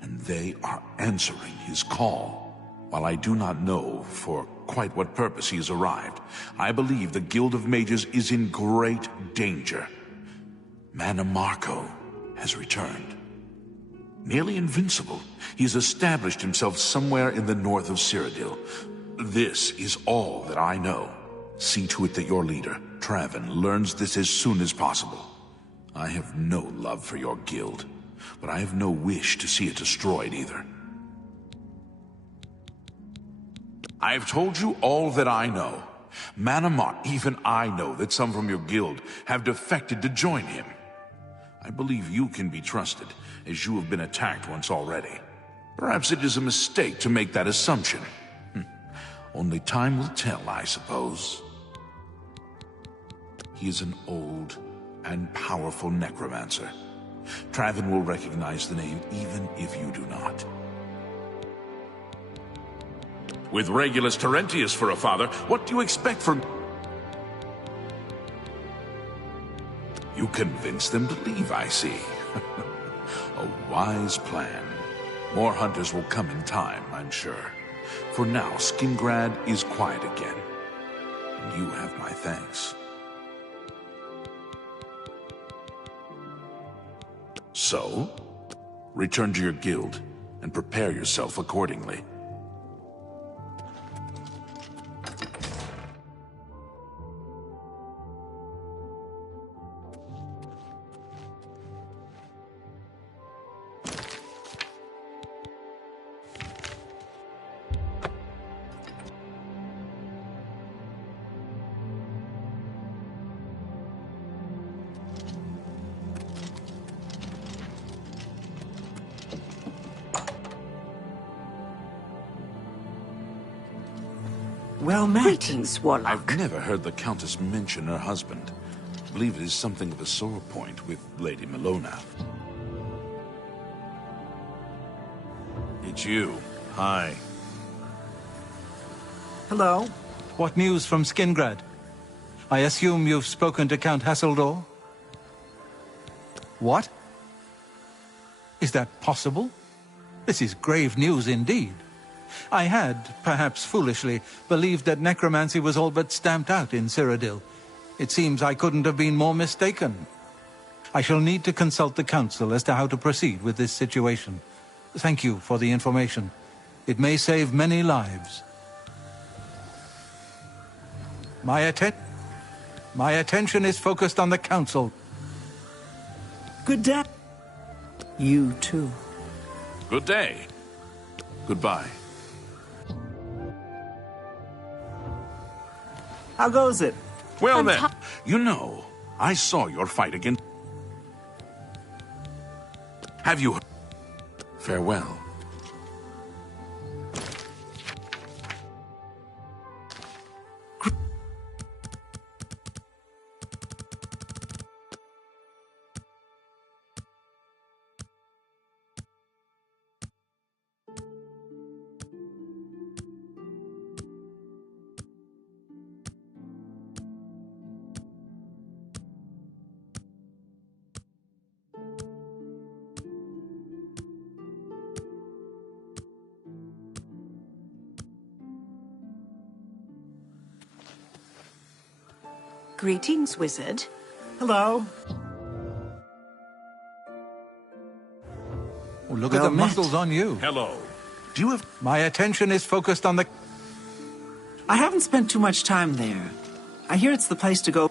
and they are answering his call. While I do not know for quite what purpose he has arrived, I believe the Guild of Mages is in great danger. Mannimarco has returned. Nearly invincible, he has established himself somewhere in the north of Cyrodiil. This is all that I know. See to it that your leader, Traven, learns this as soon as possible. I have no love for your guild, but I have no wish to see it destroyed either. I have told you all that I know. Manamar, even I know that some from your guild have defected to join him. I believe you can be trusted, as you have been attacked once already. Perhaps it is a mistake to make that assumption. Only time will tell, I suppose. He is an old and powerful necromancer. Traven will recognize the name even if you do not. With Regulus Terentius for a father, what do you expect from... You convince them to leave, I see. A wise plan. More hunters will come in time, I'm sure. For now, Skingrad is quiet again. And you have my thanks. So, return to your guild and prepare yourself accordingly. Well met. Greetings, Warlock. I've never heard the Countess mention her husband. I believe it is something of a sore point with Lady Melona. It's you. Hi. Hello. What news from Skingrad? I assume you've spoken to Count Hasseldor? What? Is that possible? This is grave news indeed. I had, perhaps foolishly, believed that necromancy was all but stamped out in Cyrodiil. It seems I couldn't have been more mistaken. I shall need to consult the council as to how to proceed with this situation. Thank you for the information. It may save many lives. My attention is focused on the council. Good day. You too. Good day. Goodbye. How goes it? Well then, you know, I saw your fight against... Have you... Farewell. Greetings, wizard. Hello. Oh, look at the muscles on you. Hello. Do you have... My attention is focused on the... I haven't spent too much time there. I hear it's the place to go.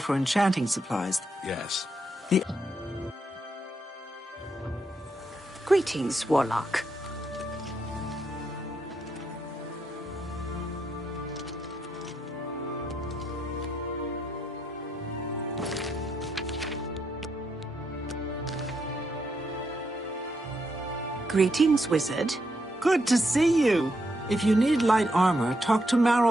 For enchanting supplies. Yes. Greetings, Warlock. Greetings, wizard. Good to see you. If you need light armor, talk to Marrow.